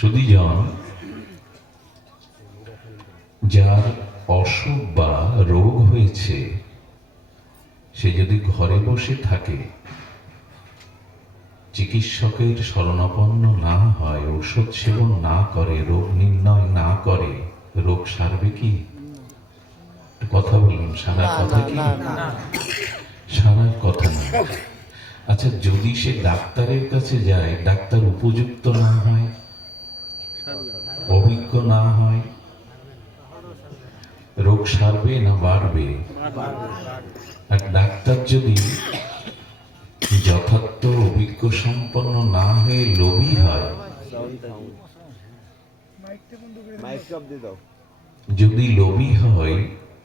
সুধীজন, যার অসুখ বা রোগ হয়েছে সে যদি ঘরে বসে থাকে, চিকিৎসকের শরণাপন্ন না হয়, ঔষধ সেবন না করে, রোগ নির্ণয় না করে, রোগ সারবে কি? কথা বলুন, সারার কথা কি? সারার কথা না। আচ্ছা, যদি সে ডাক্তারের কাছে যায়, ডাক্তার উপযুক্ত না হয়, অভিজ্ঞ না হয়, রোগ সারবে না বাড়বে? আর ডাক্তার যদি যথার্থ অভিজ্ঞ সম্পন্ন না হয়ে লোভী হয়, যদি লোভী হয়,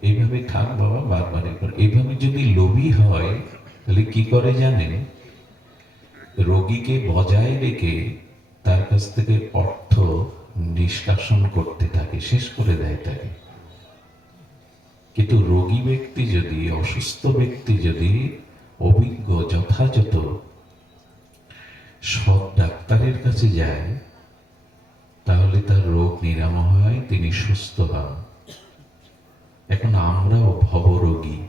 এইভাবে থাক বাবা, বারবার এইভাবে যদি লোভী হয়, তাহলে কি করে জানেন? রোগীকে বজায় রেখে তার কাছ থেকে অর্থ নিষ্কাশন করতে থাকে, শেষ করে দেয় তাকে। কিন্তু রোগী ব্যক্তি যদি, অসুস্থ ব্যক্তি যদি অভিজ্ঞ যথাযথ সৎ ডাক্তারের কাছে যায়, তাহলে তার রোগ নিরাময় হয়, তিনি সুস্থ হন। এখন আমরাও ভবরোগী,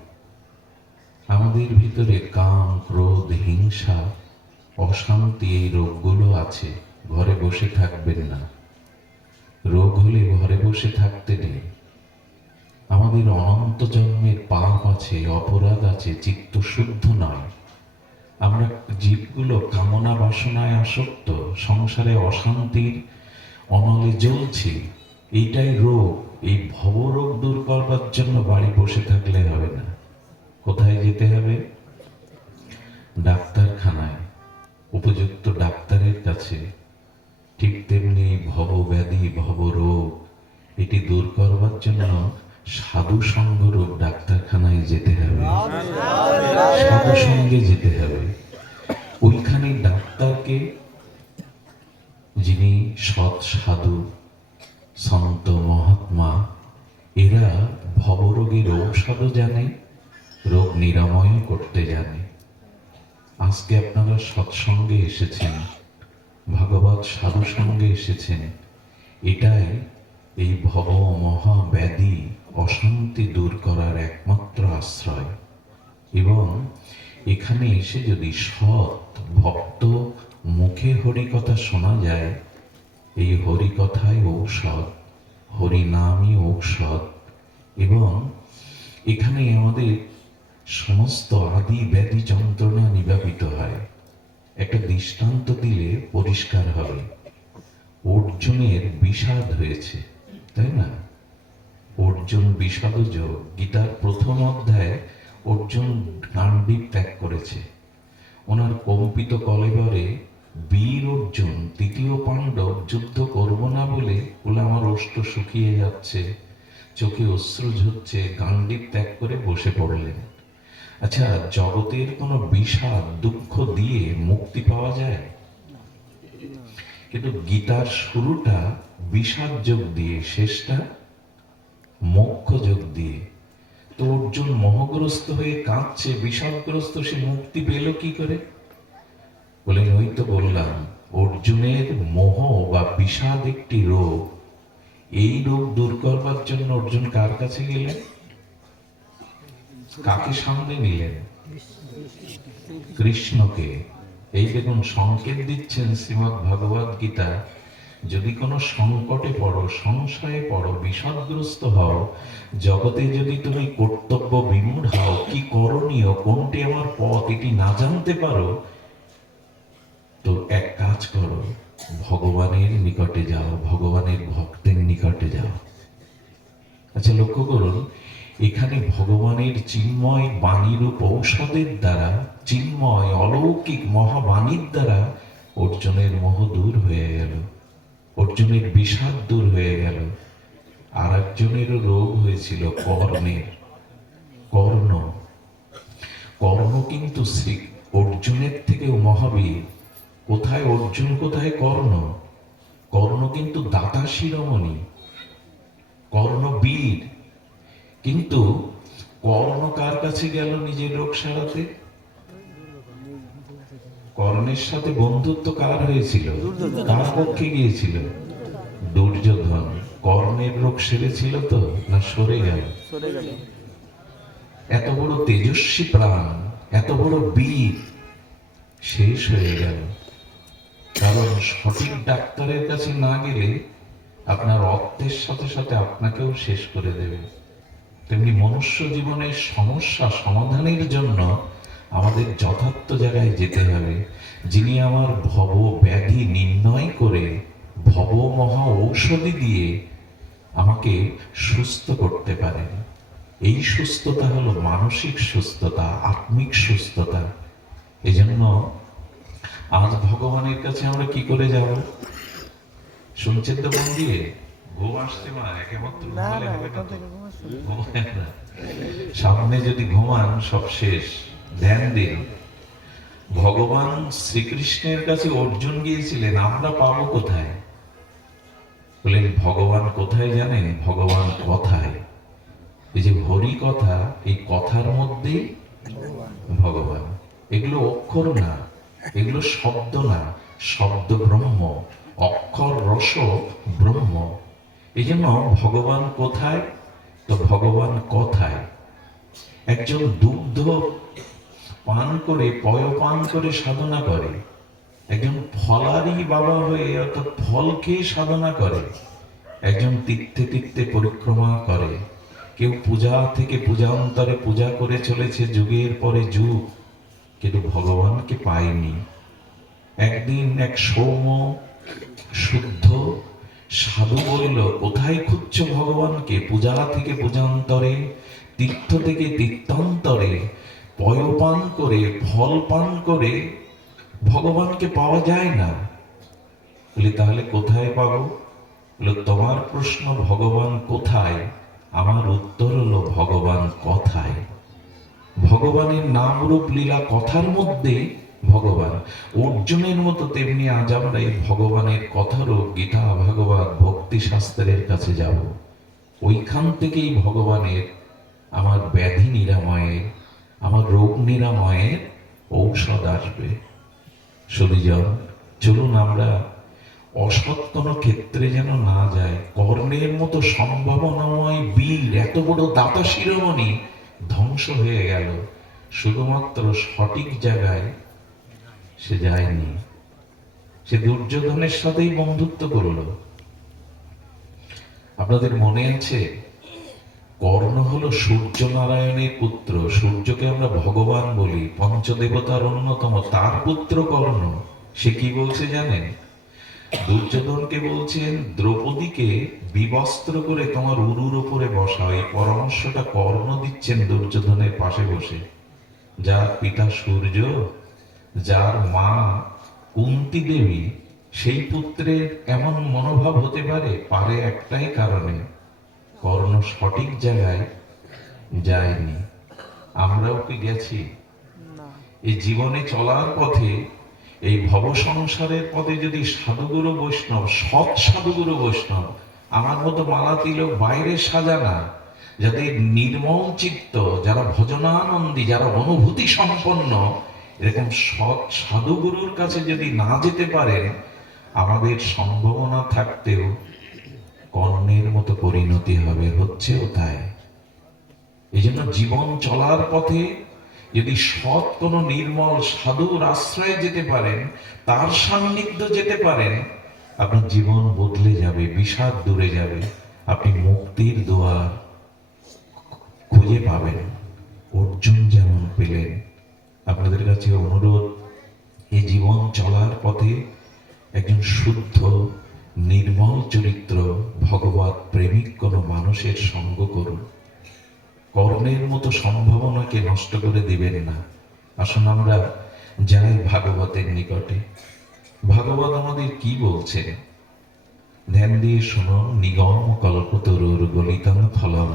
আমাদের ভিতরে কাম, ক্রোধ, হিংসা, অশান্তি, এই রোগগুলো আছে। ঘরে বসে থাকবেন না, রোগ হলে ঘরে বসে থাকতে নেই। আমাদের অনন্ত জন্মের পাপ আছে, অপরাধ আছে, চিত্ত শুদ্ধ নয়। আমরা জীবগুলো কামনা বাসনায় আসক্ত, সংসারে অশান্তির অনলে জ্বলছি। এইটাই রোগ। এই ভবরোগ দূর করবার জন্য বাড়ি বসে থাকলে হবে না। কোথায় যেতে হবে? ডাক্তারখানায়, উপযুক্ত ডাক্তারের কাছে। ঠিক তেমনি ভবব্যাধি, ভবরোগ, এটি দূর করবার জন্য সাধু সঙ্গ রোগ ডাক্তারখানায় যেতে হবে, সাধু সঙ্গে যেতে হবে। ওইখানে ডাক্তারকে, যিনি সৎ সাধু, সন্ত, মহাত্মা, এরা ভবরোগের ঔষধও জানে, রোগ নিরাময় করতে জানে। আজকে আপনারা সৎসঙ্গে এসেছেন, ভগবৎ সাধু সঙ্গে এসেছেন, এটাই এই ভব মহাব্যাধি অশান্তি দূর করার একমাত্র আশ্রয়। এবং এখানে এসে যদি সৎ ভক্ত মুখে হরিকথা শোনা যায়, এই হরিকথাই ঔষধ, হরিনামই ঔষধ। এবং এখানে আমাদের সমস্ত আদি ব্যাধি যন্ত্রণা নিবাপিত হয়। একটা দৃষ্টান্ত দিলে পরিষ্কার হবে। অর্জুনের বিষাদ হয়েছে, তাই না? অর্জুন বিষাদজ, গীতার প্রথম অধ্যায়ে অর্জুন গান্ডীব ত্যাগ করেছে। ওনার কম্পিত কলেবরে বীর অর্জুন, তৃতীয় পাণ্ডব, যুদ্ধ করব না বলে আমার ওষ্ঠ শুকিয়ে যাচ্ছে, চোখে অশ্রু ঝরছে, গান্ডীব ত্যাগ করে বসে পড়লেন। আচ্ছা, জগতের কোনো বিষাদ, দুঃখ দিয়ে মুক্তি পাওয়া যায়? কিন্তু গীতার শুরুটা বিষাদ যোগ দিয়ে, শেষটা মোক্ষ যোগ দিয়ে। তো অর্জুন মোহগ্রস্ত হয়ে কাঁদছে, বিষাদগ্রস্ত, সে মুক্তি পেল কি করে? বলেন, ওই তো বললাম, অর্জুনের মোহ বা বিষাদ একটি রোগ। এই রোগ দূর করবার জন্য অর্জুন কার কাছে গেলেন? কাকে সামনে নিলেন? কৃষ্ণকে। এই দেখুন, সংকেত দিচ্ছেন শ্রীমদ্ ভগবদ গীতা, যদি কোনো সংকটে পড়ো, সংশয়ে পড়ো, বিষাদগ্রস্ত হও, জগতে যদি তুমি কর্তব্য বিমূঢ় হও, কি করণীয়, কোনটি আমার পথ, এটি না জানতে পারো, তো এক কাজ করো, ভগবানের নিকটে যাও, ভগবানের ভক্তের নিকটে যাও। আচ্ছা, লক্ষ্য করুন, এখানে ভগবানের চিন্ময় বাণীরূপ ঔষধের দ্বারা, চিন্ময় অলৌকিক মহাবাণীর দ্বারা অর্জুনের মোহ দূর হয়ে গেল, অর্জুনের বিষাদ দূর হয়ে গেল। আর একজনেরও রোগ হয়েছিল, কর্ণের। কর্ণ, কর্ণ কিন্তু অর্জুনের থেকেও মহাবীর। কোথায় অর্জুন, কোথায় কর্ণ? কর্ণ কিন্তু দাতা শিরোমণি, কর্ণ বীর। কিন্তু কর্ণ কার কাছে গেল নিজের রোগ সারাতে? কর্ণের সাথে বন্ধুত্ব কার হয়েছিল? কার পক্ষে গিয়েছিল? দুর্যোধন কর্ণের রোগ সেরেছিল তো না সরে গেল? সরে গেল। এত বড় তেজস্বী প্রাণ, এত বড় বীর শেষ হয়ে গেল। কারণ সঠিক ডাক্তারের কাছে না গেলে আপনার রক্তের সাথে সাথে আপনাকেও শেষ করে দেবে। তেমনি মনুষ্য জীবনের সমস্যা সমাধানের জন্য আমাদের যথার্থ জায়গায় যেতে হবে। যিনি আমার ভব ব্যাধি নির্ণয় করে ভব মহা ঔষধি দিয়ে আমাকে সুস্থ করতে পারেন। এই সুস্থতা হলো মানসিক সুস্থতা, আত্মিক সুস্থতা। এই জন্য আজ ভগবানের কাছে আমরা কি করে যাব? শুনছেন তো মন দিয়ে? ঘুম আসছে মা? একেমাত্র না ঘুমালে না, হবে না এখান তো? থেকে ঘুমাচ্ছি। ঘুমায় না। সামনে যদি ঘুমান সব শেষ। ধ্যান দিন। ভগবান শ্রীকৃষ্ণের কাছে অর্জুন গিয়েছিলেন, আমরা পাবো কোথায়? বলেন ভগবান কোথায় জানেন? ভগবান কথায়। এই যে হরি কথা, এই কথার মধ্যেই ভগবান। এগুলো অক্ষর না, এগুলো শব্দ না, শব্দ ব্রহ্ম, অক্ষর রস ব্রহ্ম। এই জন্য ভগবান কোথায়? তো ভগবান কথায়। একজন দুগ্ধ পান করে, পয় পান করে সাধনা করে, একজন ফলারি বাবা হয়ে অর্থাৎ ফল খেয়ে সাধনা করে, একজন তীর্থে তীর্থে পরিক্রমা করে, কেউ পূজা থেকে পূজান্তরে পূজা করে চলেছে যুগের পরে যুগ, কিন্তু ভগবানকে পায়নি। একদিন এক সৌম্য শুদ্ধ সাধু বলিল, কোথায় খুঁজছ ভগবানকে? পূজা থেকে পূজান্তরে, তীর্থ থেকে তীর্থান্তরে, পয় পান করে, ফল পান করে ভগবানকে পাওয়া যায় না। বলি তাহলে কোথায় পাবো? বলে তোমার প্রশ্ন ভগবান কোথায়, আমার উত্তর হলো ভগবান কথায়। ভগবানের নাম রূপ লীলা কথার মধ্যে ভগবান। অর্জুনের মতো তেমনি আজ আমরা এই ভগবানের কথারও গীতা ভাগবত ভক্তি শাস্ত্রের কাছে যাব। ওইখান থেকেই ভগবানের আমার ব্যাধি নিরাময়ের, আমার রোগ নিরাময়ের ঔষধ আসবে। সুধীজন, চলুন আমরা অসৎ কোনো ক্ষেত্রে যেন না যায়। কর্ণের মতো সম্ভাবনাময় বীর, এত বড় দাতা শিরোমণি ধ্বংস হয়ে গেল শুধুমাত্র সঠিক জায়গায় সে যায়নি। সে দুর্যোধনের সাথেই বন্ধুত্ব করল। আপনাদের মনে আছে কর্ণ হলো সূর্য নারায়ণের পুত্র। সূর্যকে আমরা ভগবান বলি, পঞ্চদেবতার অন্যতম। তার পুত্র কর্ণ। সে কি বলছে জানেন? দুর্যোধনকে বলছেন দ্রৌপদীকে বিবস্ত্র করে তোমার উরুর উপরে বসাও। এই পরামর্শটা কর্ণ দিচ্ছেন দুর্যোধনের পাশে বসে। যার পিতা সূর্য, যার মা কুন্তী দেবী, সেই পুত্রের এমন মনোভাব হতে পারে? পারে একটাই কারণে, কর্ণ সঠিক জায়গায় যায়নি। আমরাও কি গেছি? না। এই জীবনে চলার পথে, এই ভব সংসারের পথে যদি সাধুগুরু বৈষ্ণব, সৎ সাধুগুরু বৈষ্ণব, আমার মতো মালা তিলক বাইরে সাজানা, যাদের নির্মল চিত্ত, যারা ভজনানন্দী, যারা অনুভূতি সম্পন্ন, এরকম সৎ সাধুগুরুর কাছে যদি না যেতে পারেন, আমাদের সম্ভাবনা থাকতেও কর্ণের মতো পরিণতি হবে, হচ্ছেও তাই। এই জন্য জীবন চলার পথে যদি সৎ কোনো নির্মল সাধুর আশ্রয়ে যেতে পারেন, তার সান্নিধ্য যেতে পারেন, আপনার জীবন বদলে যাবে, বিষাদ দূরে যাবে, আপনি মুক্তির দুয়ার খুঁজে পাবেন। অর্জুন যেমন পেলেন। আপনাদের কাছে অনুরোধ, এই জীবন চলার পথে একজন শুদ্ধ নির্মল চরিত্র ভগবত প্রেমিক কোনো মানুষের সঙ্গ করুন। কর্ণের মতো সম্ভাবনাকে নষ্ট করে দিবেন না। আসুন আমরা যাই ভাগবতের নিকটে। ভাগবত আমাদের কি বলছে ধ্যান দিয়ে শুনুন। নিগম কল্পতরুর গলিতং ফলম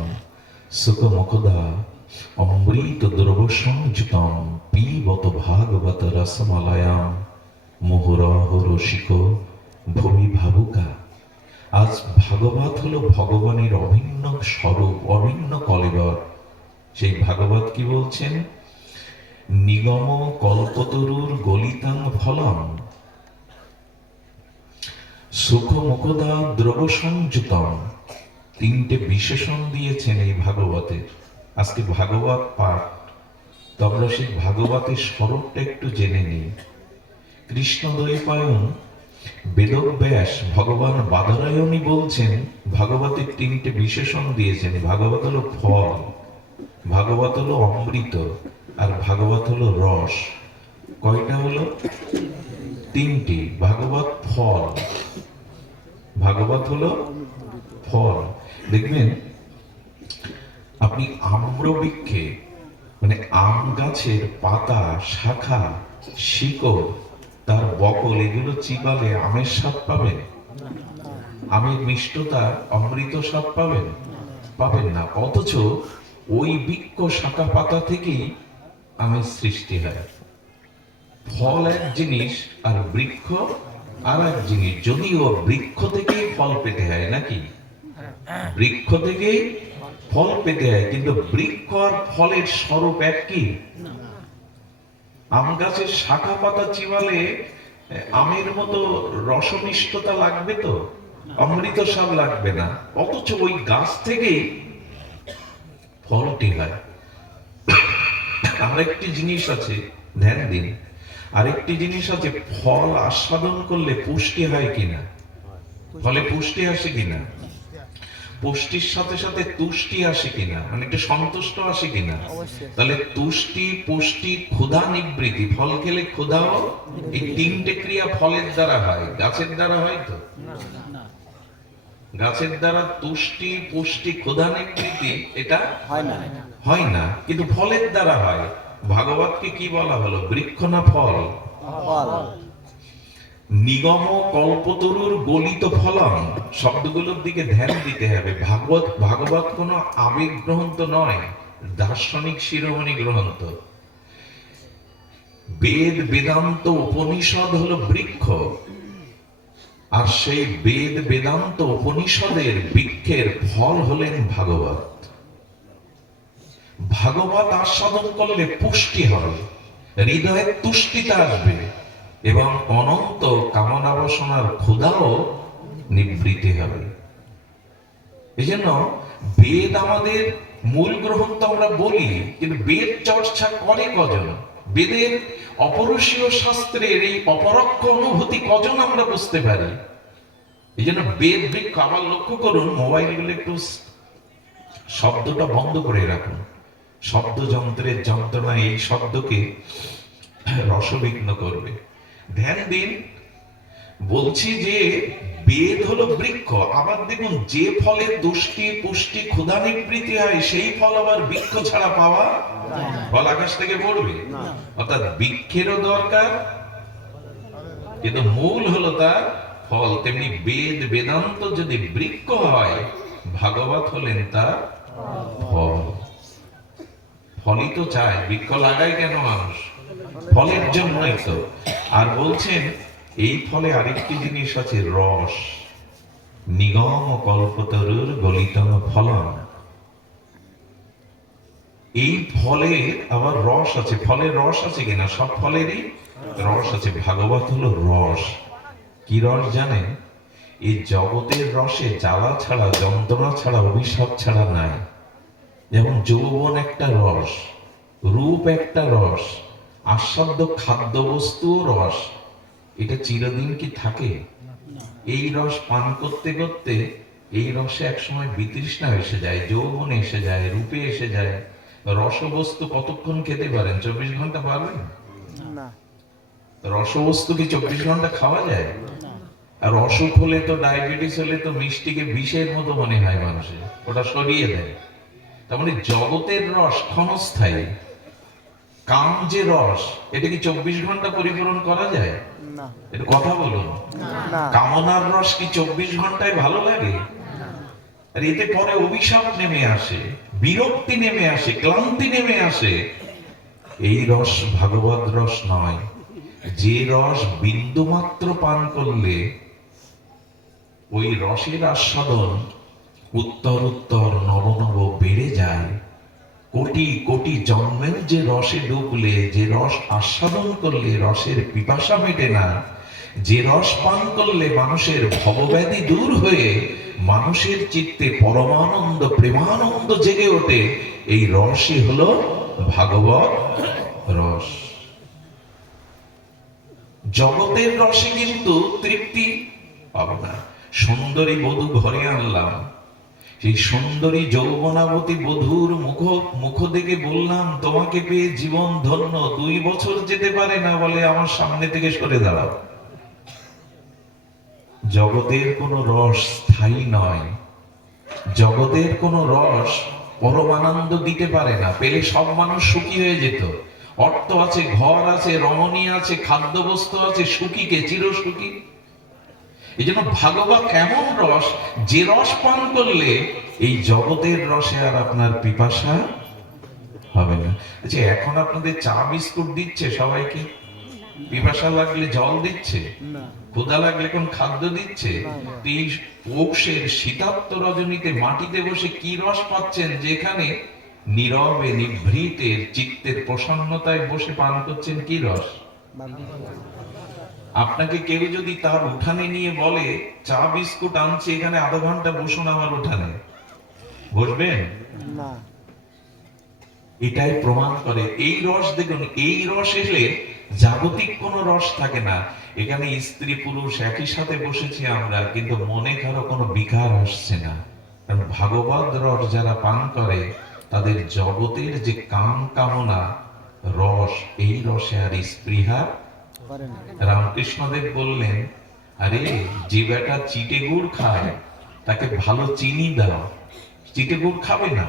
সুখ মুখদা অমৃত দুর্বসংযুতম পিবত ভাগবত রসমলয়াম মুহুরহ রসিক ভূমি ভাবুকা। আজ ভাগবত হলো ভগবানের অভিন্ন স্বরূপ, অভিন্ন কলেবর। সেই ভাগবত কি বলছেন? নিগম কল্পতরুর গলিতাং ফলম সুখ মুখদা দ্রব্য সংযুতম, তিনটে বিশেষণ দিয়েছেন এই ভাগবতের। আজকে ভাগবত পাঠ, তো আমরা সেই ভাগবতের স্বরূপটা একটু জেনে নিই। কৃষ্ণ দ্বৈপায়ন বেদব্যাস ভগবান বাদরায়ণী বলছেন ভাগবতের তিনটে বিশেষণ দিয়েছেন। ভাগবত হলো ফল, ভাগবত হলো অমৃত, আর ভাগবত হলো রস। কয়টা হলো? তিনটি। ভাগবত ফল, ভাগবত হলো ফল। দেখবেন আপনি আম্রবৃক্ষে, মানে আম গাছের পাতা, শাখা, শিকড়, তার বকল, এগুলো চিবালে আমের স্বাদ পাবেন? আমের মিষ্টতা, অমৃত স্বাদ পাবেন? পাবেন না। অথচ ওই বৃক্ষ, শাখা, পাতা থেকেই আমের সৃষ্টি হয়। ফল এক জিনিস আর বৃক্ষ আর এক জিনিস। যদিও বৃক্ষ থেকেই ফল পেতে হয়, নাকি? বৃক্ষ থেকেই ফল পেতে হয়, কিন্তু বৃক্ষ আর ফলের স্বরূপ এক কি? আম গাছের শাখা পাতা চিবালে আমের মতো রসমিষ্টতা লাগবে তো, অমৃত স্বাদ লাগবে না। অথচ ওই গাছ থেকেই ফলটি হয়। আরেকটি জিনিস আছে, ধ্যান দিন, আরেকটি জিনিস আছে, ফল আস্বাদন করলে পুষ্টি হয় কিনা? ফলে পুষ্টি আসে কিনা? পুষ্টির সাথে সাথে তুষ্টি আসে কিনা, মানে একটু সন্তুষ্ট আসে কিনা? তাহলে তুষ্টি, পুষ্টি, ক্ষুধা নিবৃত্তি, ফল খেলে ক্ষুধাও, এই তিনটে ক্রিয়া ফলের দ্বারা হয়। গাছের দ্বারা হয় তো? গাছের দ্বারা তুষ্টি, পুষ্টি, ক্ষুধা নিবৃত্তি এটা হয় না, কিন্তু ফলের দ্বারা হয়। ভাগবতকে কি বলা হলো? বৃক্ষ না ফল? নিগম কল্পতরুর গলিত ফলম, শব্দগুলোর দিকে ধ্যান দিতে হবে। ভাগবত কোনো আবেগ গ্রন্থ নয়, দার্শনিক শিরোমণি গ্রন্থ। বেদ, বেদান্ত, উপনিষদ হলো বৃক্ষ, আর সেই বেদ, বেদান্ত, উপনিষদের বৃক্ষের ফল হলেন ভাগবত। ভাগবত আস্বাদন করলে পুষ্টি হবে, হৃদয়ে তুষ্টিতা আসবে, এবং অনন্ত কামনা বাসনার ক্ষুধাও নিবৃত্তি হবে। এই জন্য বেদ আমাদের মূল গ্রন্থ আমরা বলি, কিন্তু বেদ চর্চা করে কজন? বেদের অপরূষীয় শাস্ত্রের এই অপরোক্ষ অনুভূতি কজন আমরা বুঝতে পারি? এই জন্য বেদ বৃক্ষ। আবার লক্ষ্য করুন, মোবাইলগুলো একটু শব্দটা বন্ধ করে রাখুন। শব্দ যন্ত্রের যন্ত্রণা এই শব্দকে রসবিঘ্ন করবে। ধ্যান দিন, বলছি যে বেদ হলো বৃক্ষ। আবার দেখুন, যে ফলে তুষ্টি, পুষ্টি, ক্ষুধা নিবৃত্তি হয়, সেই ফল আবার বৃক্ষ ছাড়া পাওয়া, ফল আকাশ থেকে পড়বে? অর্থাৎ বৃক্ষেরও দরকার, কিন্তু মূল হলো তার ফল। তেমনি বেদ, বেদান্ত যদি বৃক্ষ হয়, ভাগবত হলেন তার ফল। ফলই তো চায়, বৃক্ষ লাগায় কেন মানুষ? ফলের জন্যই তো। আর বলছেন এই ফলে আরেকটি জিনিস আছে, রস। নিগম কল্পতরুর গলিতম ফলম, এই ফলে আবার রস আছে। ফলের রস আছে কিনা? সব ফলেরই রস আছে। ভাগবত হলো রস। কি রস জানেন? এই জগতের রসে জ্বালা ছাড়া, যন্ত্রণা ছাড়া, অভিশাপ ছাড়া নাই। যেমন যৌবন একটা রস, রূপ একটা রস, আস্বাদ্য খাদ্য বস্তু রস। এটা চিরদিন কি থাকে? এই রস পান করতে করতে এই রসে একসময় বিতৃষ্ণা এসে যায়, যৌবনে এসে যায়, রূপে এসে যায়। রসবস্তু কতক্ষণ খেতে পারেন? 24 ঘন্টা পারবেন? রসবস্তু কি 24 ঘন্টা খাওয়া যায়? আর অসুখ হলে তো, ডায়াবেটিস হলে তো মিষ্টিকে বিষের মতো মনে হয় মানুষের, ওটা সরিয়ে দেয়। তার মানে জগতের রস ক্ষণস্থায়ী। কাম যে রস, এটা কি 24 ঘন্টা পরিপূরণ করা যায়? এটা কথা বলুন। কামনার রস কি 24 ঘন্টায় ভালো লাগে? আর এতে পরে অভিশাপ নেমে আসে, বিরক্তি নেমে আসে, ক্লান্তি নেমে আসে। এই রস ভাগবত রস নয়। যে রস বিন্দু মাত্র পান করলে ওই রসের আস্বাদন উত্তর উত্তর নবনব বেড়ে যায়। কোটি কোটি জন্মের যে রসে ডুবলে, যে রস আস্বাদন করলে রসের পিপাসা মেটে না, যে রস পান করলে মানুষের ভবব্যাধি দূর হয়ে মানুষের চিত্তে পরমানন্দ প্রেমানন্দ জেগে ওঠে, এই রসই হলো ভাগবত রস। জগতের রসে কিন্তু তৃপ্তি পাবো না। সুন্দরী বধূ ঘরে আনলাম, সেই সুন্দরী যৌবনাবতী বধূর মুখ দেখে বললাম তোমাকে পেয়ে জীবন ধন্য। 2 বছর যেতে পারে না, বলে আমার সামনে থেকে সরে দাঁড়াও। জগতের কোন রস স্থায়ী নয়, জগতের কোন রস পরমানন্দ দিতে পারে না। পেলে সব মানুষ সুখী হয়ে যেত। অর্থ আছে, ঘর আছে, রমণী আছে, খাদ্যবস্তু আছে, সুখী কে? চিরসুখী। এই জন্য ভাগবত এমন রস, যে রস পান করলে এই জগতের রসে আর আপনার পিপাসা হবে না। আচ্ছা, এখন আপনাদের চা বিস্কুট দিচ্ছে সবাইকে? পিপাসা লাগলে জল দিচ্ছে? ক্ষুধা লাগলে কোন খাদ্য দিচ্ছে? এই পৌষের শীতাপ্ত রজনীতে মাটিতে বসে কি রস পাচ্ছেন, যেখানে নীরবে নিভৃতের চিত্তের প্রসন্নতায় বসে পান করছেন কি রস? আপনাকে কেউ যদি তার উঠানে নিয়ে বলে চা বিস্কুট আনছে, এখানে আধা ঘন্টা বসুন আমার উঠানে, বসবেন না? এটাই প্রমাণ করে। এই রস দেখুন, এই রস এলে জাগতিক কোন রস থাকে না। এখানে স্ত্রী পুরুষ একই সাথে বসেছি আমরা, কিন্তু মনে কারো কোনো বিকার আসছে না। কারণ ভাগবত রস যারা পান করে তাদের জগতের যে কাম কামনা রস, এই রসে আর স্পৃহা। রামকৃষ্ণদেব বললেন, আরে যে বেটা চিটে গুড় খায় তাকে ভালো চিনি দাও, চিটে গুড় খাবে না।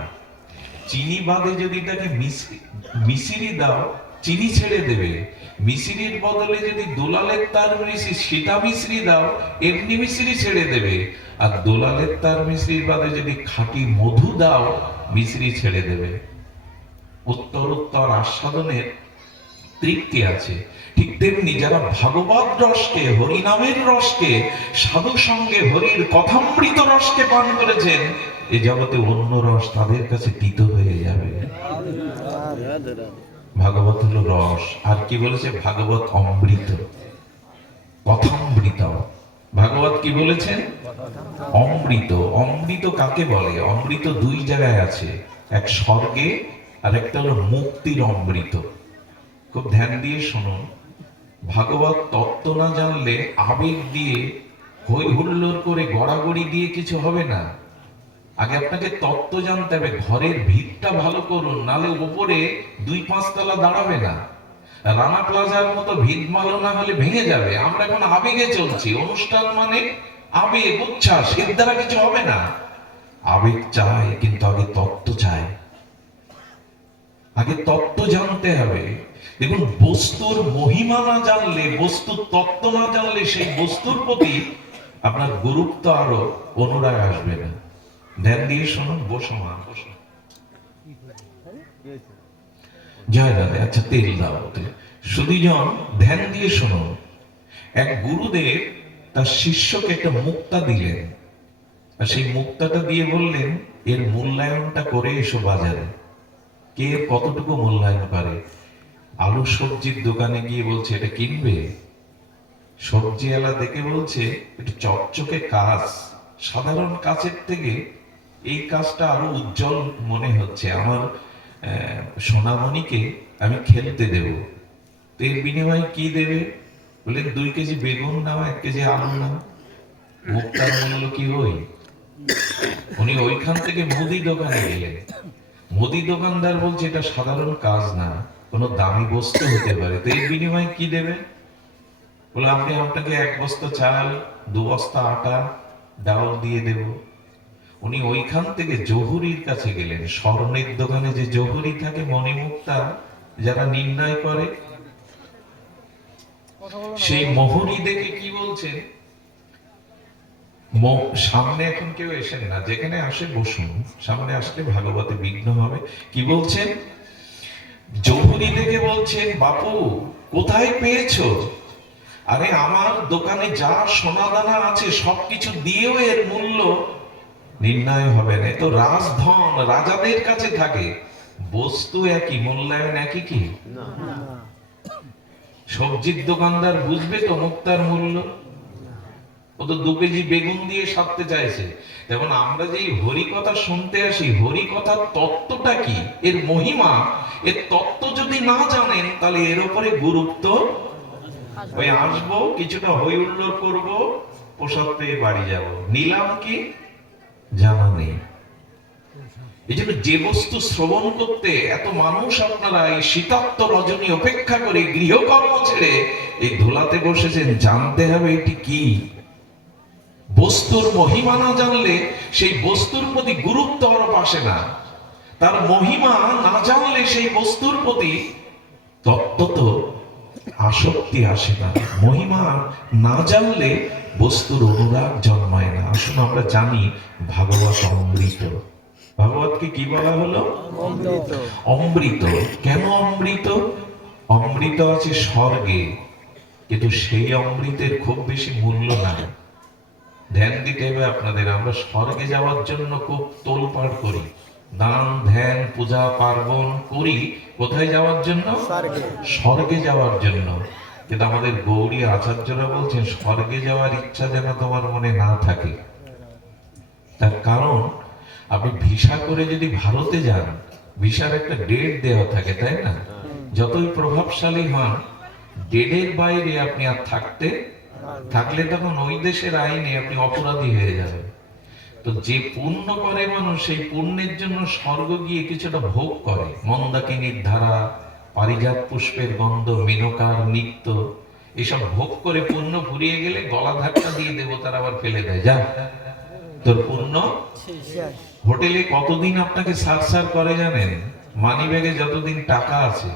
চিনি বাদে যদি তাকে মিশ্রি দাও, চিনি ছেড়ে দেবে। মিশ্রির বদলে যদি দোলালের তার মিশ্রি, সীতা মিশ্রি দাও, এমনি মিশ্রি ছেড়ে দেবে। আর দোলালের তার মিশ্রির বাদে যদি খাঁটি মধু দাও, মিশ্রি ছেড়ে দেবে। উত্তরোত্তর আস্বাদনের তৃপ্তি আছে। ঠিক তেমনি যারা ভাগবত রসকে, হরিনামের রসকে, সাধু সঙ্গে হরির কথামৃত রসকে পান করেছেন, এ জগতে অন্য রস তাদের কাছে তিত হয়ে যাবে। ভাগবত হলো রস। আর কি বলেছে? ভাগবত অমৃত, কথামৃত। ভাগবত কি বলেছেন? অমৃত। অমৃত কাকে বলে? অমৃত 2 জায়গায় আছে, এক স্বর্গে আর একটা হলো মুক্তির অমৃত। খুব ধ্যান দিয়ে শুনুন। ভাগবত তত্ত্ব না জানলে আবেগ দিয়ে, হই হুল্লোড় করে, গড়াগড়ি দিয়ে কিছু হবে না। আগে আপনাকে তত্ত্ব জানতে হবে। ঘরের ভিতটা ভালো করুন, নালে উপরে 2-5 তলা দাঁড়াবে না। রানা প্লাজার মতো ভিত ভালো না হলে ভেঙে যাবে। আমরা এখন আবেগে চলছি। অনুষ্ঠান মানে আবেগ, উচ্ছ্বাস, এর দ্বারা কিছু হবে না। আবেগ চায়, কিন্তু আগে তত্ত্ব চায়। আগে তত্ত্ব জানতে হবে। দেখুন, বস্তুর মহিমা না জানলে, বস্তুর তত্ত্ব না জানলে, সেই বস্তুর প্রতি আপনার গুরুত্ব আরো অনুরাগ আসবে না। ধ্যান দিয়ে শুনুন। বসো মা, বসো। জয় দাদা। আচ্ছা, তেল দাও। সুধীজন, ধ্যান দিয়ে শুনুন। এক গুরুদেব তার শিষ্যকে একটা মুক্তা দিলেন, আর সেই মুক্তাটা দিয়ে বললেন, এর মূল্যায়নটা করে এসো বাজারে। কে কতটুকু মূল্যায়ন করে? আলু সবজির দোকানে গিয়ে বলছে, এটা কিনবে? সবজিওয়ালা দেখে বলছে, একটু চকচকে কাজ, সাধারণ কাজের থেকে এই কাজটা আরো উজ্জ্বল মনে হচ্ছে। আমার সোনামণিকে আমি খেলতে দেব। এর বিনিময়ে কি দেবে? বলে 2 কেজি বেগুন নাও, 1 কেজি আলু নাও। মুক্তার মূল্য কি হই? উনি ওইখান থেকে মুদি দোকানে গেলেন। মুদি দোকানদার বলছে, এটা সাধারণ কাজ না, কোনো দামি বস্তু হতে পারে। তো এর বিনিময়ে কি দেবে? বলে, আমি আপনাকে 1 বস্তা চাল, 2 বস্তা আটা, ডাল দিয়ে দেব। উনি ওইখান থেকে জহুরির কাছে গেলেন। স্বর্ণের দোকানে যে জহুরি থাকে, মণিমুক্তা যারা নির্ণয় করে, সেই মোহরি দেখে কি বলছেন? সামনে এখন কেউ এসেন না, যেখানে আসে বসুন। সামনে আসলে ভাগবতে বিঘ্ন হবে। কি বলছেন? জহুরি দেখে বলছেন, বাপু কোথায় পেয়েছো? আরে আমার দোকানে যা সোনা দানা আছে সবকিছু দিয়েও এর মূল্য নির্ণয় হবে না। তো রাজধন রাজাদের কাছে থাকে, বস্তু একই, মূল্যায়ন একই কি? সবজির দোকানদার বুঝবে তো মুক্তার মূল্য? ও তো 2 কেজি বেগুন দিয়ে সারতে চাইছে। যেমন আমরা যে হরি কথা শুনতে আসি, হরি কথার তত্ত্বটা কি, এর মহিমা, এর তত্ত্ব যদি না জানেন তাহলে এর উপরে গুরুত্ব ওই আসবো, কিছুটা হই হুল্লোড় করবো, প্রসাদ পেয়ে বাড়ি যাব, নিলাম কি জানা নেই। এই জন্য যে বস্তু শ্রবণ করতে এত মানুষ আপনারা এই শীতাক্ত রজনী অপেক্ষা করে গৃহকর্ম ছেড়ে এই ধুলাতে বসেছেন, জানতে হবে এটি কি। বস্তুর মহিমা না জানলে সেই বস্তুর প্রতি গুরুত্ব আরোপ আসে না। তার মহিমা না জানলে সেই বস্তুর প্রতি তত্ত্বত আসক্তি আসে না। মহিমা না জানলে বস্তুর অনুরাগ জন্মায় না। আসুন আমরা জানি ভাগবত অমৃত। ভাগবতকে কি বলা হলো? অমৃত। অমৃত। কেন অমৃত? অমৃত আছে স্বর্গে, কিন্তু সেই অমৃতের খুব বেশি মূল্য নাই। ধ্যান দিতে হবে আপনাদের। আমরা স্বর্গে যাওয়ার জন্য খুব তোলপাড় করি, দান ধ্যান পূজা পার্বণ করি। কোথায় যাওয়ার জন্য? স্বর্গে। স্বর্গে যাওয়ার জন্য। কিন্তু আমাদের গৌরী আচার্যরা বলছেন স্বর্গে যাওয়ার ইচ্ছা যেন তোমার মনে না থাকে। তার কারণ আপনি ভিসা করে যদি ভারতে যান, ভিসার একটা ডেট দেওয়া থাকে, তাই না? যতই প্রভাবশালী হন, ডেটের বাইরে আপনি আর থাকলে তখন ওই দেশের আইনে আপনি অপরাধী হয়ে যাবেন। তো যে পুণ্য করে মানুষ, সেই পুণ্যের জন্য স্বর্গ গিয়ে কিছুটা ভোগ করে। মন্দাকিনীর ধারা, পারিজাত পুষ্পের গন্ধ, মেনকার নৃত্য, এসব ভোগ করে পুণ্য ফুরিয়ে গেলে গলা ধাক্কা দিয়ে দেবতারা আবার ফেলে দেয়, যা তোর পুণ্য। হোটেলে কতদিন আপনাকে সার করে জানেন? মানি ব্যাগে যতদিন টাকা আছে,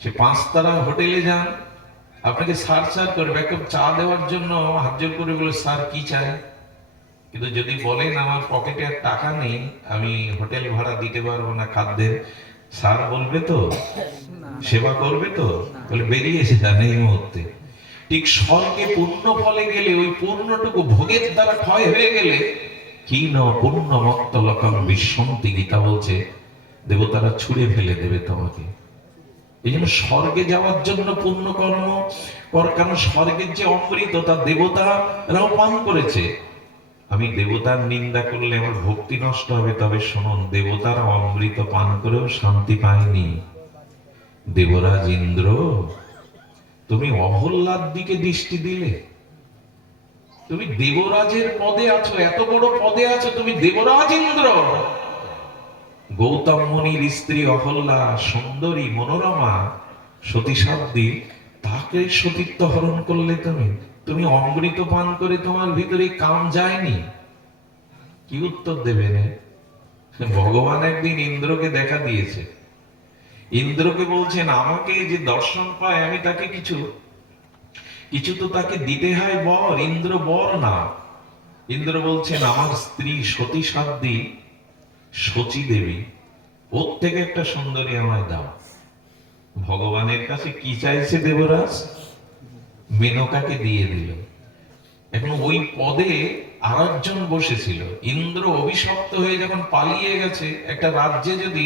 সে 5 তারা হোটেলে যান, আপনাকে সার করবে। এক কাপ চা দেওয়ার জন্য হাত জোর করে বলে, স্যার কি চাই? কিন্তু যদি বলেন আমার পকেটে আর টাকা নেই, আমি হোটেল ভাড়া দিতে পারবো না খাদ্যের, স্যার বলবে তো? সেবা করবে তো? বলে বেরিয়ে এসে যান এই মুহূর্তে। ঠিক স্বর্গে পূর্ণ ফলে গেলে, ওই পূর্ণটুকু ভোগের দ্বারা ক্ষয় হয়ে গেলে, কি ন পূর্ণ মত্ত লোকম বিশ্বন্তি, গীতা বলছে দেবতারা ছুঁড়ে ফেলে দেবে তোমাকে। এই জন্য স্বর্গে যাওয়ার জন্য পূর্ণ কর্ম কর, কারণ স্বর্গের যে অমৃত তা দেবতারাও পান করেছে। আমি দেবতার নিন্দা করলে আমার ভক্তি নষ্ট হবে। তবে শুনুন, দেবতারা অমৃত পান করেও শান্তি পায়নি। দেবরাজ ইন্দ্র, তুমি অহল্লার দিকে দৃষ্টি দিলে। তুমি দেবরাজের পদে আছো, এত বড় পদে আছো, তুমি দেবরাজ ইন্দ্র। গৌতম মুনির স্ত্রী অহল্যা, সুন্দরী মনোরমা সতী সাধ্বী, তাকে সতীত্ব হরণ করলে তুমি। তুমি অমৃত পান করে তোমার ভিতরে কাম যায়নি? কি উত্তর দেবেন? ভগবান একদিন ইন্দ্রকে দেখা দিয়েছে। ইন্দ্রকে বলছেন, আমাকে যে দর্শন পায় আমি তাকে কিছু তো তাকে দিতে হয় বর। ইন্দ্র বর না। ইন্দ্র বলছেন, আমার স্ত্রী সতী সাধ্বী শচী দেবী, ওর থেকে একটা সুন্দরী আমায় দাও। ভগবানের কাছে কি চাইছে দেবরাজ? মেনকাকে দিয়ে দিল। এখন ওই পদে আরেকজন বসেছিল। ইন্দ্র অভিশপ্ত হয়ে যখন পালিয়ে গেছে, একটা রাজ্যে যদি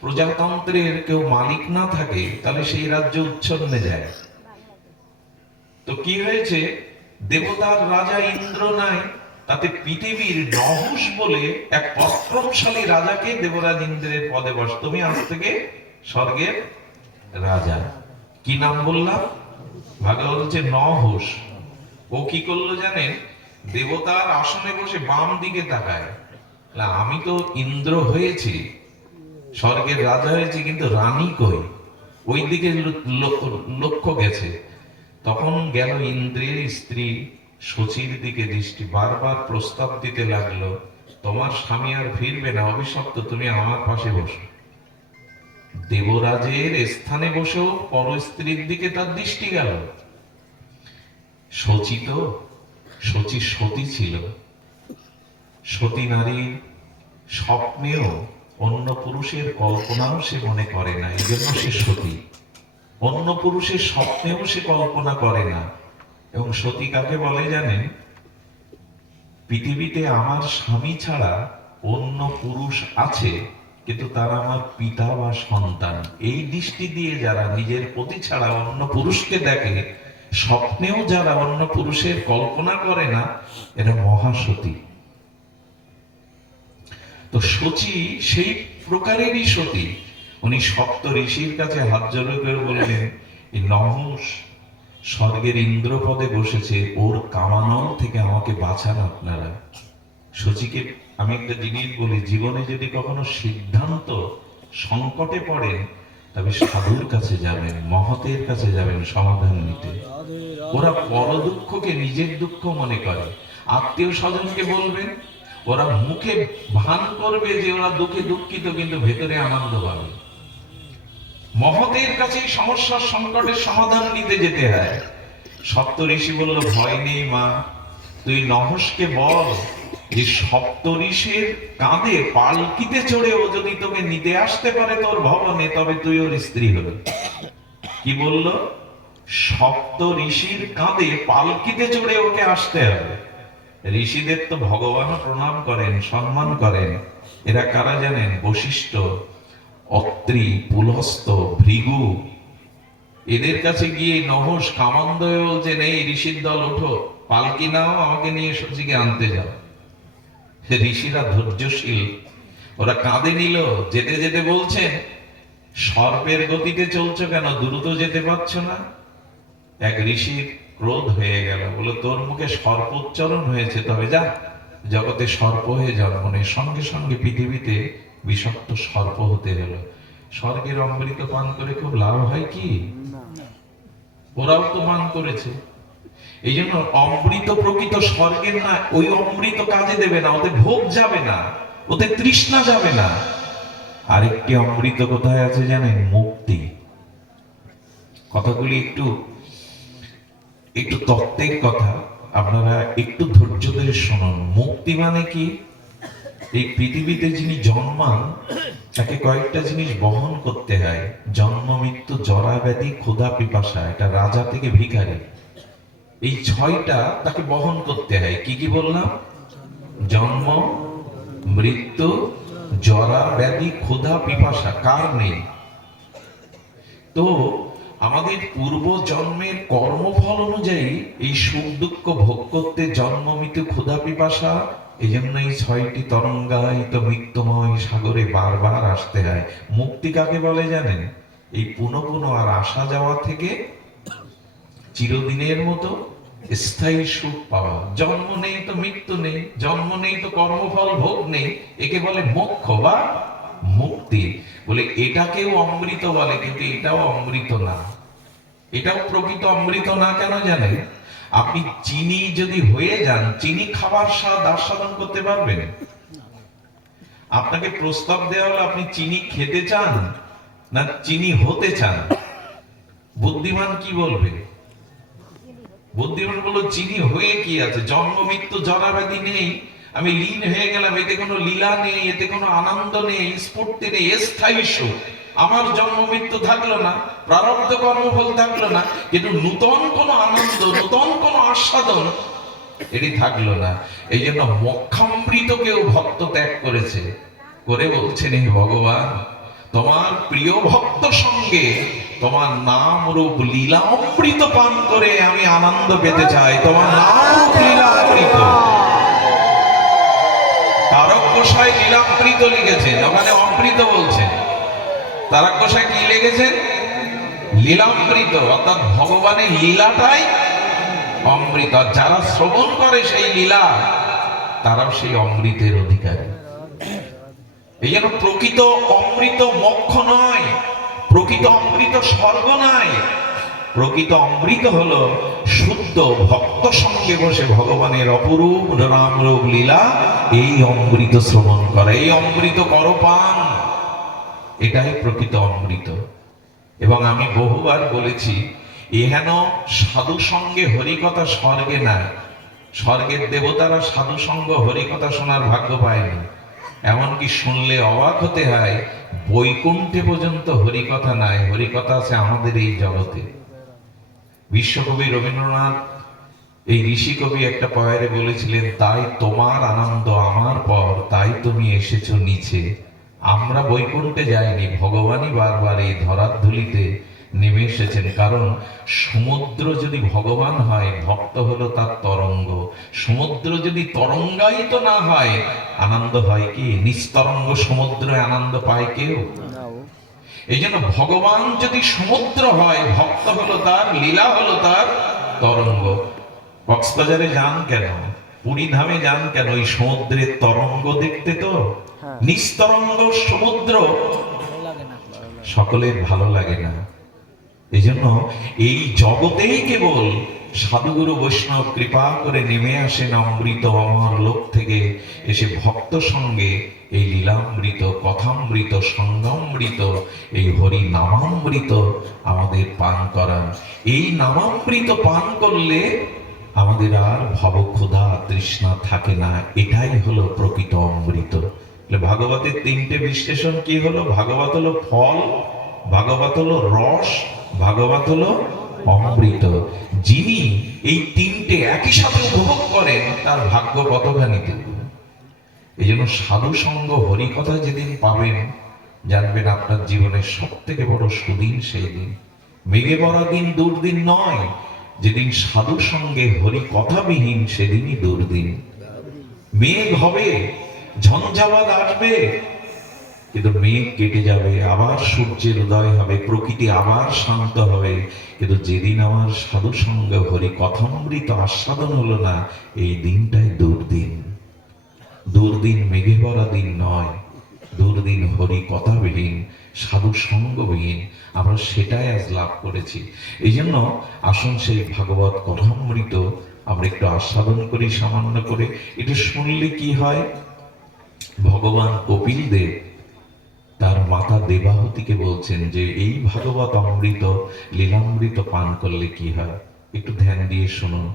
প্রজাতন্ত্রের কেউ মালিক না থাকে তাহলে সেই রাজ্য উচ্ছন্নে যায়। তো কি হয়েছে, দেবতার রাজা ইন্দ্র নাই, তাতে পৃথিবীর নহুষ বলে এক পরাক্রমশালী রাজাকে দেবরাজ ইন্দ্রের পদে বস। তুমি আজ থেকে স্বর্গের রাজা। কি নাম বললাম? ভাগবত বলছে নহুষ। ও কি করলো জানেন? দেবতার আসনে বসে বাম দিকে তাকায়, আমি তো ইন্দ্র হয়েছি, স্বর্গের রাজা হয়েছে, কিন্তু রানী কই? ওই দিকে লক্ষ্য গেছে। তখন গেল ইন্দ্রের স্ত্রী শচীর দিকে দৃষ্টি, বারবার প্রস্তাব দিতে লাগলো, তোমার স্বামী আর ফিরবে না, অভিশপ্ত, তুমি আমার পাশে বসো। দেবরাজের স্থানে বসেও পর স্ত্রীর দিকে তার দৃষ্টি গেল। শচী সতী ছিল। সতী নারী স্বপ্নেও অন্য পুরুষের কল্পনাও সে মনে করে না, এই জন্য সে সতী। অন্য পুরুষের স্বপ্নেও সে কল্পনা করে না। এবং সতী কাকে বলে জানেন? পৃথিবীতে আমার স্বামী ছাড়া অন্য পুরুষ আছে কিন্তু তারা আমার পিতা বা সন্তান। এই দৃষ্টি দিয়ে যারা নিজের প্রতি ছাড়া অন্য পুরুষকে দেখে, স্বপ্নেও যারা অন্য পুরুষের কল্পনা করে না, এরা মহাসতী। তো সচি সেই প্রকারেরই সতী। উনি সপ্ত ঋষির কাছে হাত জড়ো করে বললেন, এই নহুষ স্বর্গের ইন্দ্রপদে বসেছে, ওর কামানল থেকে আমাকে বাঁচান আপনারা। সচিকে আমি একটা জিনিস বলি, জীবনে যদি কখনো সিদ্ধান্ত সংকটে পড়েন, তবে সাধুর কাছে যাবেন, মহতের কাছে যাবেন সমাধান নিতে। ওরা পর দুঃখকে নিজের দুঃখ মনে করে। আত্মীয় স্বজনকে বলবেন, ওরা মুখে ভান করবে যে ওরা দুঃখে দুঃখিত, কিন্তু ভেতরে আনন্দ পাবে। মহতের কাছে সমস্যার সংকটের সমাধান নিতে যেতে হয়। সপ্ত ঋষি বলল, ভয় নেই মা, তুই নহসকে বল যে সপ্ত ঋষির কাঁধে পালকিতে চড়ে ও যদি তোকে নিতে আসতে পারে তোর ভবনে, তবে তুই ওর স্ত্রী হবি। কি বলল? সপ্ত ঋষির কাঁধে পালকিতে চড়ে ওকে আসতে হবে। ঋষিদের তো ভগবানও প্রণাম করেন, সম্মান করেন। এরা কারা জানেন? বশিষ্ঠ, অত্রি, পুলস্ত, ভৃগু। এদের কাছে গিয়ে নহস কামন্দ হয়ে বলছেন, এই ঋষির দল ওঠো, পালকি নাও, আমাকে নিয়ে সচিকে আনতে যাও। ঋষিরা ধৈর্যশীল, ওরা কাঁধে নিল। যেতে যেতে বলছেন, সর্পের গতিতে চলছো কেন, দ্রুত যেতে পারছো না? এক ঋষির ক্রোধ হয়ে গেল, বলে, তোর মুখে সর্প উচ্চারণ হয়েছে, তবে যা, জগতে সর্প হয়ে জন্ম নেই। সঙ্গে সঙ্গে পৃথিবীতে বিষাক্ত সর্প হতে হলো। স্বর্গের অমৃত পান করে খুব লাভ হয় কি? ওরাও তো পান করেছে। এই জন্য অমৃত প্রকৃত স্বর্গের না, ওই অমৃত কাজে দেবে না, ওদের ভোগ যাবে না, ওদের তৃষ্ণা যাবে না। আরেকটি অমৃত কোথায় আছে জানেন? মুক্তি। কথাগুলি একটু একটু তত্ত্বের কথা, আপনারা একটু ধৈর্য ধরে শুনুন। মুক্তি মানে কি? এই পৃথিবীতে যিনি জন্মান, তাকে কয়েকটা জিনিস বহন করতে হয়। জন্ম, মৃত্যু, জরা, ব্যাধি, ক্ষুধা, পিপাসা। এটা রাজা থেকে ভিখারি, এই ছয়টা তাকে বহন করতে হয়। কি কি বললাম? জন্ম, মৃত্যু, জরা, ব্যাধি, ক্ষুধা, পিপাসা। কার নেই? তো আমাদের পূর্ব জন্মের কর্মফল অনুযায়ী এই সুখ দুঃখ ভোগ করতে জন্ম, মৃত্যু, ক্ষুধা, পিপাসা, এই জন্য এই ছয়টি তরঙ্গায়িত মৃত্যুময় সাগরে বারবার আসতে হয়। মুক্তি কাকে বলে জানেন? এই পুনঃ পুনঃ আর আসা যাওয়া থেকে চিরদিনের মতো স্থায়ী সুখ পাওয়া। জন্ম নেই তো মৃত্যু নেই, জন্ম নেই তো কর্মফল ভোগ নেই, একে বলে মোক্ষ বা মুক্তি। বলে এটাকেও অমৃত বলে, কিন্তু এটাও অমৃত না, এটাও প্রকৃত অমৃত না। কেন জানেন? আপনি চিনি যদি হয়ে যান, চিনি খাবার স্বাদ আস্বাদন করতে পারবেন? আপনাকে প্রস্তাব দেওয়া হলো, আপনি চিনি খেতে চান না চিনি হতে চান? বুদ্ধিমান কি বলবে? বুদ্ধিমান বলল, চিনি হয়ে কি আছে, জন্ম, মৃত্যু, জরা, ব্যাধি নেই, আমি লীন হয়ে গেলাম, এতে কোনো লীলা নেই, এতে কোনো আনন্দ নেই, স্ফূর্তি নেই, স্থায়ী সুখ। আমার জন্ম মৃত্যু থাকলো না, প্রারব্ধ কর্মফল থাকলো না, কিন্তু নূতন কোনো আনন্দ, নূতন কোনো আস্বাদন এটি থাকলো না। এই জন্য মোক্ষামৃতকেও ভক্ত ত্যাগ করেছে, করে বলছেন, হে ভগবান, তোমার প্রিয় ভক্ত সঙ্গে তোমার নাম রূপ লীলা অমৃত পান করে আমি আনন্দ পেতে চাই। তোমার নাম রূপ লীলা অমৃত। তারক গোসাই লীলামৃত লিখেছেন, ওখানে অমৃত বলছেন। তারক গোসাই কি লিখেছেন? লীলামৃত, অর্থাৎ ভগবানের লীলাটাই অমৃত। যারা শ্রবণ করে সেই লীলা, তারাও সেই অমৃতের অধিকারী। এই জন্য প্রকৃত অমৃত মোক্ষ নয়, প্রকৃত অমৃত স্বর্গ নয়। প্রকৃত অমৃত হলো শুদ্ধ ভক্ত সঙ্গে বসে ভগবানের অপরূপ নাম রূপ লীলা, এই অমৃত শ্রবণ করা, এই অমৃত করো পান, এটাই প্রকৃত অমৃত। এবং আমি বহুবার বলেছি, এহেন সাধু সঙ্গে হরিকথা স্বর্গে নাই। স্বর্গের দেবতারা সাধু সঙ্গ হরিকথা শোনার ভাগ্য পায়নি। এমনকি শুনলে অবাক হতে হয়, বৈকুণ্ঠে পর্যন্ত হরিকথা নাই, হরিকথা আছে আমাদের এই জগতে। বিশ্বকবি রবীন্দ্রনাথ এই ঋষি কবি একটা পয়ারে বলেছিলেন, তাই তোমার আনন্দ আমার পর, তাই তুমি এসেছো নিচে, আমরা বৈকুণ্ঠে যাইনি, ভগবানই বারবার এই ধরার ধুলিতে নেমে এসেছেন। কারণ সমুদ্র যদি ভগবান হয়, ভক্ত হলো তার তরঙ্গ। সমুদ্র যদি তরঙ্গায়িত না হয়, আনন্দ হয় কি? নিস্তরঙ্গ সমুদ্রে আনন্দ পায় কেউ? এই জন্য ভগবান যদি সমুদ্র হয়, ভক্ত হলো তার, লীলা হলো তার তরঙ্গ। কক্সবাজারে যান কেন, পুরী ধামে যান কেন? ওই সমুদ্রের তরঙ্গ দেখতে তো। নিস্তরঙ্গ সমুদ্র সকলের ভালো লাগে না। এই জন্য এই জগতেই কেবল সাধুগুরু বৈষ্ণব কৃপা করে নেমে আসেন অমৃত অমর লোক থেকে, এসে ভক্ত সঙ্গে এই লীলামৃত, কথামৃত, সঙ্গামৃত, এই হরি নামামৃত আমাদের পান করান। এই নামামৃত পান করলে আমাদের আর ভবক্ষুধা তৃষ্ণা থাকে না। এটাই হলো প্রকৃত অমৃত। ভাগবতের তিনটে বিশ্লেষণ কি হলো? ভাগবত হলো ফল, ভাগবত হলো রস, ভাগবত হলো অমৃত। যিনি এই তিনটে একই সাথে উপভোগ করেন, তার ভাগ্য কতখানি দেব। এই জন্য সাধু সঙ্গ, হরি কথা যেদিন পাবেন, জানবেন আপনার জীবনের সব থেকে বড় সুদিন সেই দিন। মেঘে ভরা দিন দুর্দিন নয়, যেদিন সাধু সঙ্গে হরি কথাবিহীন, সেদিনই দুর্দিন। মেঘ হবে, ঝঞ্ঝাবাদ আসবে, কিন্তু মেঘ কেটে যাবে, আবার সূর্যের উদয় হবে, প্রকৃতি আবার শান্ত হবে। কিন্তু যেদিন আমার সাধু সঙ্গে হরি কথামৃত আস্বাদন হলো না, এই দিনটাই দুর্দিন। দুর্দিন মেঘে ভরা দিন নয়, দুর্দিন হরি কথাবিহীন, সাধু সঙ্গবিহীন। আমরা সেটাই আজ লাভ করেছি। এই জন্য আসুন সেই ভাগবত কথামৃত আমরা একটু আস্বাদন করি সামান্য করে। এটা শুনলে কি হয়? ভগবান কপিল দেব তার মাতা দেবাহুতিকে বলছেন যে এই ভাগবত অমৃত, লীলামৃত পান করলে কি হয়, একটু ধ্যান দিয়ে শুনুন।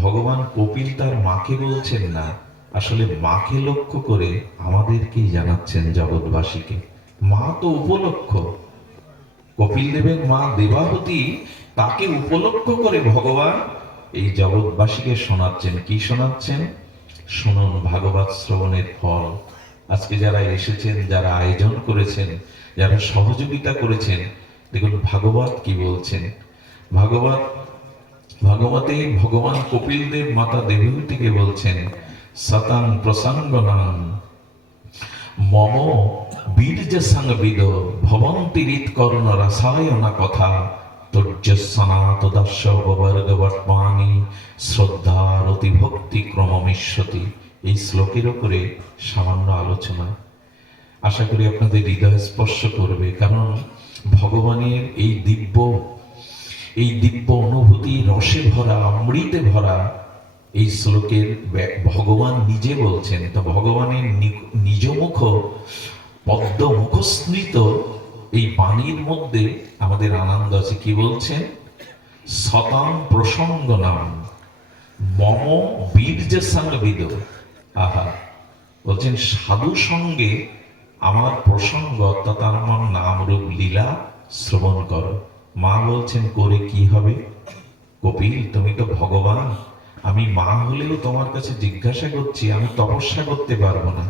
ভগবান কপিল তার মাকে বলছেন না, আসলে মাকে লক্ষ্য করে আমাদেরকেই জানাচ্ছেন, জগৎবাসীকে। মা তো উপলক্ষ। কপিল দেবের মা দেবাহুতি, তাকে উপলক্ষ করে ভগবান এই জগৎবাসীকে শোনাচ্ছেন। কি শোনাচ্ছেন? শুনুন ভাগবত শ্রবণের ফল। আজকে যারা এসেছেন, যারা আয়োজন করেছেন, যারা সহযোগিতা করেছেন, দেখুন ভাগবত কি বলছেন। ভাগবতে ভগবান কপিল দেব মাতা দেবহূতিকে বলছেন, সতং প্রসঙ্গনাম মম বীর্য সংবিদ ভবন্তি হৃৎকর্ণ রসায়না কথা তর্যসনাত দর্শবর্গবর্তমানি শ্রদ্ধারতি ভক্তি ক্রমমিষ্যতি। এই শ্লোকের উপরে সামান্য আলোচনা, আশা করি আপনাদের হৃদয় স্পর্শ করবে। কারণ ভগবানের এই দিব্য অনুভূতি, রসে ভরা, অমৃতে ভরা এই শ্লোকের ভগবান নিজে বলছেন। তো ভগবানের নিজ মুখ, পদ্ম মুখস্মৃত এই বাণীর মধ্যে আমাদের আনন্দ আছে। কি বলছেন? সতাং প্রসঙ্গ নাম মম বীর্য সংবিদ। আহা, বলছেন সাধু সঙ্গে আমার প্রসঙ্গ, অর্থাৎ আমার নাম রূপ লীলা শ্রবণ করো। মা বলছেন করে কি হবে? কপিল, তুমি তো ভগবান, আমি মা হলেও তোমার কাছে জিজ্ঞাসা করছি, আমি তপস্যা করতে পারবো না,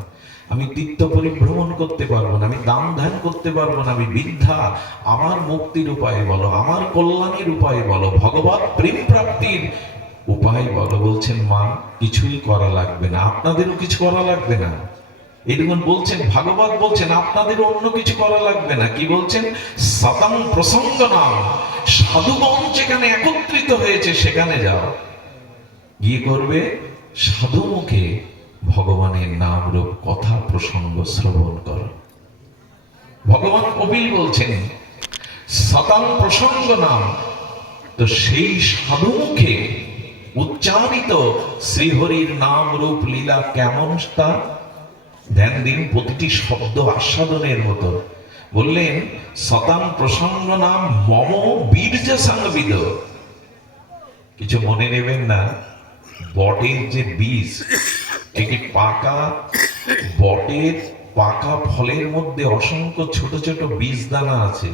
আমি তীর্থ পরিভ্রমণ করতে পারবো না, আমি দান ধ্যান করতে পারবো না, আমি বৃদ্ধা, আমার মুক্তির উপায় বলো, আমার কল্যাণের উপায় বলো, ভগবত প্রেম প্রাপ্তির উপায় বলো। বলছেন মা, কিছুই করা লাগবে না, আপনাদেরও কিছু করা লাগবে না। এরকম বলছেন ভাগবত, বলছেন আপনাদেরও অন্য কিছু করা লাগবে না। কি বলছেন? সতং প্রসঙ্গ নাম, সাধুগণ যেখানে একত্রিত হয়েছে সেখানে যাও, গিয়ে করবে সাধু মুখে ভগবানের নাম রূপ কথা প্রসঙ্গ শ্রবণ করো। ভগবান কপিল বলছেন সতং প্রসঙ্গ নাম। তো সেই সাধু মুখে উচ্চারিত শ্রীহরির নাম রূপ লীলা কেমন, তা ধ্যান দিন, প্রতিটি শব্দ আস্বাদনের মতো। বললেন সতং প্রসঙ্গ নাম মম বীর্য সংবিদ। কিছু মনে নেবেন না, বটের যে বীজ, একটি পাকা বটের পাকা ফলের মধ্যে অসংখ্য ছোট ছোট বীজ দানা আছে।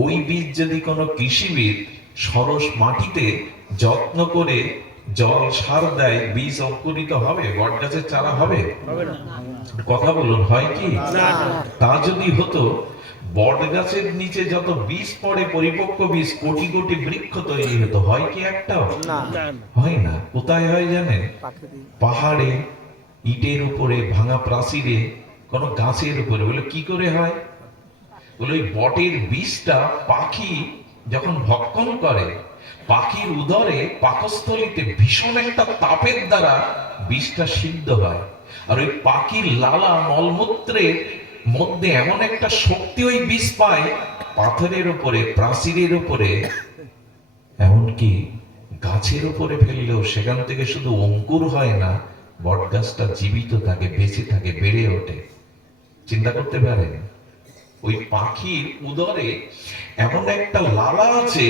ওই বীজ যদি কোনো কৃষিবিদ সরস মাটিতে যত্ন করে জল সার দেয়, বীজ অঙ্কুরিত হবে, বট গাছের চারা হবে? কথা বলুন, হয় কি? তা যদি হতো, বট গাছের নিচে যত বীজ পড়ে, পরিপক্ক বীজ, কোটি কোটি বৃক্ষ তৈরি হতো, হয় কি একটাও? হয় না। কোথায় হয় জানেন? পাহাড়ে, ইটের উপরে, ভাঙা প্রাচীরে, কোন গাছের উপরে। বলে কি করে হয়? বলে ওই বটের বীজটা পাখি যখন ভক্ষণ করে, পাখির উদরে, পাকস্থলীতে ভীষণ একটা তাপের দ্বারা বীজটা সিদ্ধ হয়। আর ওই পাখির লালা, মলমূত্রের মধ্যে এমন একটা শক্তি ওই বীজ পায়, পাথরের উপরে, প্রাচীরের উপরে, এমনকি গাছের উপরে ফেললেও সেখান থেকে শুধু অঙ্কুর হয় না, বট গাছটা জীবিত থাকে, বেঁচে থাকে, বেড়ে ওঠে। চিন্তা করতে পারেন? ওই পাখির উদরে এমন একটা লালা আছে,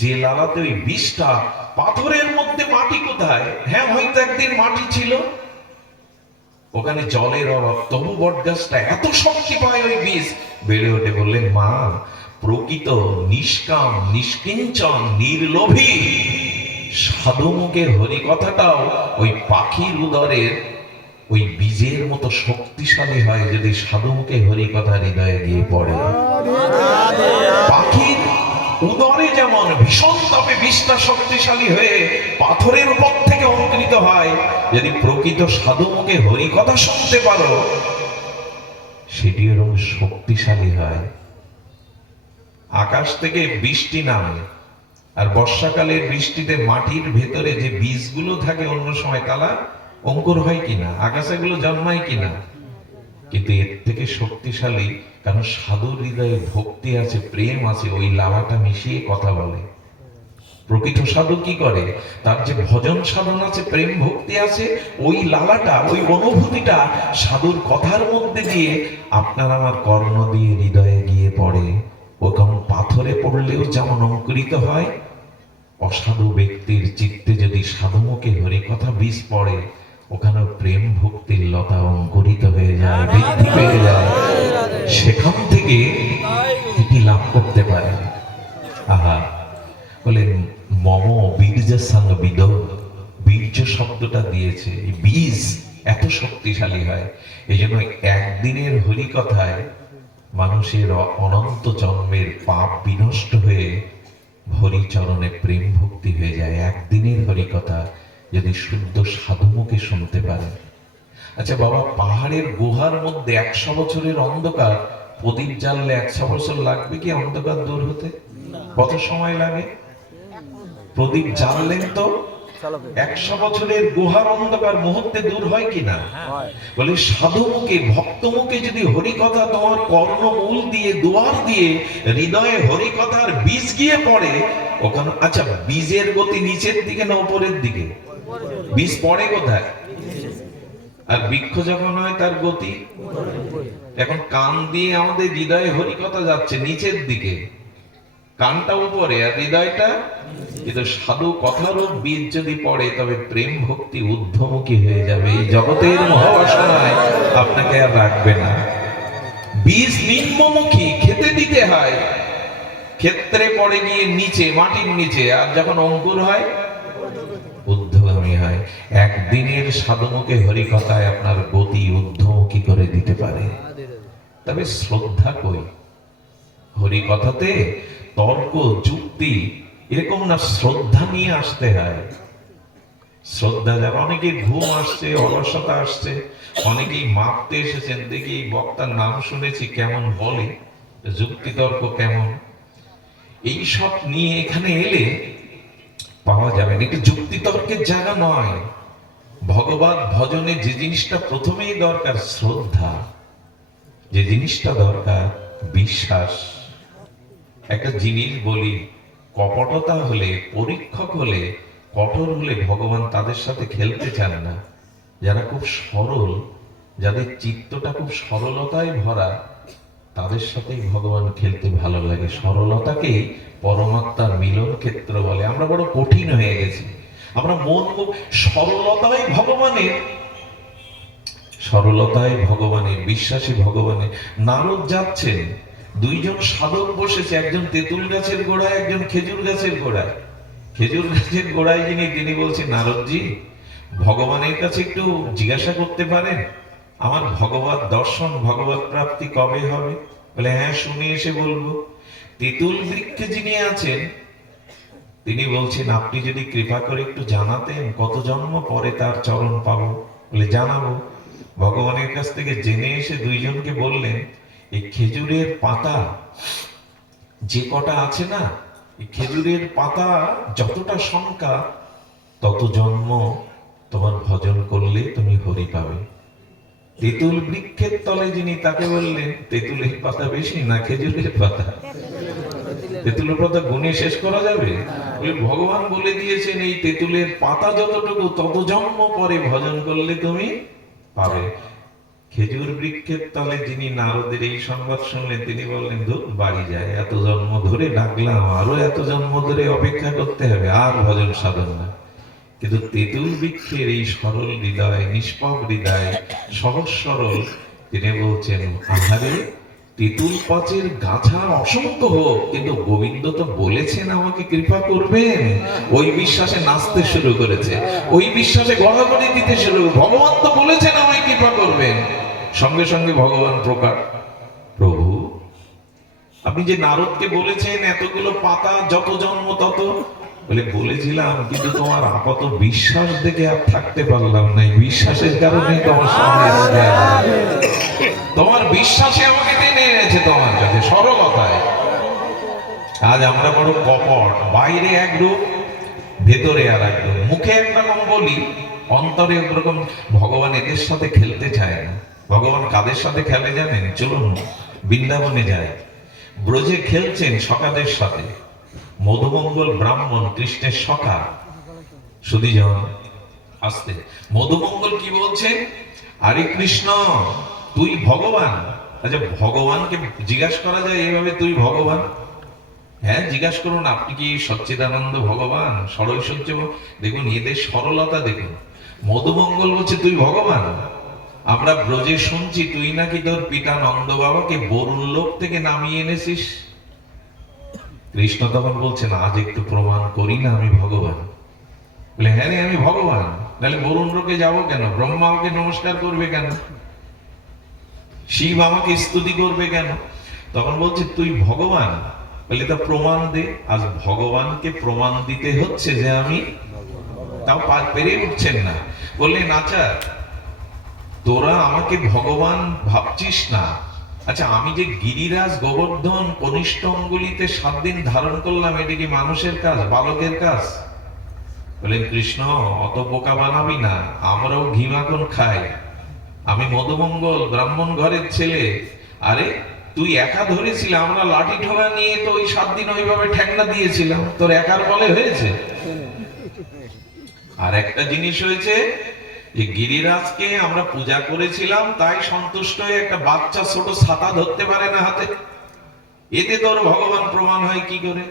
যে লালাতে ওই বিষটা, পাথরের মধ্যে মাটি কোথায়? হ্যাঁ, হয়তো একদিন মাটি ছিল, ওখানে জলের অভাব, তবু বট গাছটা এত শক্তি পায়, ওই বীজ বেড়ে ওঠে। বললেন, মা, প্রকৃত নিষ্কাম, নিষ্কিঞ্চন, নির্লোভী সাধুমুখের হরি কথাটাও ওই পাখির উদরের ওই বীজের মতো শক্তিশালী হয়, যদি সাধুমুখে হরি কথা হৃদয়ে গিয়ে পড়ে। পাখির উদরে যেমন ভীষণ তাপে বীজটা শক্তিশালী হয়ে পাথরের উপর থেকে অঙ্কুরিত হয়, যদি প্রকৃত সাধুমুখে হরি কথা শুনতে পারো, সেটি এরকম শক্তিশালী হয়। আকাশ থেকে বৃষ্টি নামে, আর বর্ষাকালের বৃষ্টিতে মাটির ভেতরে যে বীজগুলো থাকে, অন্য সময় তারা অঙ্কুর হয় কিনা, আকাশে গুলো জন্মায় কিনা? কিন্তু এর থেকে শক্তিশালী, কারণ সাধুর হৃদয়ে ভক্তি আছে, প্রেম আছে, ওই লালাটা মিশিয়ে কথা বলে। প্রকৃত সাধু কি করে? তার যে ভজন সাধন আছে, প্রেম ভক্তি আছে, ওই লালাটা, ওই অনুভূতিটা সাধুর কথার মধ্যে দিয়ে আপনার আমার কর্ণ দিয়ে হৃদয়ে গিয়ে পড়ে। ও কেমন পাথরে পড়লেও যেমন অঙ্কুরিত হয়, অসাধু ব্যক্তির চিত্তে যদি সাধুমুখে হরি কথা বীজ পড়ে, ওখানে প্রেম ভক্তির লতা অঙ্কুরিত হয়ে যায়, বৃদ্ধি পেয়ে যায়, সেখান থেকে এটি লাভ করতে পারে। আহা, বলেন, মম বীর্য সঙ্গ বিদ, বীর্য শব্দটা দিয়েছে, এই বীজ এত শক্তিশালী হয়। এই জন্য একদিনের হরি কথায় মানুষের অনন্ত জন্মের পাপ বিনষ্ট হয়ে হরিচরণে প্রেম ভক্তি হয়ে যায়, একদিনের হরি কথা যদি শুদ্ধ সাধুমুখে শুনতে পারে। আচ্ছা বাবা, পাহাড়ের গুহার মধ্যে 100 বছরের অন্ধকার, প্রদীপ জ্বাললে 100 বছর লাগবে কি অন্ধকার দূর হতে? কত সময় লাগে? প্রদীপ জ্বাললেন তো 100 বছরের গুহার অন্ধকার মুহূর্তে দূর হয় কিনা? বলে সাধুমুখে, ভক্তমুখে যদি হরি কথা তোমার কর্ণমূল দিয়ে, দুয়ার দিয়ে হৃদয়ে হরি কথার বীজ গিয়ে পড়ে, ওখানে, আচ্ছা, বীজের গতি নিচের দিকে না উপরের দিকে? বীজ পড়ে কোথায়? আর বৃক্ষ যখন হয় তার গতি, এখন কান দিয়ে আমাদের হৃদয়ে হরি কথা যাচ্ছে নিচের দিকে, কানটা উপরে আর হৃদয়টা। কিন্তু সাধু কথারূপ বীজ যদি পড়ে, তবে প্রেম ভক্তি ঊর্ধ্বমুখী হয়ে যাবে, এই জগতের মহাবাসনায় আপনাকে আর রাখবে না। বীজ নিম্নমুখী, খেতে দিতে হয়, ক্ষেত্রে পড়ে গিয়ে নিচে, মাটির নিচে, আর যখন অঙ্কুর হয় ঊর্ধ্বগামী হয়। একদিনের সাধুমুখে হরি কথায় আপনার গতি ঊর্ধ্বমুখী করে দিতে পারে। তবে শ্রদ্ধা কই? হরি কথাতে তর্ক যুক্তি এরকম না, শ্রদ্ধা নিয়ে আসতে হয়। শ্রদ্ধা, যারা অনেকে ঘুম আসছে, অলসতা আসছে, অনেকেই মাপতে এসেছেন, দেখি এই বক্তার নাম শুনেছি কেমন বলে, যুক্তি তর্ক কেমন, এইসব নিয়ে এখানে এলে পাওয়া যাবে না। এটা যুক্তি তর্কের জায়গা নয়। ভগবত ভজনে যে জিনিসটা প্রথমেই দরকার, শ্রদ্ধা। যে জিনিসটা দরকার, বিশ্বাস। একটা জিনিস বলি, কপটতা হলে, পরীক্ষক হলে, কঠোর হলে ভগবান তাদের সাথে খেলতে চান না। যারা খুব সরল, যাদের চিত্তটা খুব সরলতায় ভরা, তাদের সাথেই ভগবান খেলতে ভালো লাগে। সরলতাকে পরমাত্মার মিলন ক্ষেত্র বলে। আমরা বড় কঠিন হয়ে গেছি, আমরা মন, সরলতায় ভগবানের, সরলতায় ভগবানের, বিশ্বাসী ভগবানের। নারদ যাচ্ছেন, দুইজন সাধক বসেছে, একজন তেঁতুল গাছের গোড়ায়, একজন খেজুর গাছের গোড়ায়। খেজুর গাছের গোড়ায় যিনি, তিনি বলছেন, নারদজি, ভগবানের কাছে একটু জিজ্ঞাসা করতে পারেন আমার ভগবত দর্শন, ভগবত প্রাপ্তি কবে হবে? বলে, হ্যাঁ, শুনে এসে বলবো। তেঁতুল বৃক্ষে যিনি আছেন, তিনি বলছেন, আপনি যদি কৃপা করে একটু জানাতেন কত জন্ম পরে তার চরণ পাবো। বলে, জানাবো। ভগবানের কাছ থেকে জেনে এসে দুইজনকে বললেন, এই খেজুরের পাতা যে কটা আছে না, এই খেজুরের পাতা যতটা সংখ্যা, তত জন্ম তোমার ভজন করলে তুমি হরি পাবে। তেঁতুল বৃক্ষের তলে যিনি, তাকে বললেন, তেঁতুলের পাতা বেশি না খেজুরের পাতা? তেঁতুলের পাতা গুণে শেষ করা যাবে? ভগবান বলে দিয়েছেন, এই তেঁতুলের পাতা যতটুকু, তত জন্ম পরে ভজন করলে তুমি পাবে। খেজুর বৃক্ষের তলে যিনি নারদের এই সংবাদ শুনলেন, তিনি বললেন, ধুর, বাড়ি যায়, এত জন্ম ধরে ডাকলাম, আরো এত জন্ম ধরে অপেক্ষা করতে হবে, আর ভজন সাধন না। কিন্তু তেঁতুল বৃক্ষের এই সরল হৃদয়, নিষ্পাপ হৃদয়, সহজ সরল, তিনি বলছেন, আহারে, তেঁতুল পাচের গাছা অসংখ্য হোক, কিন্তু গোবিন্দ তো বলেছেন আমাকে কৃপা করবেন। ওই বিশ্বাসে নাচতে শুরু করেছে, ওই বিশ্বাসে গড়াগড়ি দিতে শুরু। ভগবান তো বলেছেন আমায় কৃপা করবেন। সঙ্গে সঙ্গে ভগবান প্রকার, প্রভু, আপনি যে নারদকে বলেছেন এতগুলো পাতা, যত জন্ম তত, বলে, বলেছিলাম, কিন্তু তোমার আপাত বিশ্বাস দেখে আর থাকতে পারলাম না। বিশ্বাসের কারণে তোমার সামনে, তোমার বিশ্বাসে আমাকে টেনে এনেছে তোমার কাছে, সরলতায়। আজ আমরা বড় কপট, বাইরে এক রূপ, ভেতরে আর এক রূপ। মুখে একরকম বলি, অন্তরে একরকম। ভগবান এদের সাথে খেলতে চায় না। ভগবান কাদের সাথে খেলে জানেন? চলুন বৃন্দাবনে যায়। ব্রজে খেলছেন সখাদের সাথে। মধুমঙ্গল ব্রাহ্মণ, কৃষ্ণের সখা, সুধীজন, আসতে। মধুমঙ্গল কি বলছেন? আরে কৃষ্ণ, তুই ভগবান? আচ্ছা, ভগবানকে জিজ্ঞাসা করা যায় এইভাবে, তুই ভগবান? হ্যাঁ, জিজ্ঞাসা করুন, আপনি কি সচ্চিদানন্দ ভগবান, ষড়ৈশ্বর্য? দেখুন এদের সরলতা দেখুন। মধুমঙ্গল বলছে, তুই ভগবান? আমরা ব্রজে শুনছি তুই নাকি তোর পিতা নন্দ বাবাকে বরুণ লোক থেকে নামিয়ে এনেছিস। কৃষ্ণ তখন বলছেন, আজ একটু প্রমাণ করি না আমি ভগবান। বলে, হ্যাঁ রে, আমি ভগবান। তাহলে বরুণ লোকে যাবো কেন? ব্রহ্মা আমাকে নমস্কার করবে কেন? শিব আমাকে স্তুতি করবে কেন? তখন বলছে, তুই ভগবান? বলে, তা প্রমাণ দে। আজ ভগবানকে প্রমাণ দিতে হচ্ছে যে আমি, তাও পেরে উঠছেন না। বললেন, আচ্ছা, তোরা আমাকে ভগবান ভাবছিস না। আচ্ছা, আমি যে গিরিরাজ গোবর্ধন কনিষ্ঠ অঙ্গুলিতে 7 দিন ধারণ করলাম, এটি কি মানুষের কাজ, বালকের কাজ? বলেন, কৃষ্ণ, অত বোকা বানাবি না, আমরাও ঘি মাখন খাই। আমি মধুমঙ্গল, ব্রাহ্মণ ঘরের ছেলে। আরে, তুই একা ধরেছিল, আমরা লাঠি ঠোঙা নিয়ে তো ওই 7 দিন ওইভাবে ঠেকনা দিয়েছিলাম, তোর একার বলে হয়েছে? আর একটা জিনিস হয়েছে, যে গিরিরাজকে আমরা পূজা করেছিলাম, তাই সন্তুষ্ট হয়ে একটা বাচ্চা ছোট ছাতা ধরতে পারে না হাতে। এতে তোর ভগবান প্রমাণ হয় কি করে?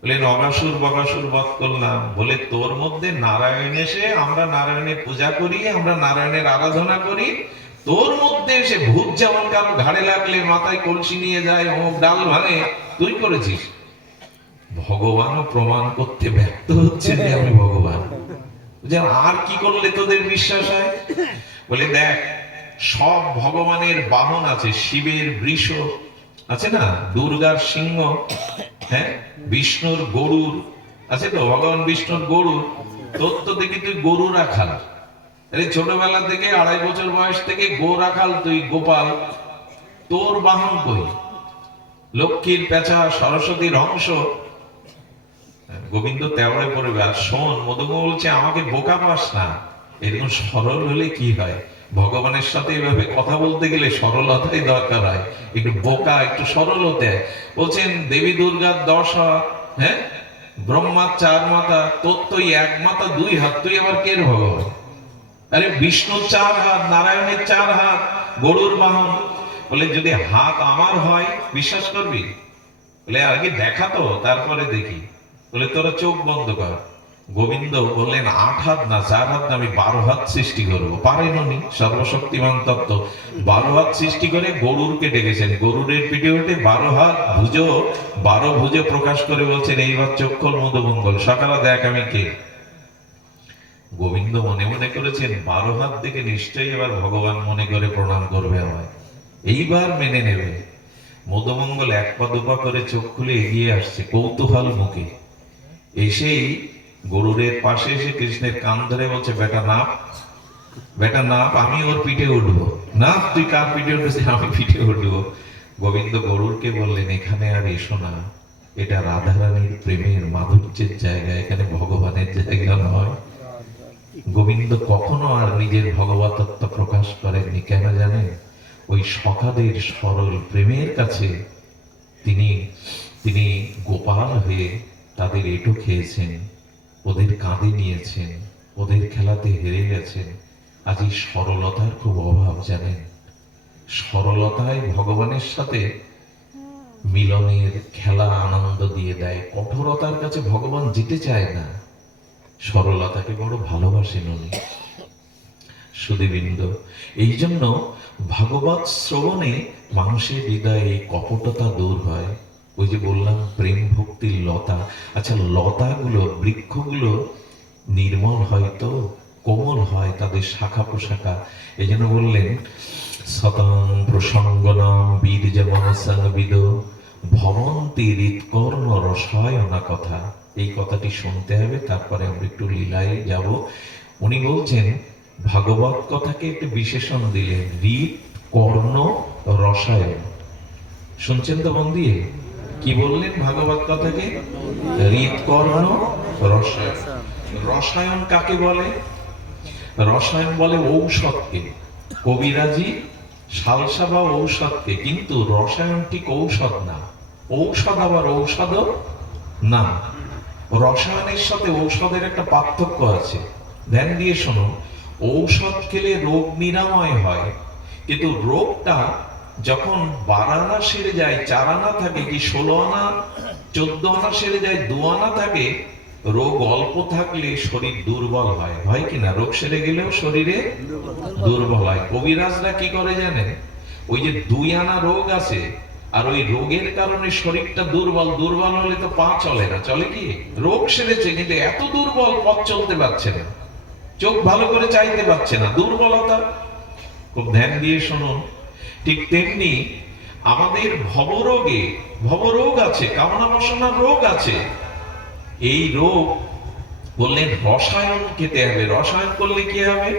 বলে, অগাসুর বগাসুর বধ করলাম। বলে, তোর মধ্যে নারায়ণ এসে, আমরা নারায়ণের পূজা করি, আমরা নারায়ণের আরাধনা করি, তোর মধ্যে এসে ভূত যেমন কারো ঘাড়ে লাগলে মাথায় কলসি নিয়ে যায়, অমুক ডাল ভাঙে, তুই করেছিস। ভগবানও প্রমাণ করতে ব্যর্থ হচ্ছে যে আমি ভগবান। যে আর কি করলে তোদের বিশ্বাস হয়? বলে, দেখ, সব ভগবানের বাহন আছে। শিবের বৃষ আছে না, দুর্গার সিংহ, হ্যাঁ, বিষ্ণুর গরুর আছে তো, ভগবান বিষ্ণুর গরু। তোর তো দেখি তুই গরু রাখাল। আরে, ছোটবেলা থেকে 2.5 বছর বয়স থেকে গো রাখাল তুই, গোপাল। তোর বাহন কই? লক্ষ্মীর পেঁচা, সরস্বতীর অংশ। গোবিন্দ তেওড়ে পড়বে। আর শোন, মধুমা বলছে, আমাকে বোকা পাস না। এরকম সরল হলে কি হয়? ভগবানের সাথে এভাবে কথা বলতে গেলে সরলতাই দরকার হয়, একটু বোকা, একটু সরল হতে হয়। বলছেন, দেবী দুর্গার 10 হাত, হ্যাঁ, ব্রহ্মার 4 মাথা, তোর তো 1 মাথা 2 হাত, তুই আবার কের ভগবান? আরে, বিষ্ণুর 4 হাত, নারায়ণের 4 হাত, গরুর বাহন। বলে, যদি হাত আমার হয় বিশ্বাস করবি? বলে, আগে দেখা তো, তারপরে দেখি। বলে, তোরা চোখ বন্ধ কর। গোবিন্দ বললেন 8 হাত না 4 হাত না, আমি 12 হাত সৃষ্টি করবো। পারেন উনি, সর্বশক্তিমান তত্ত্ব। 12 হাত সৃষ্টি করে গরুরকে ডেকেছেন, গরুরের পিঠে উঠে 12 হাত ভুজো, 12 ভুজে প্রকাশ করে বলছেন, এইবার চোখ খোল মধুমঙ্গল, সকালে দেখ আমি কে। গোবিন্দ মনে মনে করেছেন 12 হাত দেখে নিশ্চয়ই এবার ভগবান মনে করে প্রণাম করবে আমায়, এইবার মেনে নেবে। মধুমঙ্গল এক পা দুপা করে চোখ খুলে এগিয়ে আসছে কৌতূহল মুখে। এসেই গরুরের পাশে এসে কৃষ্ণের কান ধরে বলছে, বেটা নাপ, বেটা নাপ, আমি ওর পিঠে উঠবো। না, তুই কার পিঠে উঠেছিস? আমি পিঠে উঠবো। গোবিন্দ গরুরকে বললেন, এখানে আর এসো না, এটা রাধারানীর প্রেমের মাধুর্যের জায়গা, এখানে ভগবানের জায়গা নয়। গোবিন্দ কখনো আর নিজের ভগবতত্ব প্রকাশ করেননি, কেন জানেন? ওই সখাদের সরল প্রেমের কাছে তিনি তিনি গোপাল হয়ে তাদের এঁটো খেয়েছেন, ওদের কাঁধে নিয়েছেন, ওদের খেলাতে হেরে গেছেন। আজ এই সরলতার খুব অভাব, জানেন? সরলতায় ভগবানের সাথে মিলনের খেলা আনন্দ দিয়ে দেয়। কঠোরতার কাছে ভগবান যেতে চায় না, সরলতাকে বড় ভালোবাসেন উনি। সুধীবৃন্দ, এই জন্য ভাগবত শ্রবণে মানুষের হৃদয়ে এই কপটতা দূর হয়। ওই যে বললাম প্রেম ভক্তির লতা, আচ্ছা লতাগুলো, বৃক্ষগুলো নির্মল হয় তো, কোমল হয় তাদের শাখা প্রশাখা। এই জন্য বললেন, সতং প্রসঙ্গনাম বীর যেমন সংবিদ ভবন্তি হৃৎকর্ণ রসায়না কথা। এই কথাটি শুনতে হবে, তারপরে আমরা একটু লীলায় যাব। উনি বলছেন ভাগবত কথাকে একটু বিশেষণ দিলেন, হৃৎ কর্ণ রসায়ন। শুনছেন তো মন দিয়ে? কি বললেন ভাগবত কথাকে? হৃৎ কর্ণ রসায়ন। রসায়ন কাকে বলে? রসায়ন বলে ঔষধকে, কবিরাজি সালসা বা ঔষধকে। কিন্তু রসায়ন ঠিক ঔষধ না, ঔষধ আবার ঔষধ না। রসায়নের সাথে ঔষধের একটা পার্থক্য আছে, ধ্যান দিয়ে শোনো। ঔষধ খেলে রোগ নিরাময় হয়, কিন্তু রোগটা যখন 12 আনা সেরে যায়, 4 আনা থাকে, কি 16 আনা 14 আনা সেরে যায়, 2 আনা থাকে, রোগ অল্প থাকলে শরীর দুর্বল হয়, হয় কিনা? রোগ সেরে গেলেও শরীরে দুর্বল হয়। কবিরাজরা কি করে জানেন? ওই যে 2 আনা রোগ আছে, আর ওই রোগের কারণে শরীরটা দুর্বল, দুর্বল হলে তো পা চলে না, চলে কি? রোগ সেরেছে কিন্তু এত দুর্বল, পথ চলতে পারছে না, চোখ ভালো করে চাইতে পারছে না, দুর্বলতা। খুব ধ্যান দিয়ে শুনুন। ঠিক তেমনি আমাদের ভবরোগে, ভবরোগ আছে, কামনা বাসনার রোগ আছে। এই রোগ বললেন রসায়ন খেতে হবে। রসায়ন করলে কি হবে?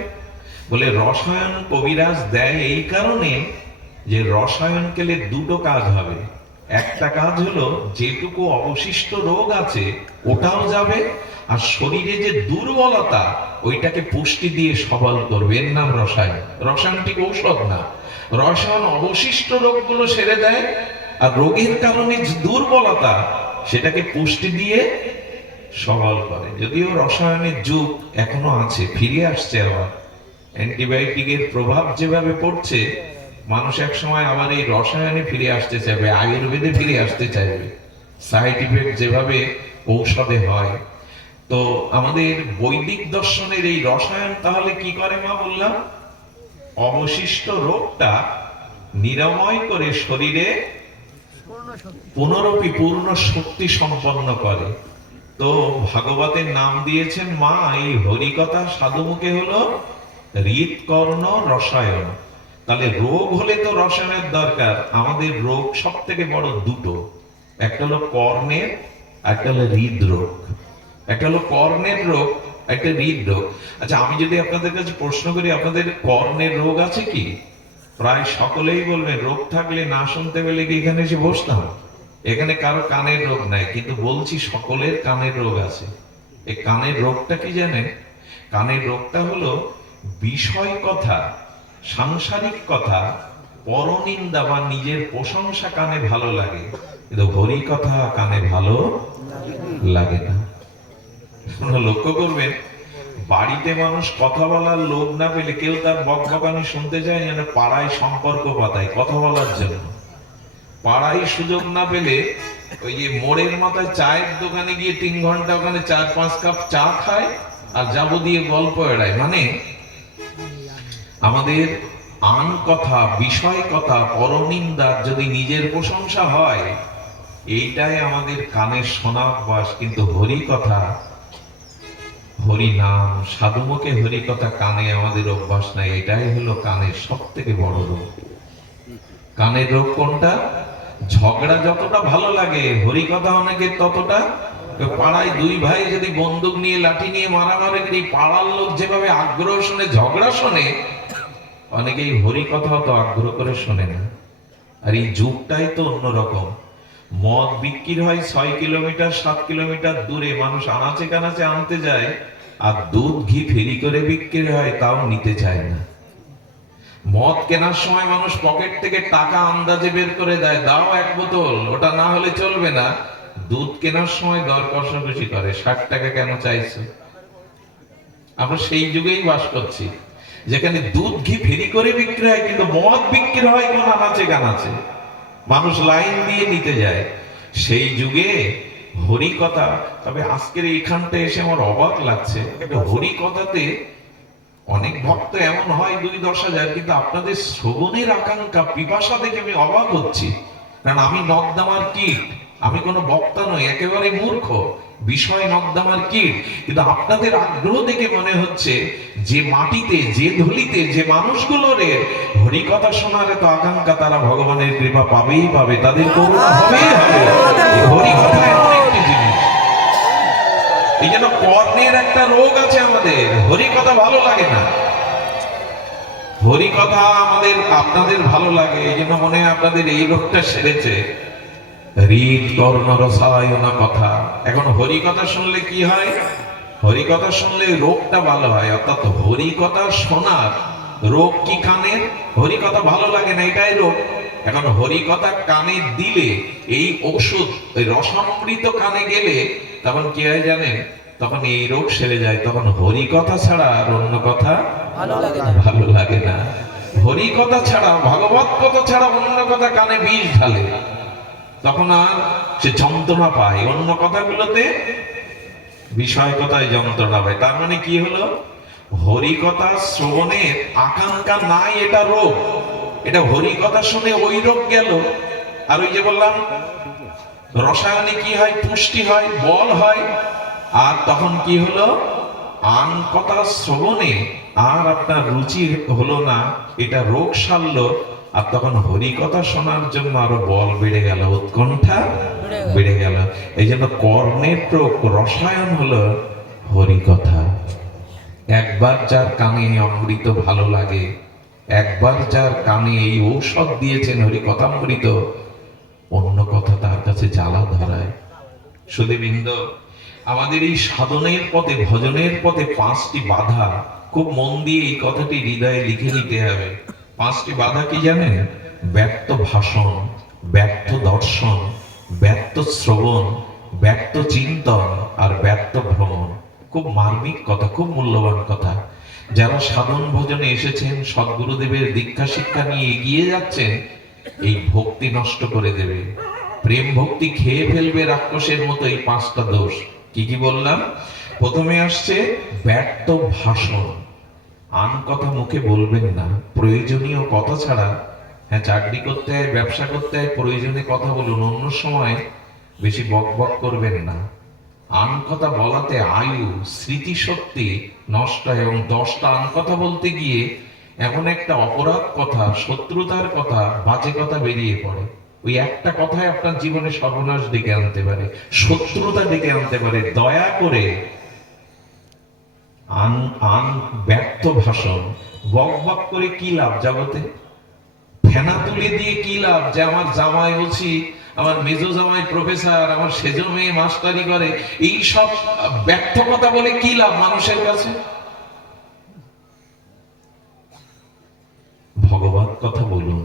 বলে রসায়ন কবিরাজ দেয় এই কারণে যে রসায়ন খেলে দুটো কাজ হবে। একটা কাজ হলো যেটুকু অবশিষ্ট রোগ আছে ওটাও যাবে, আর শরীরে যে দুর্বলতা ওইটাকে পুষ্টি দিয়ে সবল করবে, এর নাম রসায়ন। রসায়ন ঠিক ঔষধ না। রসায়ন অবশিষ্ট রোগগুলো সেরে দেয়, আর রোগের কারণে যে দুর্বলতা সেটাকে পুষ্টি দিয়ে সবল করে। যদিও রসায়নের যুগ এখনো আছে, ফিরে আসছে আবার। অ্যান্টিবায়োটিকের প্রভাব যেভাবে পড়ছে, মানুষ এক সময় আবার এই রসায়নে ফিরে আসতে চাইবে, আয়ুর্বেদে ফিরে আসতে চাইবে। সাইড ইফেক্ট যেভাবে ঔষধে হয়, তো আমাদের বৈদিক দর্শনের এই রসায়ন তাহলে কি করে? মা বললাম, অবশিষ্ট রোগটা নিরাময় করে শরীরে পুনরপি পূর্ণ শক্তি সম্পন্ন করে। তো ভাগবতের নাম দিয়েছেন মা এই হরিকথা সাধুমুখে হলো হৃৎকর্ণ রসায়ন। তাহলে রোগ হলে তো রসায়নের দরকার। আমাদের রোগ সব থেকে বড় দুটো, একটা হলো কর্ণের, একটা হলো হৃদরোগ। একটা হলো কর্ণের রোগ, একটা হৃদরোগ। আচ্ছা, আমি যদি আপনাদের কাছে প্রশ্ন করি, আপনাদের কর্ণের রোগ আছে কি? প্রায় সকলেই বলবেন রোগ থাকলে না শুনতে পেলে কি এখানে এসে বসতাম? এখানে কারো কানের রোগ নাই, কিন্তু বলছি সকলের কানের রোগ আছে। এই কানের রোগটা কি জানেন? কানের রোগটা হলো বিষয় কথা, সাংসারিক কথা, পরনিন্দা বা নিজের প্রশংসা কানে ভালো লাগে, কিন্তু হরি কথা কানে ভালো লাগে না। লক্ষ্য করবেন, বাড়িতে মানুষ কথা বলার লোক না পেলে কেউ তার বকবকানি শুনতে চায়, যেন পাড়ায় সম্পর্ক পাতায় কথা বলার জন্য। পাড়ায় সুযোগ না পেলে ওই যে মোড়ের মাথায় চায়ের দোকানে গিয়ে 3 ঘন্টা ওখানে 4-5 কাপ চা খায় আর যাবতীয় গল্প এড়ায়। মানে আমাদের আন কথা, বিষয় কথা, পরনিন্দা যদি নিজের প্রশংসা হয়, এইটাই আমাদের কানের শোনা অভ্যাস। কিন্তু হরি কথা, হরি নাম, সাধুমুখে হরি কথা কানে আমাদের অভ্যাস নাই। এটাই হলো কানের সব থেকে বড় রোগ। কানের রোগ কোনটা? ঝগড়া যতটা ভালো লাগে, হরি কথা অনেকের ততটা। পাড়ায় 2 ভাই যদি বন্দুক নিয়ে লাঠি নিয়ে মারামারি করি, পাড়ার লোক যেভাবে আগ্রহ শুনে ঝগড়া শোনে, অনেকেই হরি কথা তো আগ্রহ করে শোনে না। আর এই যুগটাই তো অন্যরকম। মদ বিক্রি হয় 6 কিলোমিটার 7 কিলোমিটার দূরে, মানুষ আনাচে কানাচে আনতে যায়, আর দুধ ঘি ফেরি করে বিক্রি হয়, তাও নিতে চায় না। মদ কেনার সময় মানুষ পকেট থেকে টাকা আন্দাজে বের করে দেয়, দাও 1 বোতল, ওটা না হলে চলবে না। দুধ কেনার সময় দর কষাকষি করে, 60 টাকা কেন চাইছো? আমরা সেই যুগেই বাস করছি, যেখানে দুধ ঘি ফেরি করে বিক্রি হয়, কিন্তু মদ বিক্রি হয় কোন আনাচে কানাচে, মানুষ লাইন দিয়ে নিতে যায়। সেই যুগে হরি কথা। তবে আজকের এইখানটা এসে আমার অবাক লাগছে, হরি কথাতে অনেক ভক্ত এমন হয় 2-10 হাজার, কিন্তু আপনাদের শ্রবণের আকাঙ্ক্ষা, পিপাসা দেখে আমি অবাক হচ্ছি। কারণ আমি নকদামার কীট, আমি কোনো বক্তা নই, একেবারে মূর্খ, বিষয় নকদামার কীট। কিন্তু আপনাদের আগ্রহ দেখে মনে হচ্ছে যে মাটিতে, যে ধুলিতে, যে মানুষগুলোর হরিকথা শোনার এত আকাঙ্ক্ষা, তারা ভগবানের কৃপা পাবেই পাবে, তাদের করুণা হবেই হবে। হরিকথা এমন একটি জিনিস। এই জন্য কর্ণের একটা রোগ আছে আমাদের, হরি কথা ভালো লাগে না। হরি কথা আমাদের, আপনাদের ভালো লাগে, এই জন্য মনে হয় আপনাদের এই রোগটা সেরেছে। হৃদ কর্ণ রসায়না কথা। এখন হরি কথা শুনলে কি হয়? হরি কথা শুনলে রোগটা ভালো হয়। অর্থাৎ হরি কথা শোনার রোগ কি কানের? হরি কথা ভালো লাগে না, এটাই রোগ। এখন হরি কথা কানে দিলে, এই ওষুধ, ওই রসামৃত কানে গেলে তখন কি হয় জানেন? তখন এই রোগ সেরে যায়। তখন হরি কথা ছাড়া আর অন্য কথা ভালো লাগে না। হরি কথা ছাড়া, ভাগবত কথা ছাড়া অন্য কথা কানে বিষ ঢালে, তখন আর সে যন্ত্রণা পায়। অন্য কথাগুলোতে, বিষয় কথায় যন্ত্রণা পায়। তার মানে কি হলো? হরি কথা শ্রবণের আকাঙ্ক্ষা নাই, এটা রোগ। এটা হরি কথা শুনে ওই রোগ গেল। আর ওই যে বললাম, রসায়নে কি হয়? পুষ্টি হয়, বল হয়। আর তখন কি হলো? আন কথা শ্রবণে আর আপনার রুচি হলো না, এটা রোগ সারলো। আর তখন হরি কথা শোনার জন্য আরো বল বেড়ে গেল, উৎকণ্ঠা বেড়ে গেল। এই জন্য কর্ণের রসায়ন হলো হরি কথা। একবার যার কানে অমৃত ভালো লাগে, একবার যার কানে এই ঔষধ দিয়েছেন হরি কথামৃত, অন্য কথা তার কাছে জ্বালা ধরায়। সুধীবৃন্দ, আমাদের এই সাধনের পথে, ভজনের পথে 5টি বাধা, খুব মন দিয়ে এই কথাটি হৃদয়ে লিখে নিতে হবে। 5টি বাধা কি জানেন? ব্যর্থ ভাষণ, ব্যর্থ দর্শন, ব্যর্থ শ্রবণ, ব্যর্থ চিন্তন আর ব্যর্থ ভ্রমণ। খুব মার্মিক কথা, খুব মূল্যবান কথা। যারা সাধন ভজনে এসেছেন, সদ্গুরুদেবের দীক্ষা শিক্ষা নিয়ে এগিয়ে যাচ্ছেন, এই ভক্তি নষ্ট করে দেবে। প্রেম ভক্তি খেয়ে ফেলবে রাক্ষসের মতো এই 5টা দোষ। কি কি বললাম? প্রথমে আসছে ব্যর্থ ভাষণ। আন কথা মুখে বলবেন না, প্রয়োজনীয় কথা ছাড়া। হ্যাঁ, চাকরি করতে হয়, ব্যবসা করতে হয়, প্রয়োজনীয় কথা বলুন, অন্য সময় বেশি বক বক করবেন না। আন কথা বলাতে আয়ু, স্মৃতিশক্তি নষ্ট হয়, এবং 10টা আন কথা বলতে গিয়ে এমন একটা অপরাধ কথা, শত্রুতার কথা, বাজে কথা বেরিয়ে পড়ে। ওই একটা কথাই আপনার জীবনে সর্বনাশ ডেকে আনতে পারে, শত্রুতা ডেকে আনতে পারে। দয়া করে ব্যর্থ ভাষণ, বক বক করে কি লাভ জগতে? ফেনা তুলে দিয়ে কি লাভ? যে আমার জামাই বলছি, আমার মেজো জামাই প্রফেসর, আমার সেজো মেয়ে মাস্টারি করে, এই সব ব্যর্থ কথা বলে কি লাভ মানুষের কাছে? ভগবত কথা বলুন,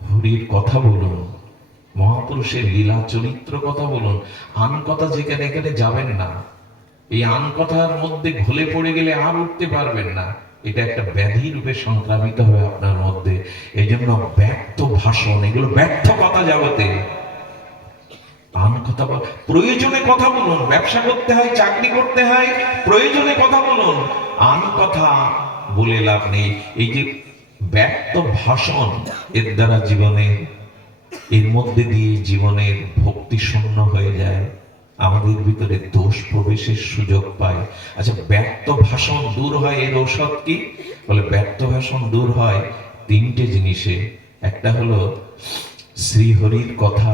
হরির কথা বলুন, মহাপুরুষের লীলা চরিত্র কথা বলুন। আন কথা যেখানে এখানে যাবেন না। এই আন কথার মধ্যে ঘুলে পড়ে গেলে আর উঠতে পারবেন না। এটা একটা ব্যাধি রূপে সংক্রামিত হবে আপনার মধ্যে। এই জন্য ব্যর্থ ভাষণ, এগুলো ব্যর্থ কথা জগতে। আন কথা বল, প্রয়োজনে কথা বলুন। ব্যবসা করতে হয়, চাকরি করতে হয়, প্রয়োজনে কথা বলুন। আন কথা বলে লাভ নেই। এই যে ব্যক্ত ভাষণ, এর দ্বারা জীবনের, এর মধ্যে দিয়ে জীবনের ভক্তি শূন্য হয়ে যায়, আমাদের ভিতরে দোষ প্রবেশের সুযোগ পায়। আচ্ছা, ব্যক্ত ভাষণ দূর হয়, এর ঔষধ কি? বলে ব্যক্ত ভাষণ দূর হয় তিনটে জিনিসে। একটা হলো শ্রীহরির কথা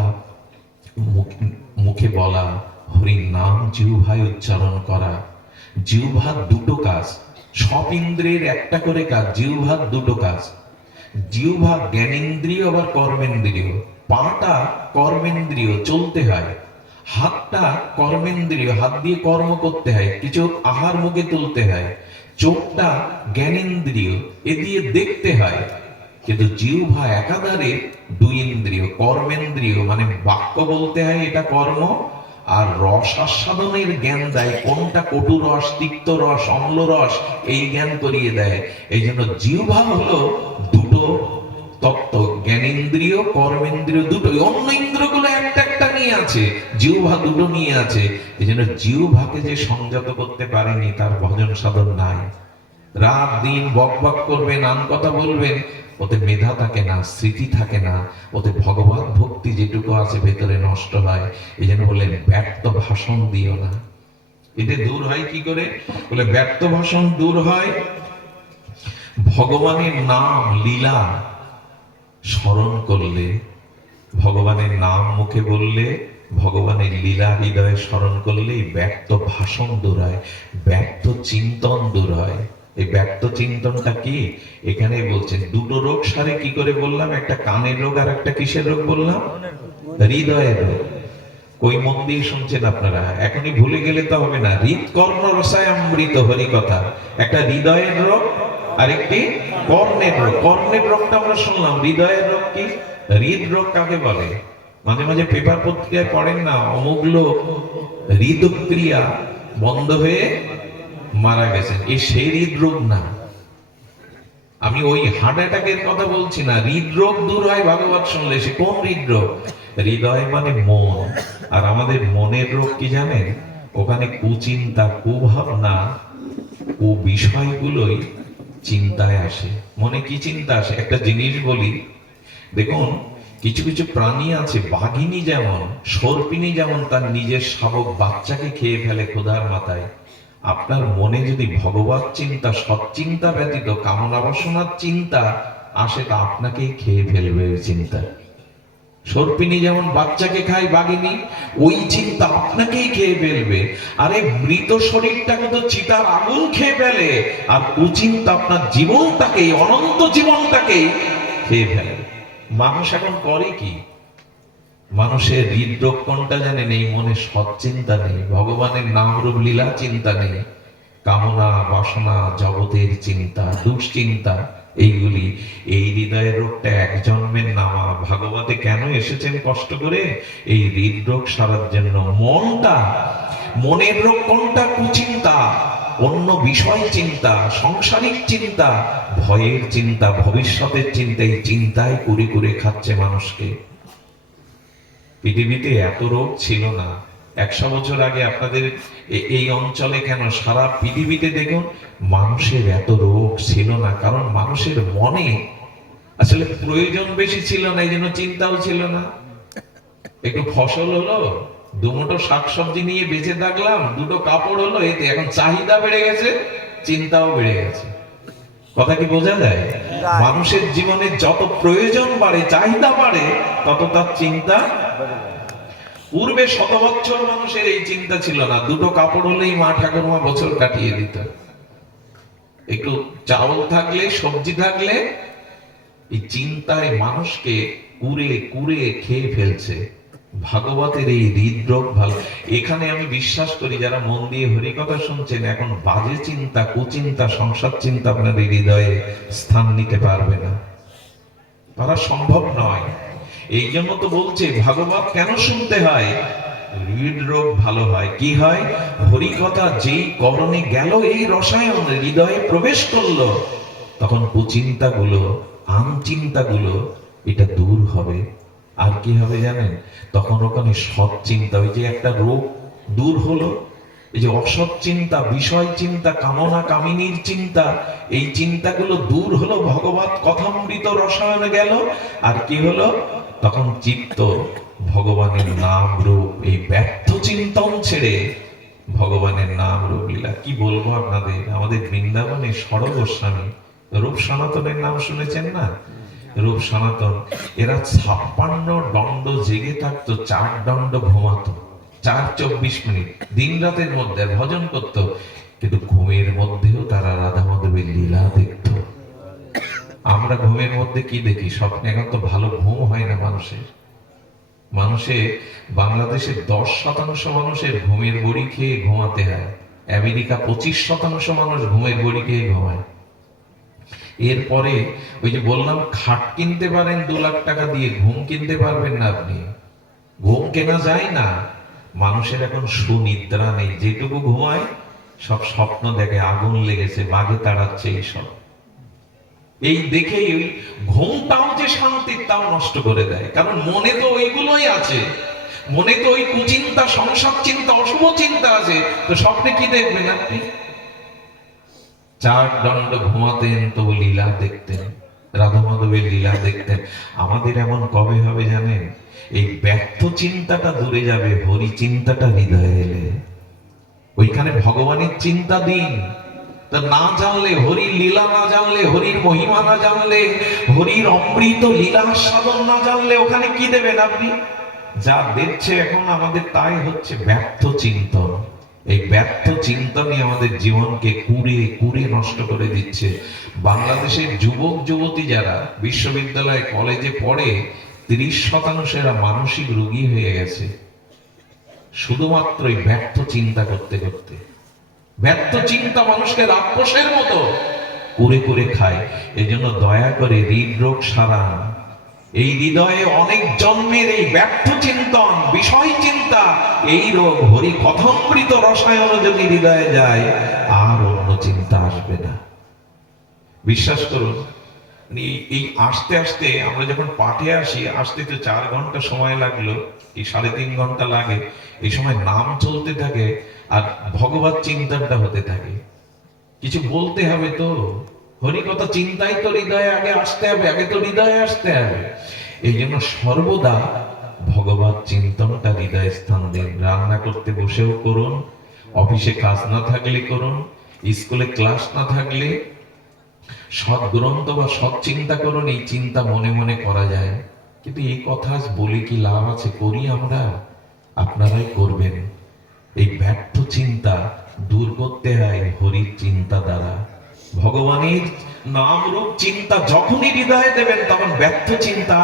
মুখে বলা, হরির নাম জিহ্বায় উচ্চারণ করা। জিহ্বার দুটো কাজ, সব ইন্দ্রিয়ের একটা করে কাজ, জিহ্বার দুটো কাজ। জিহ্বা জ্ঞানেন্দ্রিয় আবার কর্মেন্দ্রিয়। পাটা কর্মেন্দ্রিয়, চলতে হয়। হাতটা কর্মেন্দ্রিয়, হাত দিয়ে কর্ম করতে হয়, কিছু আহার মুখে তুলতে হয়। চোখটা জ্ঞানেন্দ্রিয়, এ দিয়ে দেখতে হয়। কিন্তু জিহ্বা একাধারে দুই ইন্দ্রিয়, কর্মেন্দ্রিয়, মানে বাক্য বলতে হয়, এটা কর্ম। আর রস আস্বাদনের জ্ঞান দেয়, কোনটা কটু রস, তিক্ত রস, অম্ল রস, এই জ্ঞান করিয়ে দেয়। এই জন্য জিহ্বা হলো দুটো তত্ত্ব, জ্ঞানেন্দ্রিয় কর্মেন্দ্রিয় দুটোই। অন্য ইন্দ্রগুলো একটা একটা নিয়ে আছে, জিহ্বা দুটো নিয়ে আছে। এই জন্য জিহ্বাকে যে সংযত করতে পারেনি, তার ভজন সাধন নাই। রাত দিন বক বক করবেন, নাম কথা বলবেন, ওতে মেধা থাকে না, স্মৃতি থাকে না, ওতে ভগবত ভক্তি যেটুকু আছে ভেতরে নষ্ট হয়। এই জন্য বললেন ব্যর্থ ভাষণ দিও না। এটা দূর হয় কি করে? বলে ব্যর্থ ভাষণ দূর হয় ভগবানের নাম লীলা স্মরণ করলে, ভগবানের নাম মুখে বললে, ভগবানের লীলা হৃদয়ে স্মরণ করলে ব্যক্ত ভাষণ দূর হয়, ব্যক্ত চিন্তন দূর হয়। এই ব্যক্ত চিন্তনটা কি? এখানে বলছেন দুটো রোগ সারে কি করে বললাম, একটা কানের রোগ আর একটা কিসের রোগ বললাম? হৃদয়ের রোগ। কই মন দিয়ে শুনছেন আপনারা? এখনই ভুলে গেলে তো হবে না। হৃৎকর্ণ রসায় অমৃত হরি কথা, একটা হৃদয়ের রোগ আর একটি কর্ণের রোগ। কর্ণের রোগটা আমরা শুনলাম, হৃদয়ের রোগ কি? হৃদরোগ কাকে বলে? মাঝে মাঝে পেপার পত্রিকায় পড়েন না, অমুক লোক হৃদক্রিয়া বন্ধ হয়ে মারা গেছেন। সেই হৃদরোগ না, আমি ওই হার্ট অ্যাটাকের কথা বলছি না। হৃদরোগ দূর হয় ভাগবত শুনলে। সে কোন হৃদরোগ? হৃদয় মানে মন। আর আমাদের মনের রোগ কি জানেন? ওখানে কুচিন্তা, কুভাবনা, ও বিষয়গুলোই চিন্তায় আসে। মনে কি চিন্তা আসে? একটা জিনিস বলি, দেখুন কিছু কিছু প্রাণী আছে, বাঘিনী যেমন, সর্পিনী যেমন তার নিজের শাবক বাচ্চাকে খেয়ে ফেলে ক্ষুধার মাথায়। আপনার মনে যদি ভগবত চিন্তা, সৎচিন্তা ব্যতীত কামনা বাসনার চিন্তা আসে, তা আপনাকেই খেয়ে ফেলবে ওই চিন্তা। সর্পিনী যেমন বাচ্চাকে খায়, বাঘিনী, ওই চিন্তা আপনাকেই খেয়ে ফেলবে। আরে মৃত শরীরটাকে তো চিতার আগুন খেয়ে ফেলে, আর কুচিন্তা আপনার জীবনটাকেই, অনন্ত জীবনটাকেই খেয়ে ফেলে। মানুষ এখন করে কি? মানুষের হৃদরোগ কোনটা জানেন? এই মনে সৎচিন্তা নেই, ভগবানের নাম রূপ লীলা চিন্তা নেই, কামনা বাসনা জগতের চিন্তা, দুশ্চিন্তা, এইগুলি। এই হৃদয়ের রোগটা এক জন্মের নামা। ভাগবতে কেন এসেছেন কষ্ট করে? এই হৃদরোগ সারার জন্য। মনটা, মনের রোগ কোনটা? কুচিন্তা, অন্য বিষয় চিন্তা, সংসারিক চিন্তা, ভয়ের চিন্তা, ভবিষ্যতের চিন্তা। এই চিন্তায় কুড়ে কুড়ে খাচ্ছে মানুষকে। পৃথিবীতে এত রোগ ছিল না 100 বছর আগে। আপনাদের এই অঞ্চলে কেন, সারা পৃথিবীতে দেখুন মানুষের এত রোগ ছিল না। কারণ মানুষের মনে আসলে প্রয়োজন বেশি ছিল না, এই জন্য চিন্তাও ছিল না। একটু ফসল হলো, দুমুঠো শাকসবজি নিয়ে বেঁচে থাকলাম, দুটো কাপড় হলো, এতে এখন চাহিদা বেড়ে গেছে, চিন্তাও বেড়ে গেছে। কথা কি বোঝা যায়? মানুষের জীবনে যত প্রয়োজন বাড়ে, চাহিদা বাড়ে, তত তার চিন্তা। পূর্বে 100 বছর মানুষের এই চিন্তা ছিল না। দুটো কাপড় হলেই মা ঠাকুরমা বছর কাটিয়ে দিত। একটু চাউল থাকলে, সবজি থাকলে, এই চিন্তায় মানুষকে কুড়ে কুড়ে খেয়ে ফেলছে। ভাগবতের এই হৃদরোগ ভালো। এখানে আমি বিশ্বাস করি যারা মন দিয়ে হরি কথা শুনছেন, এখন বাজে চিন্তা, কুচিন্তা, সংসার চিন্তা আপনার হৃদয়ে স্থান নিতে পারবে না, তারা সম্ভব নয়। এই জন্য তো বলছে ভাগবত কেন শুনতে হয়? হৃদরোগ ভালো হয়। কি হয়? হরি কথা যেই করণে গেল, এই রসায়ন হৃদয়ে প্রবেশ করলো, তখন কুচিন্তাগুলো, আনচিন্তাগুলো, এটা দূর হবে। আর কি হবে জানেন, তখন ওখানে সৎ চিন্তা, ওই যে একটা রোগ দূর হলো, এই যে অসৎ চিন্তা, বিষয় চিন্তা, কামনা কামিনীর চিন্তা, এই চিন্তাগুলো দূর হলো, ভগবত কথামৃত রসায়নে গেল। আর কি হলো, তখন চিত্ত ভগবানের নাম রূপ, এই ব্যর্থ চিন্তন ছেড়ে ভগবানের নাম রূপ লীলা। কি বলবো আপনাদের, আমাদের বৃন্দাবনে সরব গোস্বামী, রূপ সনাতনের নাম শুনেছেন না? রূপ সনাতন, এরা 56 দণ্ড জেগে থাকতো, 4 দণ্ড ঘুমাতো, 4-24 মিনিট দিন রাতের মধ্যে ভজন করত, কিন্তু ঘুমের মধ্যেও তারা রাধা মাধবের লীলা দেখত। আমরা ঘুমের মধ্যে কি দেখি? স্বপ্নে। এখন তো ভালো ঘুম হয় না মানুষের বাংলাদেশের 10% মানুষের ঘুমের বড়ি খেয়ে ঘুমাতে হয়, আমেরিকা 25% মানুষ ঘুমের বড়ি খেয়ে ঘুমায়। এরপরে ওই যে বললাম, খাট কিনতে পারেন 2 লাখ টাকা দিয়ে, ঘুম কিনতে পারবেন না আপনি। ঘুম কেনা যায় না। মানুষের এখন সুনিদ্রা নেই, যেটুকু ঘুমায় সব স্বপ্ন দেখে, আগুন লেগেছে, বাঘে তাড়াচ্ছে, এইসব। এই দেখেই ওই ঘুমটাও যে শান্তির, তাও নষ্ট করে দেয়। কারণ মনে তো ওইগুলোই আছে, মনে তো ওই কুচিন্তা, সংসার চিন্তা, অশুভ চিন্তা আছে, তো স্বপ্নে কি দেখবেন আপনি? 4 দণ্ড ঘুমাতেন তো লীলা দেখতেন, রাধা মাধবের লীলা দেখতেন। আমাদের এমন কবে হবে জানেন? এই ব্যর্থ চিন্তাটা দূরে যাবে, হরি চিন্তাটা হৃদয়ে এলে। ওইখানে ভগবানের চিন্তা দিন। তা না জানলে, হরির লীলা না জানলে, হরির মহিমা না জানলে, হরির অমৃত লীলা সাধন না জানলে, ওখানে কি দেবেন আপনি? যা দেখছে এখন আমাদের তাই হচ্ছে ব্যর্থ চিন্তন। এই ব্যর্থ চিন্তনই আমাদের জীবনকে কুড়ে কুড়ে নষ্ট করে দিচ্ছে। বাংলাদেশের যুবক যুবতী যারা বিশ্ববিদ্যালয় কলেজে পড়ে, 30% মানসিক রোগী হয়ে গেছে, শুধুমাত্র এই ব্যর্থ চিন্তা করতে করতে। ব্যর্থ চিন্তা মানুষকে রাক্ষসের মতো কুরে কুরে খায়। এই জন্য দয়া করে হৃদরোগ সারান। এই হৃদয়ে অনেক জন্মের এই ব্যর্থ চিন্তন, বিষয় চিন্তা, এই রোগ হরি কথামৃত রসায়ন যদি হৃদয়ে যায়, আর অন্য চিন্তা আসবে না। বিশ্বাস করুন, এই আস্তে আস্তে আমরা যখন পাঠে আসি, আসতে তো 4 ঘন্টা সময় লাগলো, এই 3.5 ঘন্টা লাগে। এই সময় নাম চলতে থাকে আর ভগবত চিন্তনটা হতে থাকে। কিছু বলতে হবে তো, হরি কথা চিন্তাই তো হৃদয়ে আগে আসতে হবে, আগে তো হৃদয়ে আসতে হবে। এই জন্য সর্বদা ভগবত চিন্তনটা হৃদয়ে স্থান দিন। রান্না করতে বসেও করুন, অফিসে কাজ না থাকলে করুন, স্কুলে ক্লাস না থাকলে সৎ গ্রন্থ বা সৎ চিন্তা করুন। এই চিন্তা মনে মনে করা যায়, কিন্তু এই কথা বলে কি লাভ আছে? করি আমরা, আপনারাই করবেন। এই ব্যর্থ চিন্তা দূর করতে হয় হরির চিন্তা দ্বারা। ভগবানের নাম রূপ চিন্তা যখনই হৃদয়ে দেবেন, তখন ব্যর্থ চিন্তা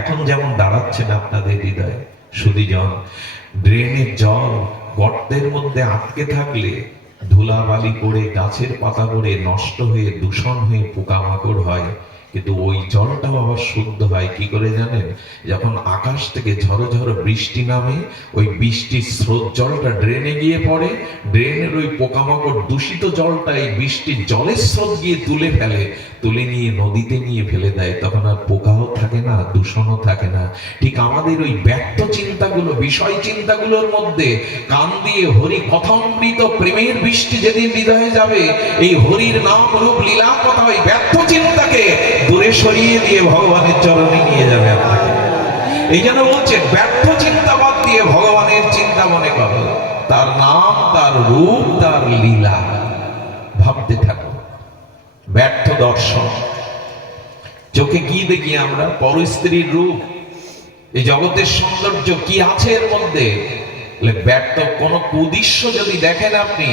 এখন যেমন দাঁড়াচ্ছে না আপনাদের হৃদয়ে। সুধীজন, ড্রেনের জল গর্তের মধ্যে আটকে থাকলে ধুলাবালি পড়ে, গাছের পাতা পড়ে, নষ্ট হয়ে, দূষণ হয়ে পোকামাকড় হয়, কিন্তু ওই জলটাও আবার শুদ্ধ হয় কি করে জানেন? যখন আকাশ থেকে ঝড়ো ঝড়ো বৃষ্টি নামে, ওই বৃষ্টির স্রোত জলটা ড্রেনে গিয়ে পড়ে, ড্রেনের ওই পোকামাকড় দূষিত জলটা এই বৃষ্টির জলের স্রোত গিয়ে তুলে ফেলে, তুলে নিয়ে নদীতে নিয়ে ফেলে দেয়, তখন আর পোকাও থাকে না, দূষণও থাকে না। ঠিক আমাদের ওই ব্যর্থ চিন্তাগুলো, বিষয় চিন্তাগুলোর মধ্যে কান দিয়ে হরি কথামৃত প্রেমের বৃষ্টি যেদিন হৃদয়ে যাবে, এই হরির নাম রূপ লীলা কথা ওই ব্যর্থ চিন্তাকে দূরে সরিয়ে দিয়ে ভগবানের চরণে নিয়ে যাবে আপনাকে। এই জন্য বলছে, ব্যর্থ চিন্তা বাদ দিয়ে ভগবানের চিন্তা মনে করো, তার নাম, তার রূপ, তার লীলা ভাবতে থাকো। ব্যর্থ দর্শন, চোখে কি দেখি আমরা? পরস্ত্রীর রূপ, এই জগতের সৌন্দর্য কি আছে এর মধ্যে? ব্যর্থ কোন কুদৃশ্য যদি দেখেন আপনি,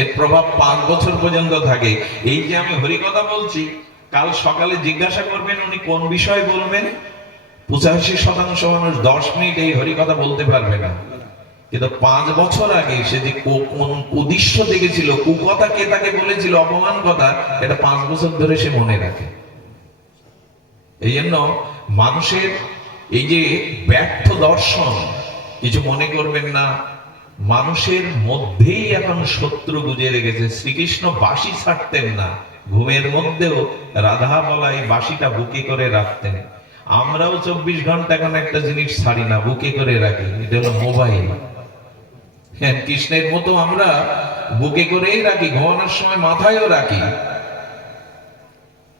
এর প্রভাব 5 বছর পর্যন্ত থাকে। এই যে আমি হরিকথা বলছি, কাল সকালে জিজ্ঞাসা করবেন উনি কোন বিষয় বলবেন, 85% মানুষ 10 মিনিট এই হরিকথা বলতে পারবে না। কিন্তু 5 বছর আগে সে যে কোন উদ্দেশ্য দেখেছিল, কুকথা কে তাকে বলেছিল, অপমান কথা, এটা 5 বছর ধরে সে মনে রাখে। এই জন্য মানুষের এই যে ব্যর্থ দর্শন, কিছু মনে করবেন না, মানুষের মধ্যেই এখন শত্রু গুজে রেখেছে। শ্রীকৃষ্ণ বাঁশি ছাড়তেন না, ঘুমের মধ্যেও রাধা বলা এই বাঁশিটা বুকে করে রাখতেন। আমরাও 24 ঘন্টা এখন একটা জিনিস ছাড়ি না, বুকে করে রাখি, এটা হলো মোবাইল। হ্যাঁ, কৃষ্ণের মতো আমরা বুকে করেই রাখি, ঘুমানোর সময় মাথায়ও রাখি।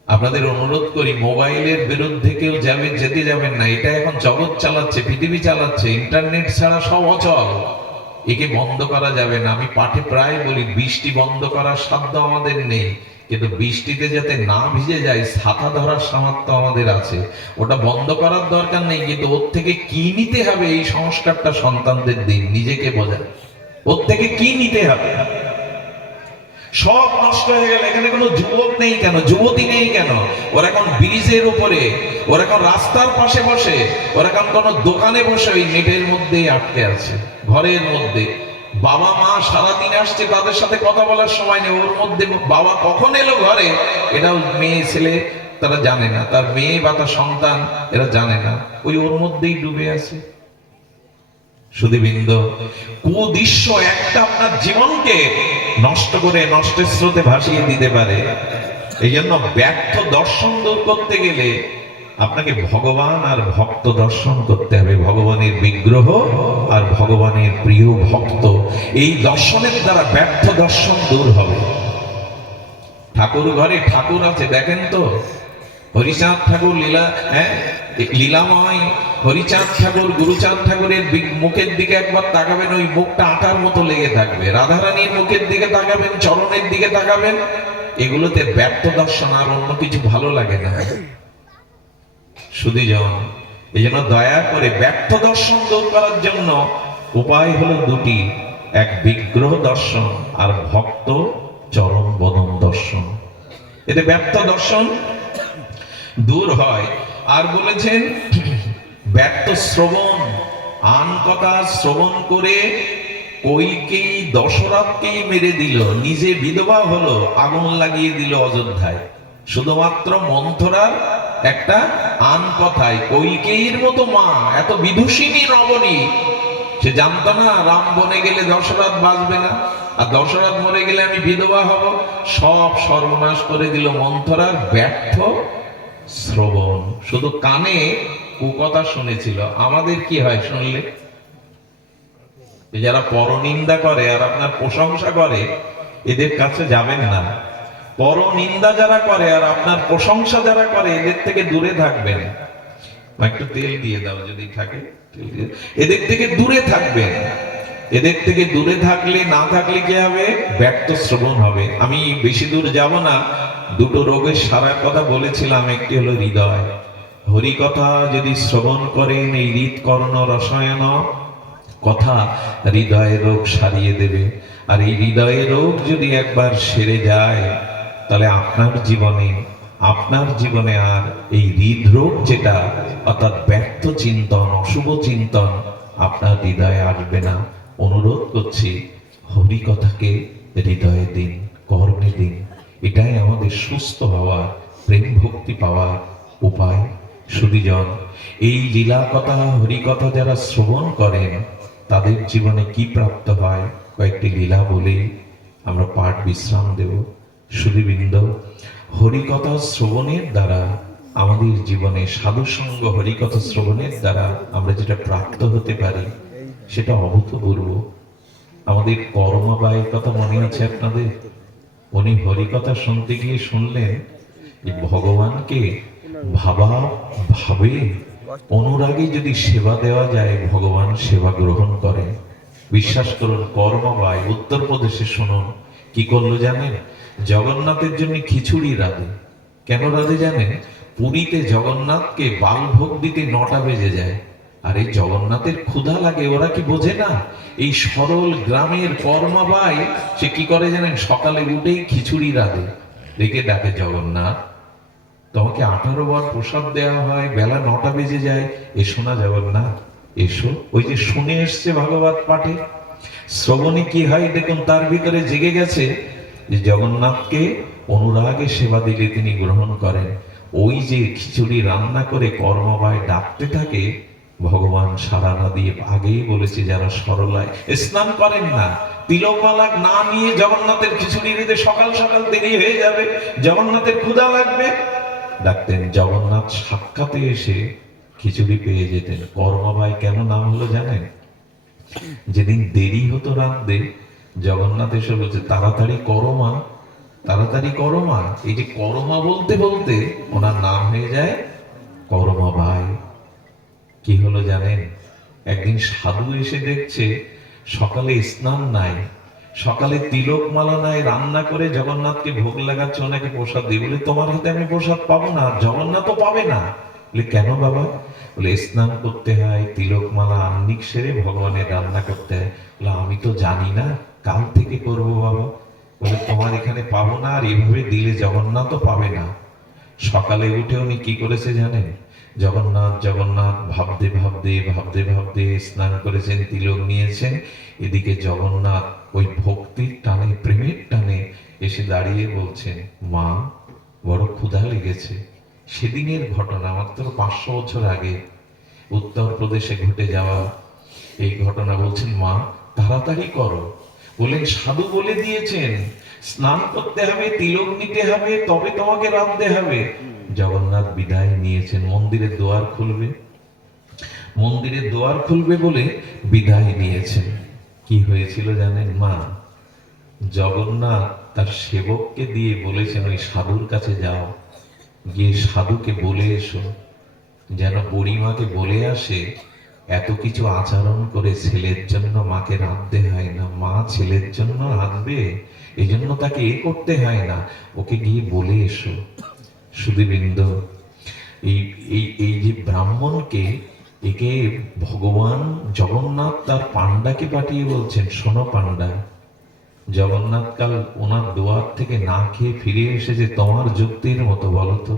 আপনাদের অনুরোধ করি, মোবাইলের বিরুদ্ধে কেউ যেতে যাবেন না। এটা এখন জগৎ চালাচ্ছে, পৃথিবী চালাচ্ছে, ইন্টারনেট ছাড়া সব অচল। একে বন্ধ করা যাবে না। আমি পাঠে প্রায় বলি, বৃষ্টি বন্ধ করার সাধ্য আমাদের নেই, কিন্তু বৃষ্টিতে যাতে না ভিজে যায় ছাতা ধরার সামর্থ্য আমাদের আছে। ওটা বন্ধ করার দরকার নেই, কিন্তু ওর থেকে কি নিতে হবে এই সংস্কারটা সন্তানদের দিন, নিজেকে বোঝা। ওর থেকে কি নিতে হবে? সব নষ্ট হয়ে গেল। এখানে কোনো যুবক নেই কেন, যুবতী নেই কেন? ওরা এখন ব্রিজের উপরে, ওরা এখন রাস্তার পাশে বসে, ওরা এখন কোনো দোকানে বসে ওই নেটের মধ্যেই আটকে আছে, ঘরের মধ্যে। বাবা মা সারাদিন আসছে, তাদের সাথে কথা বলার সময় নেই। ওর মধ্যে বাবা কখন এলো ঘরে, এটাও মেয়ে ছেলে তারা জানে না, তার মেয়ে বা তার সন্তান এরা জানে না, ওই ওর মধ্যেই ডুবে আছে। সুধীবৃন্দ, কুদৃশ্য একটা আপনার জীবনকে নষ্ট করে নষ্টের স্রোতে ভাসিয়ে দিতে পারে। এই জন্য ব্যর্থ দর্শন দূর করতে গেলে আপনাকে ভগবান আর ভক্ত দর্শন করতে হবে, ভগবানের বিগ্রহ আর ভগবানের প্রিয় ভক্ত। এই দর্শনের দ্বারা ব্যর্থ দর্শন দূর হবে। ঠাকুর ঘরে ঠাকুর আছে, দেখেন তো, হরিচাঁদ ঠাকুর লীলাময় হরিচাঁদ ঠাকুর, গুরুচাঁদ ঠাকুরের মুখের দিকে একবার তাকাবেন, ওই মুখটা আটার মতো লেগে থাকবে। রাধারানীর মুখের দিকে তাকাবেন, চরণের দিকে তাকাবেন, এগুলোতে ব্যর্থ দর্শন, আর অন্য কিছু ভালো লাগে না। সুধীজন, এই জন্য দয়া করে ব্যর্থ দর্শন দূর করার জন্য উপায় হলো দুটি, এক বিগ্রহ দর্শন আর ভক্ত চরণ বদন দর্শন। এতে ব্যর্থ দর্শন দূর হয়। আর বলেছেন ব্যর্থ শ্রবণ, আন কথা শ্রবণ করে কইকেই দশরথকেই মেরে দিল, নিজে বিধবা হলো, আগুন লাগিয়ে দিল অযোধ্যায়। শুধুমাত্র মন্থরার একটা আন কথায়, কইকেয়ীর মতো মা, এত বিদুষিনী রমণী, সে জানতো না রাম বনে গেলে দশরথ বাঁচবে না, আর দশরথ মরে গেলে আমি বিধবা হব। সব সর্বনাশ করে দিল মন্থরার ব্যর্থ শ্রবণ। শুধু কানে কুকথা শুনেছিল। আমাদের কি হয় শুনলে? যারা পরনিন্দা করে আর আপনার প্রশংসা করে, এদের কাছে যাবেন না। পরনিন্দা যারা করে আর আপনার প্রশংসা যারা করে, এদের থেকে দূরে থাকবেন। একটু তেল দিয়ে দাও যদি থাকে, এদের থেকে দূরে থাকবেন। এদের থেকে দূরে থাকলে, না থাকলে কি হবে? ব্যর্থ শ্রবণ হবে। আমি বেশি দূর যাব না, দুটো রোগের সারা কথা বলেছিলাম। একটি হলো হৃদয়। হরি কথা যদি শ্রবণ করেন, এই হৃৎকর্ণ রসায়ন কথা হৃদয়ের রোগ সারিয়ে দেবে। আর এই হৃদয়ের রোগ যদি একবার সেরে যায়, তাহলে আপনার জীবনে আর এই হৃদরোগ যেটা, অর্থাৎ ব্যর্থ চিন্তন, অশুভ চিন্তন আপনার হৃদয়ে আসবে না। অনুরোধ করছি, হরি কথাকে হৃদয়ে দিন, কর্মে দিন। এটাই আমাদের সুস্থ হওয়া, প্রেম ভক্তি পাওয়ার উপায়। সুধীজন, এই লীলা কথা, হরি কথা যারা শ্রবণ করেন, তাদের জীবনে কি প্রাপ্ত হয়, কয়েকটি লীলা বলেই আমরা পাঠ বিশ্রাম দেব। সুধীবৃন্দ, হরিকথা শ্রবণের দ্বারা আমাদের জীবনে, সাধুসঙ্গ হরিকথা শ্রবণের দ্বারা আমরা যেটা প্রাপ্ত হতে পারি, সেটা অভূতপূর্ব। আমাদের কর্মবায়ের কথা মনে আছে আপনাদের? উনি হরিকথা শুনতে গিয়ে শুনলেন যে ভগবানকে ভাবে অনুরাগে যদি সেবা দেওয়া যায়, ভগবান সেবা গ্রহণ করেন। বিশ্বাস করুন, কর্মবায় উত্তরপ্রদেশে শুনুন কি করলো জানেন? জগন্নাথের জন্য খিচুড়ি রাঁধে। কেন রাঁধে জানেন? পুরীতে জগন্নাথকে বাল ভোগ দিতে 9টা বেজে যায়। আর এই জগন্নাথের ক্ষুধা লাগে, ওরা কি বোঝে না? এই সরল গ্রামের কর্মবায় সে কি করে জানেন? সকালে উঠেই খিচুড়ি রাঁধে, রেখে ডাকে, জগন্নাথ তোমাকে 18 বার প্রসাদ দেওয়া হয়, বেলা 9টা বেজে যায়, এসো না জগন্নাথ, এসো। ওই যে শুনে এসছে ভাগবত পাঠে, শ্রবণে কি হয় দেখুন, তার ভিতরে জেগে গেছে যে জগন্নাথকে অনুরাগে সেবা দিলে তিনি গ্রহণ করেন। ওই যে খিচুড়ি রান্না করে কর্মবায় ডাকতে থাকে, ভগবান সাড়া না দিয়ে, আগেই বলেছে যারা সরলায় স্নান করেন না, তিলকমালা না নিয়ে জগন্নাথের খিচুড়ি দিতে সকাল সকাল দেরি হয়ে যাবে, জগন্নাথের ক্ষুধা লাগবে, ডাকতেন। জগন্নাথ সাক্ষাতে এসে খিচুড়ি পেয়ে যেতেন। কর্মবাই কেন নাম হলো জানেন? যেদিন দেরি হতো রাঁধতে, জগন্নাথ এসে বলছে তাড়াতাড়ি করো মা, তাড়াতাড়ি করো মা। এই যে করমা বলতে বলতে ওনার নাম হয়ে যায় করমাবাই। কি হলো জানেন? একদিন সাধু এসে দেখছে সকালে স্নান নাই, সকালে তিলক মালা নাই, রান্না করে জগন্নাথকে ভোগ লাগাচ্ছে, ওনাকে প্রসাদ দিয়ে। বলে তোমার হাতে আমি প্রসাদ পাবো না, জগন্নাথও পাবে না। বলে কেন বাবা? বলে স্নান করতে হয়, তিলক মালা আহ্নিক সেরে ভগবানের রান্না করতে হয়। বলে আমি তো জানি না, কাল থেকে করবো বাবা। বলে তোমার এখানে পাবো না, আর এভাবে দিলে জগন্নাথও পাবে না। সকালে উঠে উনি কি করেছে জানেন? জগন্নাথ জগন্নাথ ভাবতে ভাবতে ভাবতে ভাবতে স্নান করেছেন, তিলক নিয়েছেন। এদিকে জগন্নাথ ওই ভক্তির টানে, প্রেমের টানে এসে দাঁড়িয়ে বলছেন, মা বড় ক্ষুধা লেগেছে। সেদিনের ঘটনা, মাত্র 500 বছর আগে উত্তরপ্রদেশে ঘটে যাওয়া এই ঘটনা। বলছেন মা তাড়াতাড়ি করো। বলেন সাধু বলে দিয়েছেন স্নান করতে হবে, তিলক নিতে হবে, তবে তোমাকে রাঁধতে হবে। জগন্নাথ বিদায় নিয়েছেন, মন্দিরের দুয়ার খুলবে, মন্দিরের দুয়ার খুলবে বলে বিদায় নিয়েছেন। কি হয়েছিল জানেন মা? জগন্নাথ তার সেবককে দিয়ে বলেছেন ওই সাধুর কাছে যাও, গিয়ে সাধুকে বলে এসো যেন বুড়িমাকে বলে আসে এত কিছু আচরণ করে ছেলের জন্য মাকে রাঁধতে হয় না, মা ছেলের জন্য রাঁধবে এই জন্য তাকে এ করতে হয় না, ওকে গিয়ে বলে এসো। সুধীবৃন্দ, এই এই এই যে ব্রাহ্মণকে, একে ভগবান জগন্নাথ তার পান্ডাকে পাঠিয়ে বলছেন, শোনো পান্ডা, জগন্নাথ কাল ওনার দুয়ার থেকে না খেয়ে ফিরে এসেছে, তোমার যুক্তির মতো বলো তো,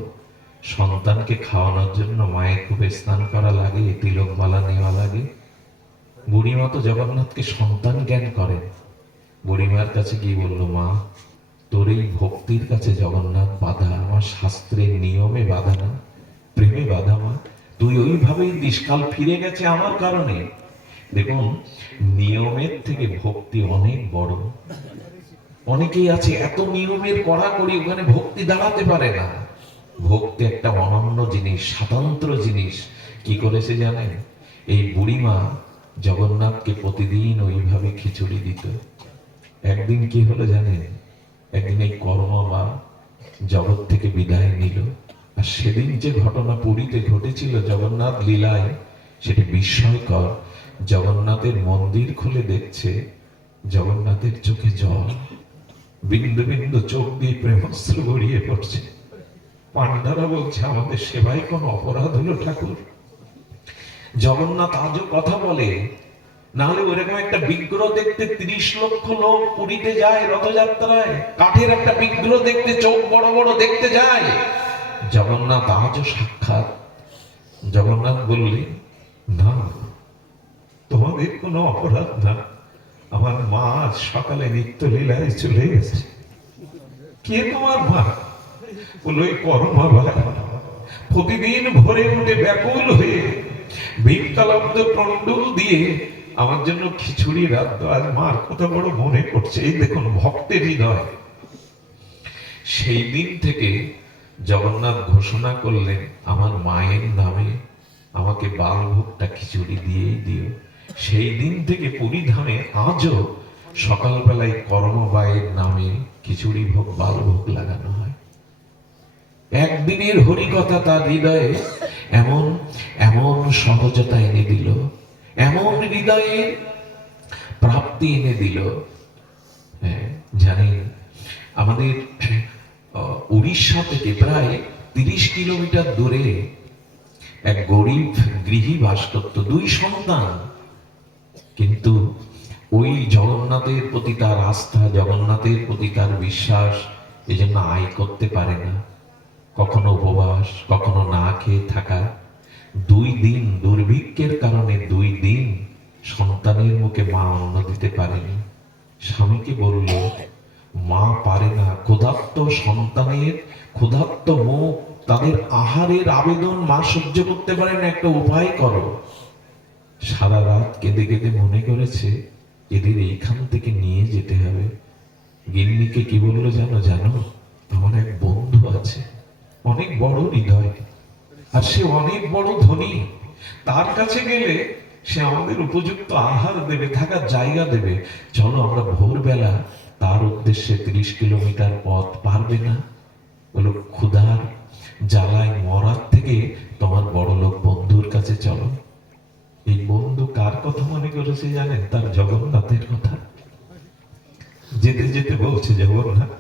সন্তানকে খাওয়ানোর জন্য মায়ের খুব স্নান করা লাগে, তিলক মালা নেওয়া লাগে? বুড়িমা তো জগন্নাথকে সন্তান জ্ঞান করেন। বুড়িমার কাছে কি বললো, মা তোর এই ভক্তির কাছে জগন্নাথ বাধা, আমার শাস্ত্রের নিয়মে বাধা না, প্রেমে বাধা। মা তুই ওইভাবেই দিস, কাল ফিরে গেছে আমার কারণে। দেখুন, নিয়মের থেকে ভক্তি অনেক বড়। অনেকেই আছে এত নিয়মের কড়াকড়ি, ওখানে ভক্তি দাঁড়াতে পারে না। ভক্তি একটা অনন্য জিনিস, স্বতন্ত্র জিনিস। কি করেছে জানেন? এই বুড়িমা জগন্নাথকে প্রতিদিন ওইভাবে খিচুড়ি দিত। একদিন কি হলো জানেন? একদিন এই কর্মমা জগৎ থেকে বিদায় নিল। আর সেদিন যে ঘটনা পুরীতে ঘটেছিল জগন্নাথ লীলায়, সেটি বিস্ময়কর। জগন্নাথের মন্দির খুলে দেখছে জগন্নাথের চোখে জল, বিন্দু বিন্দু চোখ দিয়ে প্রেমাস্ত্র গড়িয়ে পড়ছে। পান্ডারা বলছে আমাদের সেবায় কোনো অপরাধ হলো ঠাকুর? জগন্নাথ আজও কথা বলে, নাহলে ওরকম একটা বিগ্রহ দেখতে 30 লক্ষ লোক পুরীতে যায় রথযাত্রায়, কাঠের একটা বিগ্রহ দেখতে, চোখ বড় বড় দেখতে যায়। জগন্নাথ আজও সাক্ষাৎ। জগন্নাথ বললেন, না তোমাদের কোনো অপরাধ না, আমার মা আজ সকালে নিত্য লীলায় চলে গেছে। কে তোমার মা? বলো ওই কর্মাবাই, প্রতিদিন ভোরে উঠে ব্যাকুল হয়ে ভিক্ষালব্ধ টন্ডুল দিয়ে আমার জন্য খিচুড়ি রাঁধতো। আজ মার কত বড় মনে করছে। এই দেখুন ভক্তের হৃদয়। সেই দিন থেকে জগন্নাথ ঘোষণা করলেন, আমার মায়ের নামে আমাকে বালভোগটা খিচুড়ি দিয়েই দিও। সেই দিন থেকে পুরী ধামে আজও সকালবেলায় কর্মবাইয়ের নামে খিচুড়ি ভোগ, বালভোগ লাগানো হয়। একদিনের হরিকথা তার হৃদয়ে এমন এমন সহজতা এনে দিল, এমন হৃদয়ে প্রাপ্তি এনে দিল। হ্যাঁ, জানেন আমাদের উড়িষ্যা থেকে প্রায় 30 কিলোমিটার দূরে এক গরিব গৃহী বাস করত, 2 সন্তান। কিন্তু ওই জগন্নাথের প্রতি তার আস্থা, জগন্নাথের প্রতি তার বিশ্বাস, এই জন্য আয় করতে পারে না। কখনো উপবাস, কখনো না খেয়ে থাকা। 2 দিন দুর্ভিক্ষের কারণে 2 দিন সন্তানের মুখে মা অন্ন দিতে পারেনি। স্বামীকে বলল, মা পারে না, ক্ষুধার্ত সন্তানের ক্ষুধার্ত মুখ, তাদের আহারের আবেদন মা সহ্য করতে পারে না, একটা উপায় করো। সারা রাত কেঁদে কেঁদে মনে করেছে এদের এইখান থেকে নিয়ে যেতে হবে। গিন্নিকে কি বললো জানো? আমার এক বন্ধু আছে, অনেক বড় হৃদয়, আর সে অনেক বড় ধনী। তার কাছে গেলে সে আমাদের উপযুক্ত আহার দেবে, থাকার জায়গা দেবে। চলো আমরা ভোরবেলা তার উদ্দেশ্যে 30 কিলোমিটার পথ, পারবে না? বলো ক্ষুধার জ্বালায় মরার থেকে তোমার বড় লোক বন্ধুর কাছে চলো। এই বন্ধু কার কথা মনে করেছে জানেন? তার জগন্নাথের কথা। যেতে যেতে বলছে, জগন্নাথ,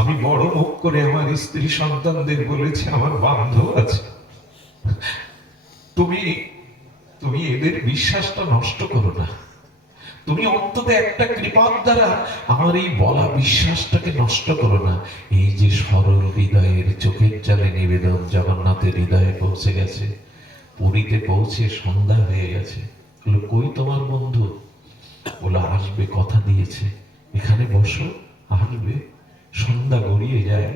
আমি বড় মুখ করে আমার স্ত্রী সন্তানদের বলেছি আমার বান্ধব আছে, তুমি তুমি এদের বিশ্বাসটা নষ্ট করো না। তুমি অন্তত একটা কৃপার দ্বারা আমার এই বলা বিশ্বাসটাকে নষ্ট করো না। এই যে সরল হৃদয়ের চোখের জলে নিবেদন জগন্নাথের হৃদয়ে পৌঁছে গেছে। পুরীতে পৌঁছে সন্ধ্যা হয়ে গেছে। বললো, কই তোমার বন্ধু? বলে, আসবে, কথা দিয়েছে, এখানে বসো, আসবে। সন্ধ্যা গড়িয়ে যায়,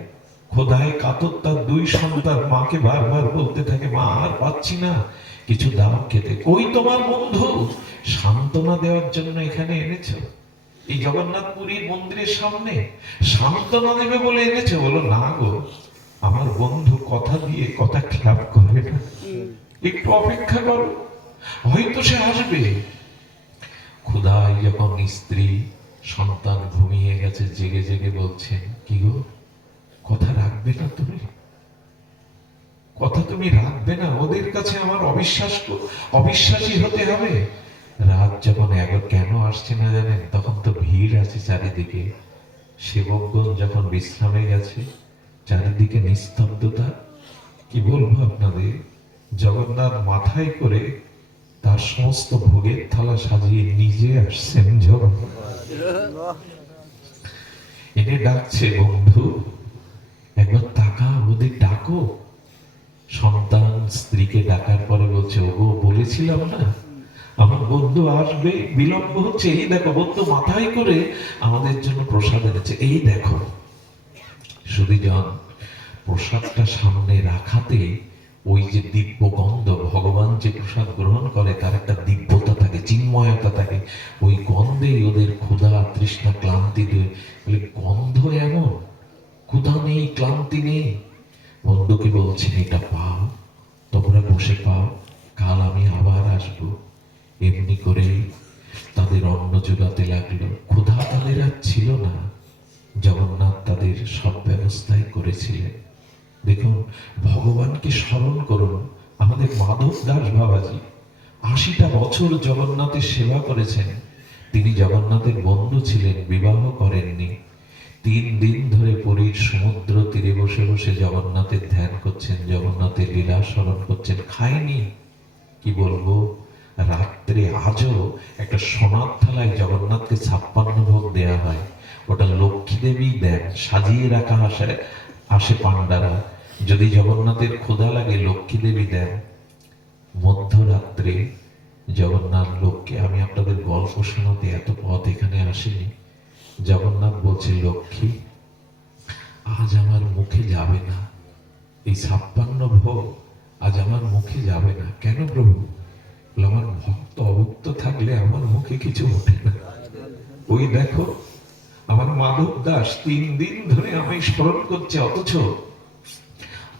খোদায় কাতর তার 2 সন্তান মাকে বারবার বলতে থাকে, মা আর পাচ্ছি না, কিছু দাও খেতে। কই তোমার বন্ধু? সান্ত্বনা দেওয়ার জন্য এখানে এনেছো, এই জগন্নাথ পুরীর মন্দিরের সামনে সান্ত্বনা দেবে বলে এনেছো? বলো, না গো, আমার বন্ধু কথা দিয়ে কথা খেলাপ করে না, একটু অপেক্ষা করো, হয়তো সে আসবে। ক্ষুধায় যখন স্ত্রী সন্তান ঘুমিয়ে গেছে, জেগে জেগে বলছেন, কি গো, কথা রাখবে না তুমি? কথা তুমি রাখবে না? ওদের কাছে আমার অবিশ্বাসী হতে হবে? রাত যখন কেন আসছে না জানেন? তখন তো ভিড় আছে চারিদিকে, সেবকগণ যখন বিশ্রামে গেছে, চারিদিকে নিস্তব্ধতা। কি বলবো আপনাদের, জগন্নাথ মাথায় করে তার সমস্ত ভোগের থালা সাজিয়ে নিজে আসছেন। এনে ডাকছে, বন্ধু একবার তাকা, ওদের ডাকো। সন্তান স্ত্রীকে ডাকার পরে বলছে, ওগো, বলেছিলাম না আমার বন্ধু আসবে, বিলম্ব হচ্ছে, এই দেখো বন্ধু মাথায় করে আমাদের জন্য প্রসাদ এনেছে, এই দেখো। সুধীজন, প্রসাদটা সামনে রাখাতে ওই যে দিব্য গন্ধ, ভগবান যে প্রসাদ গ্রহণ করে তার একটা দিব্যতা থাকে, চিন্ময়তা থাকে, ওই গন্ধেই ওদের ক্ষুধা তৃষ্ণা ক্লান্তি দেয়। বলে, গন্ধ এমন, ক্ষুধা নেই, ক্লান্তি নেই। বন্ধুকে বলছেন, এটা পাও, তোমরা বসে পাও, কাল আমি আবার আসবো। এমনি করে তাদের অন্ন জোগাতে লাগলো। ক্ষুধা তাদের আর ছিল না, জগন্নাথ তাদের সব ব্যবস্থাই করেছিলেন। দেখুন, ভগবানকে স্মরণ করুন। আমাদের মাধব দাস বাবাজি 80টা বছর জগন্নাথের সেবা করেছেন। তিনি জগন্নাথের বন্ধু ছিলেন, বিবাহ করেননি। 3 দিন ধরে পুরীর সমুদ্র তীরে বসে বসে জগন্নাথের ধ্যান করছেন, জগন্নাথের লীলা স্মরণ করছেন, খায়নি। কি বলবো, রাত্রে আজও একটা সোনার থালায় জগন্নাথকে 56 ভোগ দেয়া হয়। ওটা লক্ষ্মী দেবী দেন, সাজিয়ে রাখা আসে পান্ডারা। যদি জগন্নাথের ক্ষুধা লাগে লক্ষ্মী দেবী দেন। মধ্যরাত্রে জগন্নাথ লোককে, আমি আপনাদের গল্প শোনাতে এত পথ এখানে আসেনি। জগন্নাথ বলছে, লক্ষ্মী আজ আমার মুখে যাবে না, এই 56 ভোগ আজ আমার মুখে যাবে না। কেন প্রভু? আমার ভক্ত অভুক্ত থাকলে আমার মুখে কিছু ওঠে না। ওই দেখো আমার মাধব দাস 3 দিন ধরে আমি স্মরণ করছে, অথচ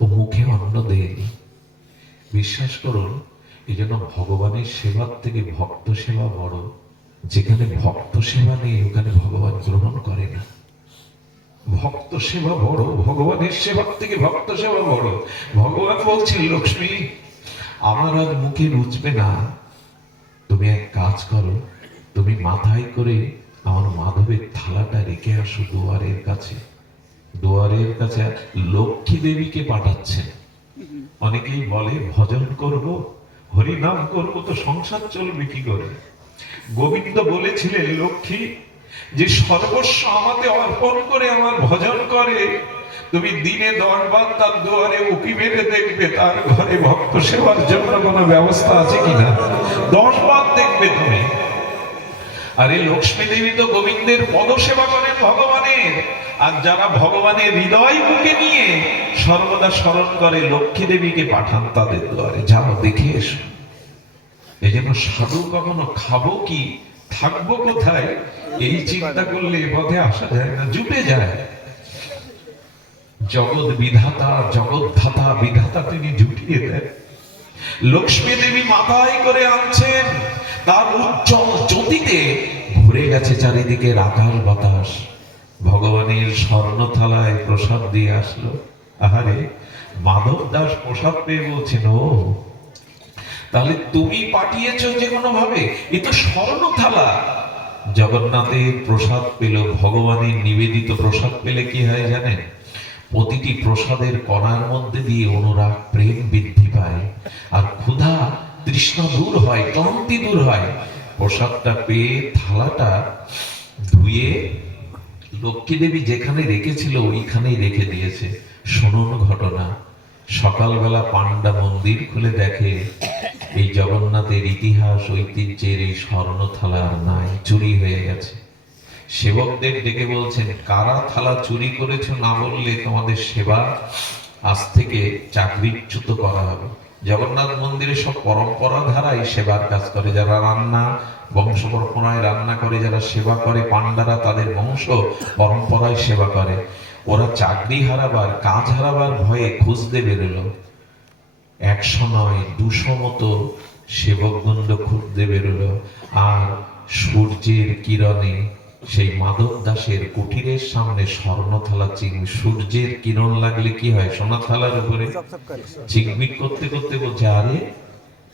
ও মুখে অন্ন দেয়নি। বিশ্বাস করুন, এই জন্য ভগবানের সেবার থেকে ভক্ত সেবা বড়। যেখানে ভক্ত সেবা নেই ওখানে ভগবান গ্রহণ করে না। ভক্ত সেবা বড়, ভগবানের সেবার থেকে ভক্ত সেবা বড়। ভগবান বলছেন, লক্ষ্মী আমার আজ মুখে রুচবে না, তুমি এক কাজ করো, তুমি মাথায় করে আমার মাধবের থালাটা রেখে আসো দুয়ারের কাছে। দুয়ারের কাছে লক্ষ্মী দেবীকে পাঠাচ্ছেন। অনেকেই বলে, ভজন করব, হরি নাম করব, তো সংসার চলবে কি করে? গোবিন্দ বলেছিলেন, লক্ষ্মী যে সর্বস্ব আমাকে অর্পণ করে আমার ভজন করে, তুমি দিনে 10 বার তার দুয়ারে উকি মেরে দেখবে তার ঘরে ভক্ত সেবার জন্য কোনো ব্যবস্থা আছে কিনা। 10 বার দেখবে তুমি। আরে লক্ষ্মী দেবী তো গোবিন্দের পদ সেবা করেন ভগবানের। আর যারা ভগবানের হৃদয় বুকে নিয়ে সর্বদা স্মরণ করে, লক্ষ্মী দেবীকে পাঠান তাদের দ্বারে, যাও দেখে এসো। এই জন্য সাধু কখনো খাবো কি, থাকবো কোথায়, এই চিন্তা করলে পথে আসা যায় না, জুটে যায়। জগৎ বিধাতা, জগৎ ধাতা, বিধাতা তিনি জুটিয়ে দেন। লক্ষ্মী দেবী মাথায় করে আনছেন, তার উজ্জ্বল জ্যোতিতে ঘুরে গেছে চারিদিকে আকাশ বাতাস। ভগবানের স্বর্ণ থালায় প্রসাদ দিয়ে আসলো। আহারে, মাধব দাস প্রসাদ পেয়ে বলছেন, ও তাহলে তুমি পাঠিয়েছো যে কোনো ভাবে, এ তো স্বর্ণ থালা। জগন্নাথের প্রসাদ পেল, ভগবানের নিবেদিত প্রসাদ পেলে কি হয় জানেন? প্রতিটি প্রসাদের কণার মধ্যে দিয়ে অনুরাগ, প্রেম বৃদ্ধি পায়, আর ক্ষুধা তৃষ্ণা দূর হয়, ক্লান্তি দূর হয়। প্রসাদটা পেয়ে থালাটা ধুয়ে লক্ষ্মী দেবী যেখানে রেখেছিল ওইখানেই রেখে দিয়েছে। শুনুন ঘটনা। সকালবেলা পান্ডা মন্দির খুলে দেখে এই জগন্নাথের ইতিহাস ঐতিহ্যের এই স্বর্ণ থালা আর নাই, চুরি হয়ে গেছে। সেবকদের ডেকে বলছেন, কারা থালা চুরি করেছো না বললে তোমাদের সেবা আজ থেকে চাকরিচ্যুত করা হবে। জগন্নাথ মন্দিরে সব পরম্পরা ধারায় সেবার কাজ করে, যারা রান্না বংশ পরম্পরায় রান্না করে, যারা সেবা করে পান্ডারা তাদের বংশ পরম্পরায় সেবা করে। ওরা চাকরি হারাবার, কাজ হারাবার ভয়ে খুঁজতে বেরোলো। 100 নয় 200 মতো সেবকগণ খুঁজতে বেরোলো। আর সূর্যের কিরণে সেই মাধব দাসের কুটিরের সামনে স্বর্ণ থালা সূর্যের কিরণ লাগলে কি হয়, সোনা থালার উপরে চিকমিক করতে করতে বলছে, আরে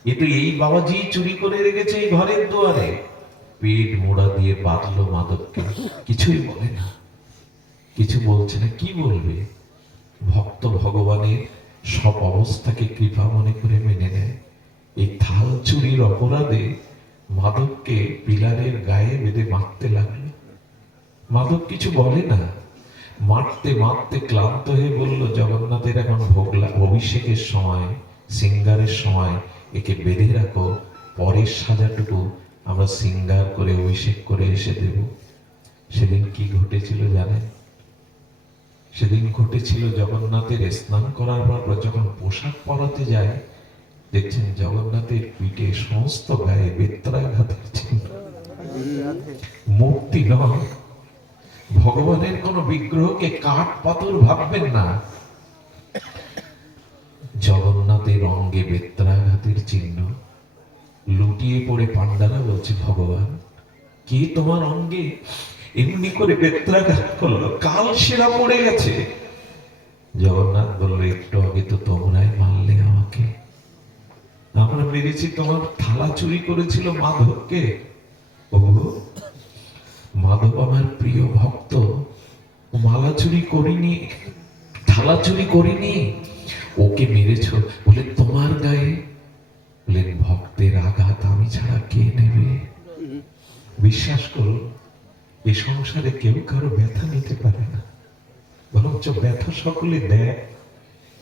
এ তো এই বাবাজি চুরি করে রেখেছে এই ঘরের দুয়ারে। পেট মোড়া দিয়ে বাঁধলো মাধবকে, কিছুই বলে না, কিছু বলছে না। কি বলবে? ভক্ত ভগবানের সব অবস্থাকে কৃপা মনে করে মেনে নেয়। এই থাল চুরির অপরাধে মাধবকে পিলারের গায়ে বেঁধে মারতে লাগলো। মাধব কিছু বলে না, মারতে মারতে ক্লান্ত হয়ে বলল, জগন্নাথের এখন অভিষেকের সময়, সিঙ্গারের সময়, একে বেঁধে রাখো, পরের সাজাটুকু আমরা সিঙ্গার করে অভিষেক করে এসে দেব। সেদিন কি ঘটেছিল জানেন? সেদিন ঘটেছিল জগন্নাথের স্নান করার পর যখন পোশাক পরাতে যায়, দেখছেন জগন্নাথের পিঠে সমস্ত গায়ে বেত্রাঘাতের চিহ্ন। মূর্তি নয়, ভগবানের কোন বিগ্রহকে কাঠ পাথর ভাববেন না, জগন্নাথের অঙ্গে বেত্রাঘাতের চিহ্ন। লুটিয়ে পড়ে পান্ডারা বলছে, ভগবান কে তোমার অঙ্গে এমনি করে বেত্রাঘাত করলো? কাল সেরা পড়ে গেছে। জগন্নাথ বলল, একটু আগে তো তোমরাই মারলে আমাকে। আমরা মেরেছি, তোমার থালা চুরি করেছিল মাধবকে। ও মাধব আমার প্রিয় ভক্ত, মালা চুরি করিনি, থালা চুরি করিনি, ওকে মেরেছ। বলে তোমার গায়ে? বলেন, ভক্তের আঘাত আমি ছাড়া কে নেবে? বিশ্বাস করুন, এই সংসারে কেউ কারো ব্যথা নিতে পারে না, বরঞ্চ ব্যথা সকলে দেয়,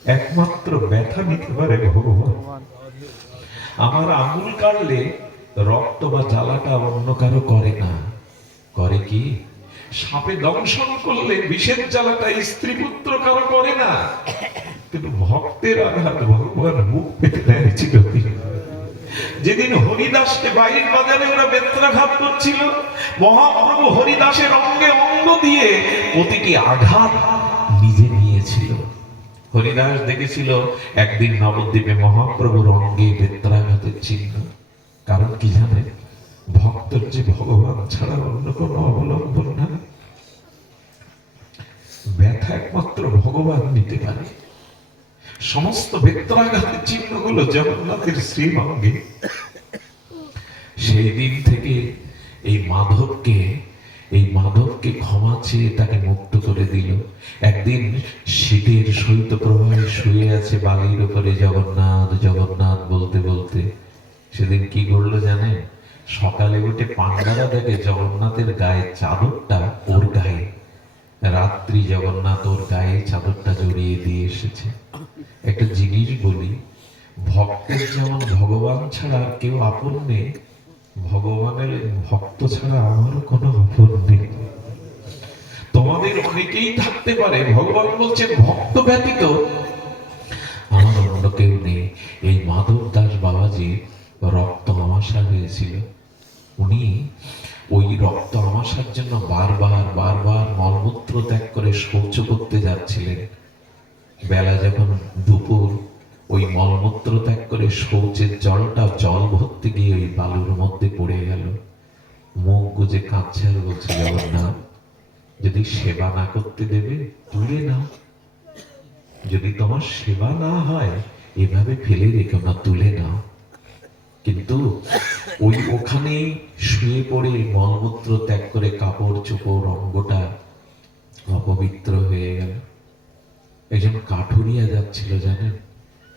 একমাত্র ব্যথা নিতে পারে ভগবান। আমার আঙুল কাটলে রক্ত বা জ্বালাটা অন্য কারো করে না, করে কি? সাপে দংশন করলে বিষের জ্বালাটা স্ত্রী পুত্র কারো করে না, কিন্তু ভক্তের আঘাত ভগবান মুখ পেতে নেয় চিরদিন। যেদিন হরিদাসকে বাইরের বাজারে ওরা বেত্রাঘাত করছিল, মহাপ্রভু হরিদাসের অঙ্গে অঙ্গ দিয়ে প্রতিটি আঘাত নিজে নিয়েছিল। হরিদাস দেখেছিল একদিন নবদ্বীপে মহাপ্রভুর অঙ্গে বেত্রাঘাতের চিহ্ন। কারণ কি জানে? ভক্তের যে ভগবান ছাড়া অন্য কোন অবলম্বন না, ব্যথা একমাত্র ভগবান নিতে পারে। সমস্ত বেত্রাঘাতের চিহ্নগুলো জগন্নাথের শ্রীঅঙ্গে। সেই দিন থেকে এই মাধবকে ক্ষমা চেয়ে তাকে মুক্ত করে দিল। একদিন শীতের শৈত্য প্রবাহে শুয়ে আছে বালির উপরে জগন্নাথ জগন্নাথ বলতে বলতে। সেদিন কি করলো জানেন? সকালে উঠে পান্ডারা দেখে জগন্নাথের গায়ের চাদরটা ওর গায়ে, রাত্রি জগন্নাথ ওর গায়ে চাদরটা জড়িয়ে দিয়ে এসেছে। একটা জিনিস বলি, ভক্তের যেমন ভগবান ছাড়া আর কেউ আপন নেই, ভগবানের ভক্ত ছাড়া আমারও কোনো আপন নেই। তোমাদের অনেকেই থাকতে পারে, ভগবান বলছেন ভক্ত ব্যতীত আমার অন্য কেউ নেই। এই মাধব দাস বাবাজি রক্ত আমাশা হয়েছিল, উনি ওই রক্ত আমাশার জন্য বারবার মলমূত্র ত্যাগ করে শৌচ করতে যাচ্ছিলেন। যখন দুপুর ওই মলমূত্র ত্যাগ করে শৌচের জলটা জল ভর্তি গিয়ে ওই বালুর মধ্যে পড়ে গেল, মুখ গুজে কাঁদছে আর বলছে, জগন্নাথ যদি সেবা না করতে দেবে তুলে নাও, যদি তোমার সেবা না হয় এভাবে ফেলে রেখো না, তুলে নাও। কিন্তু ওই ওখানেই শুয়ে পড়ে মলমূত্র ত্যাগ করে কাপড় চোপড় অঙ্গটা অপবিত্র হয়ে গেল। একজন কাঠুরিয়া যাচ্ছিল, জানেন,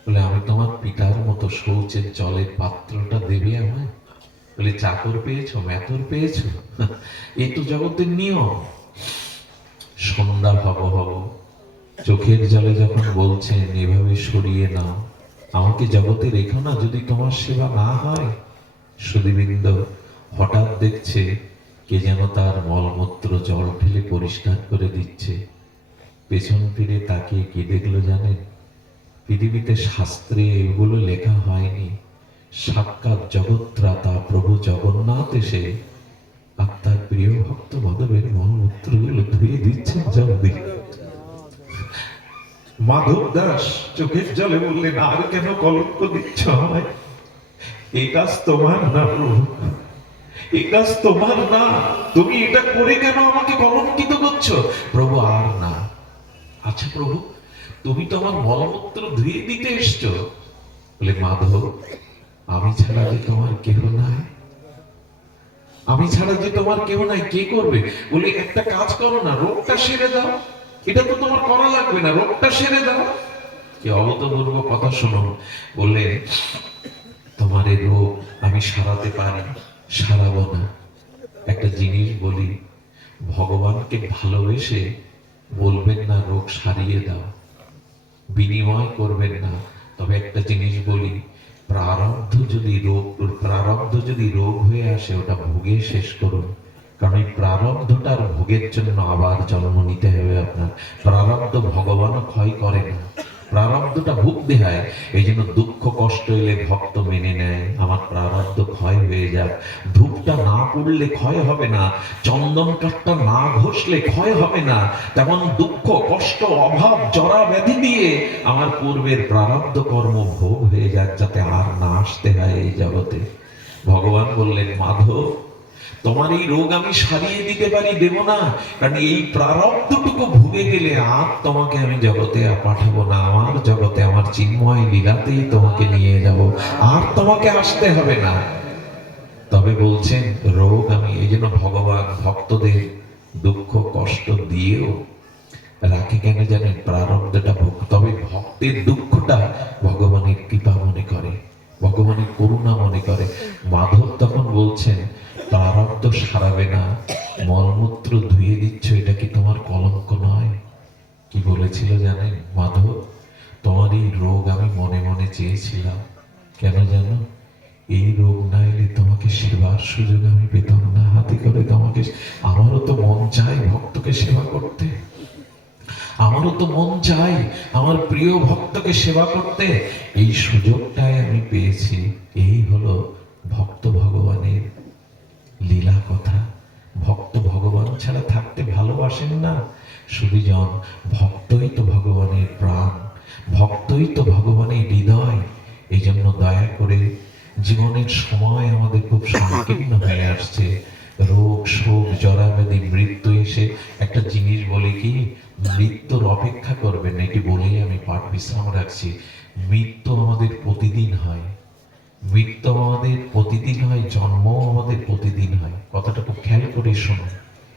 বলে আমি তোমার পিতার মতো শৌচের জলের পাত্রটা দেবে আমায়? বলে চাকর পেয়েছো, মেথর পেয়েছো? এই তো জগতের নিয়ম। সন্ধ্যা হব হব চোখের জলে যখন বলছেন এভাবে সরিয়ে নাও, আমাকে জগতে রেখো না, যদি তোমার সেবা না হয়। সুধীবৃন্দ হঠাৎ দেখছে কে যেন তার মলমূত্র জল ঢেলে পরিষ্কার করে দিচ্ছে। পেছন ফিরে তাকিয়ে কি দেখলো জানেন? পৃথিবীতে শাস্ত্রে এগুলো লেখা হয়নি, সাক্ষাৎ জগৎত্রাতা প্রভু জগন্নাথ এসে আত্মার প্রিয় ভক্ত মাধবের মলমূত্রগুলো ধুয়ে দিচ্ছেন জল দিয়ে। মাধব দাস চোখের জলে বললেন, আর কেন কলঙ্ক দিচ্ছ আমায়? এই কাজ তোমার না প্রভু, এই কাজ তোমার না, তুমি এটা করে কেন আমাকে কলঙ্কিত করছো? প্রভু আর না। আচ্ছা প্রভু, তুমি তো আমার মলমূত্র ধুয়ে দিতে এসছো। বলে, মাধব আমি ছাড়া যে তোমার কেহ নাই, আমি ছাড়া যে তোমার কেউ নাই, কে করবে? বলে, একটা কাজ করো না, রোগটা সেরে দাও। এটা তো তোমার করা লাগবে না, রোগটা সেরে দাও। কি অভূতপূর্ব কথা শুনুন। বললে, তোমার এই রোগ আমি সারাতে পারি, সারাবো না। একটা জিনিস বলি, ভগবানকে ভালোবেসে বলবেন না রোগ সারিয়ে দাও, বিনিময় করবেন না। তবে একটা জিনিস বলি, প্রারব্ধ যদি রোগ হয়ে আসে ওটা ভোগে শেষ করুন। কারণ এই প্রারব্ধটার ভোগের জন্য আবার জন্ম নিতে হবে আপনার। প্রারব্ধ ভগবানও ক্ষয় করে না, প্রারব্ধটা ভোগ দেয়। এই জন্য দুঃখ কষ্ট এলে ভক্ত মেনে নেয়, আমার প্রারব্ধ ক্ষয় হয়ে যাক। ধূপটা না পড়লে ক্ষয় হবে না, চন্দন কাঠটা না ঘষলে ক্ষয় হবে না, তেমন দুঃখ কষ্ট অভাব জরা ব্যাধি দিয়ে আমার পূর্বের প্রারব্ধ কর্ম ভোগ হয়ে যাক, যাতে আর না আসতে হয় এই জগতে। ভগবান বললেন, মাধব তোমার এই রোগ আমি সারিয়ে দিতে পারি, দেব না, কারণ এই প্রারব্ধটুকু ভুগে গেলে আর তোমাকে আমি জগতে পাঠাবো না। আমার জগতে আমার চিন্ময় লীলাতেই তোমাকে নিয়ে যাব, আর তোমাকে আসতে হবে না। তবে বলছেন রোগ আমি, এই জন্য ভগবান ভক্তদের দুঃখ কষ্ট দিয়েও রাখে কেন জানেন? প্রারব্ধটা ভোগ। তবে ভক্তের দুঃখটা ভগবানের কৃপা মনে করে, ভগবানের করুণা মনে করে। মাধব তখন বলছেন, প্রারব্ধ সারাবে না, মলমূত্র ধুয়ে দিচ্ছ, এটা কি তোমার কলঙ্ক নয়? কি বলেছিল জানেন মাধব? তোমার এই রোগ আমি মনে মনে চেয়েছিলাম, কেন জানো? এই রোগ না এলে তোমাকে সেবার সুযোগ আমি পেতাম না হাতে করে তোমাকে। আমারও তো মন চাই ভক্তকে সেবা করতে, আমারও তো মন চাই আমার প্রিয় ভক্তকে সেবা করতে। এই সুযোগটাই আমি পেয়েছি। এই হলো ভক্ত ভগবানের লীলা কথা। ভক্ত ভগবান ছাড়া থাকতে ভালোবাসেন না। সুধীজন, ভক্তই তো ভগবানের প্রাণ, ভক্তই তো ভগবানের হৃদয়। এই জন্য দয়া করে, জীবনের সময় আমাদের খুব সংকীর্ণ হয়ে আসছে, রোগ শোক জরা ব্যাধি মৃত্যু এসে একটা জিনিস বলে কি, মৃত্যুর অপেক্ষা করবেন না, এটি বলেই আমি পাঠ বিশ্রাম রাখছি। মৃত্যু আমাদের প্রতিদিন হয়, মৃত্যু আমাদের প্রতিদিন হয়, জন্ম আমাদের প্রতিদিন হয়। কথাটা খুব খেয়াল করে শুনুন।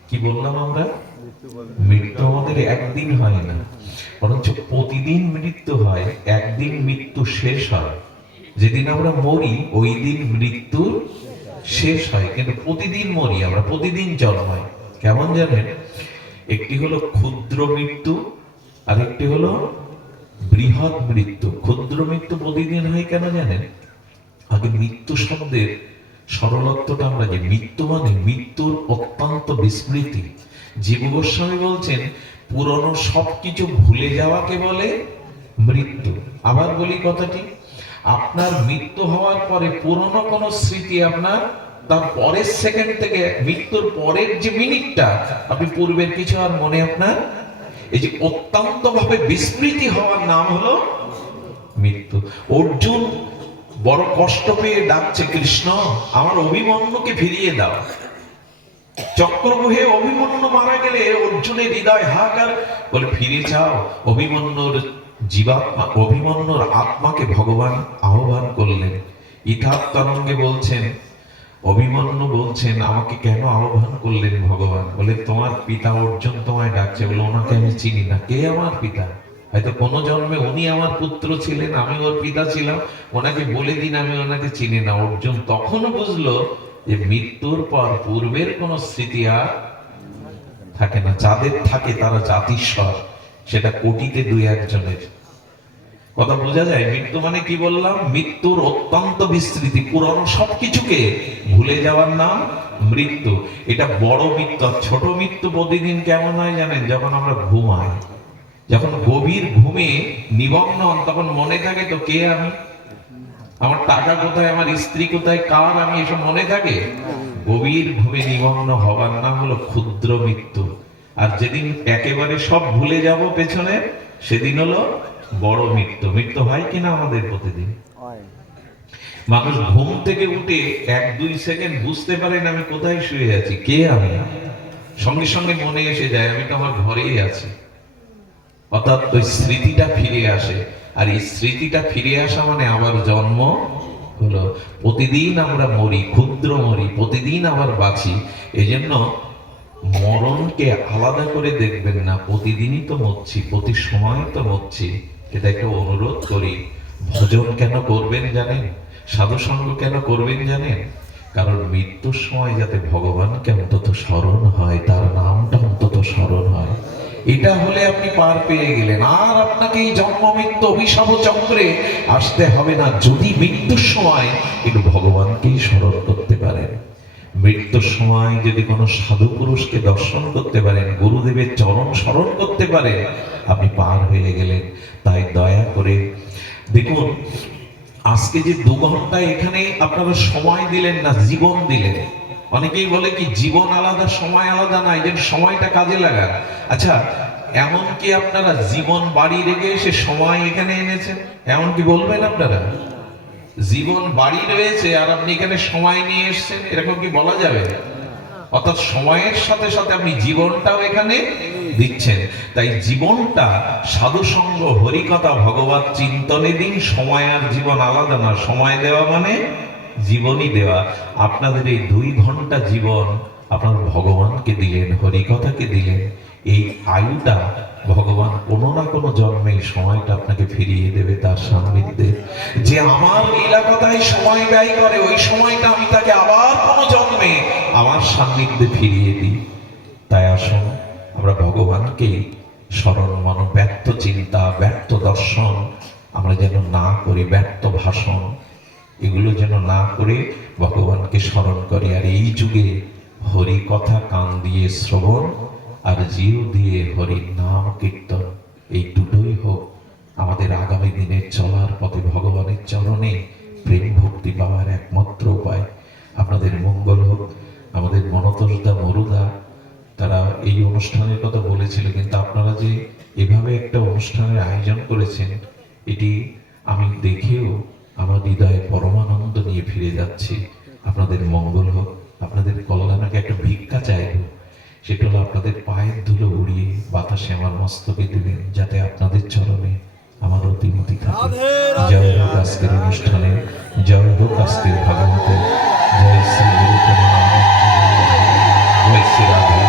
কি বললাম আমরা? মৃত্যু আমাদের একদিন হয় না, বরঞ্চ প্রতিদিন মৃত্যু হয়। একদিন মৃত্যু শেষ হয়, যেদিন আমরা মরি ওই দিন মৃত্যু শেষ হয়, কিন্তু প্রতিদিন মরি আমরা, প্রতিদিন জন্মাই। কেমন জানেন? একটি হলো ক্ষুদ্র মৃত্যু, আর একটি হলো বৃহৎ মৃত্যু। ক্ষুদ্র মৃত্যু প্রতিদিন হয় কেন জানেন? আগে মৃত্যু শব্দের সরলত্বটা আমরা যে, মৃত্যু মানে মৃত্যুর অত্যন্ত বিস্মৃতি। জীব গোস্বামী বলছেন, পুরনো সবকিছু ভুলে যাওয়াকে বলে মৃত্যু। আবার বলি কথাটি, আপনার মৃত্যু হওয়ার পরে পুরনো কোন স্মৃতি আপনার তার পরের সেকেন্ড থেকে, মৃত্যুর পরের যে মিনিটটা, আপনি পূর্বের কিছু আর মনে আপনার এই যে অত্যন্ত ভাবে বিস্মৃতি হওয়ার নাম হলো মৃত্যু। অর্জুন বড় কষ্ট পেয়ে ডাকছে, কৃষ্ণ আমার অভিমন্যুকে ফিরিয়ে দাও। চক্রব্যূহে অভিমন্যু মারা গেলে অর্জুনের হৃদয় হাহাকার, বলে ফিরে যাও। অভিমন্যুর জীবাত্মা, অভিমন্যুর আত্মাকে ভগবান আহ্বান করলেন। ইথাপ তরঙ্গে বলছেন, অভিমন্যু বলছেন, আমাকে কেন আহ্বান করলেন ভগবান? বলে তোমার পিতা অর্জুন তোমায় ডাকছে। বলে ওনাকে আমি চিনি না, কে আমার পিতা? হয়তো কোনো জন্মে উনি আমার পুত্র ছিলেন, আমি ওর পিতা ছিলাম, ওনাকে বলে দিন আমি ওনাকে চিনি না। অর্জুন তখনও বুঝলো যে মৃত্যুর পর পূর্বের কোন স্মৃতি আর থাকে না। যাদের থাকে তারা জাতিস্বর, সেটা কোটিতে দুই একজনের। কথা বোঝা যায়? মৃত্যু মানে কি বললাম? মৃত্যুর অত্যন্ত বিস্মৃতি, পুরনো সবকিছুকে ভুলে যাওয়ার নাম মৃত্যু। এটা বড় মৃত্যু। ছোট মৃত্যু প্রতিদিন কেমন হয় জানেন? যখন আমরা ঘুমাই, যখন গভীর ঘুমে নিমগ্ন হন, তখন মনে থাকে তো কে আমি, আমার টাকা কোথায়, আমার স্ত্রী কোথায়, কার আমি, এসব মনে থাকে? গভীর ঘুমে নিমগ্ন হবার নাম হলো ক্ষুদ্র মৃত্যু। আর যেদিন একেবারে সব ভুলে যাব পেছনে, সেদিন হলো বড় মৃত্যু। মৃত্যু হয় কিনা আমাদের প্রতিদিন? মানুষ ঘুম থেকে উঠে 1-2 সেকেন্ড বুঝতে পারেন আমি কোথায় শুয়ে আছি, কে আমি, সঙ্গে সঙ্গে মনে এসে যায় আমি তো আমার ঘরেই আছি। অর্থাৎ ওই স্মৃতিটা ফিরে আসে। আর এই স্মৃতিটা ফিরে আসা মানে আবার জন্ম হলো। প্রতিদিন আমরা মরি, ক্ষুদ্র মরি, প্রতিদিন আবার বাঁচি। এই জন্য মরণকে আলাদা করে দেখবেন না, প্রতিদিনই তো মরছি, প্রতি সময় তো মরছি। এটা একটা অনুরোধ করি, ভজন কেন করবেন জানেন? সাধু সঙ্গ কেন করবেন জানেন? কারণ মৃত্যুর সময় যাতে ভগবানকে অন্তত স্মরণ হয়, তার নামটা অন্তত স্মরণ হয়। এটা হলে আপনি পার পেয়ে গেলেন। আর আপনাকে এই জন্ম মৃত্যু অভিশাপ চক্রে আসতে হবে না, যদি মৃত্যুর সময় একটু ভগবানকেই স্মরণ করতে পারেন। মৃত্যুর সময় যদি কোনো সাধু পুরুষকে দর্শন করতে পারেন, গুরুদেবের চরণ স্মরণ করতে পারেন, আপনি পার হয়ে গেলেন। তাই দয়া করে দেখুন, আজকে যে 2 ঘন্টা এখানে আপনারা সময় দিলেন না, জীবন দিলেন। অনেকেই বলে কি জীবন আলাদা সময় আলাদা, না, এই যে সময়টা কাজে লাগান। আচ্ছা, এমন কি আপনারা জীবন বাড়ি রেখে এসে সময় এখানে এনেছেন? এমন কি বলবেন আপনারা? জীবন বাড়ি রয়েছে আর আপনি এখানে সময় নিয়ে এসেছেন, এরকম কি বলা যাবে? অর্থাৎ সময়ের সাথে সাথে আপনি জীবনটাও এখানে দিচ্ছেন। তাই জীবনটা সাধু সঙ্গ, হরিকথা, ভগবত চিন্তনে দিন। সময় আর জীবন আলাদা না। সময় দেওয়া মানে জীবনই দেওয়া। আপনাদের এই 2 ঘন্টা জীবন আপনার ভগবানকে দিলেন, হরিকথাকে দিলেন। এই আয়ুটা ভগবান কোনো না কোনো জন্মে এই সময়টা আপনাকে ফিরিয়ে দেবে তার সান্নিধ্যে। যে আমার লীলা কথায় সময় ব্যয় করে, ওই সময়টা আমি তাকে আবার কোনো জন্মে আমার সান্নিধ্যে ফিরিয়ে দিই। তাই আসুন আমরা ভগবানকে স্মরণ মনো, ব্যর্থ চিন্তা, ব্যর্থ দর্শন আমরা যেন না করি, ব্যর্থ ভাষণ এগুলো যেন না করে ভগবানকে স্মরণ করি। আর এই যুগে হরি কথা কান দিয়ে শ্রবণ আর জিউ দিয়ে হরির নাম কীর্তন, এই দুটোই হোক আমাদের আগামী দিনের চলার পথে ভগবানের চরণে প্রেম ভক্তি পাওয়ার একমাত্র উপায়। আপনাদের মঙ্গল হোক। আমাদের মনতোষদা, মরুদা, তারা এই অনুষ্ঠানের কথা বলেছিল, কিন্তু আপনারা যে এভাবে একটা অনুষ্ঠানের আয়োজন করেছেন, এটি আমি দেখেও আমার হৃদয়ে পরমানন্দ নিয়ে ফিরে যাচ্ছি। আপনাদের মঙ্গল হোক। আপনাদের কল্যাণকে একটা ভিক্ষা চাইব, সেটা হলো আপনাদের পায়ের ধুলো উড়িয়ে বাতাসে আমার মস্তকে দিলেন, যাতে আপনাদের চরণে আমার অতিমতি থাকে। জয় হোক আজকের অনুষ্ঠানে, জয় হোক আজকের ভাগবতে। জয় শ্রী গুরু, জয় শ্রী রাধে।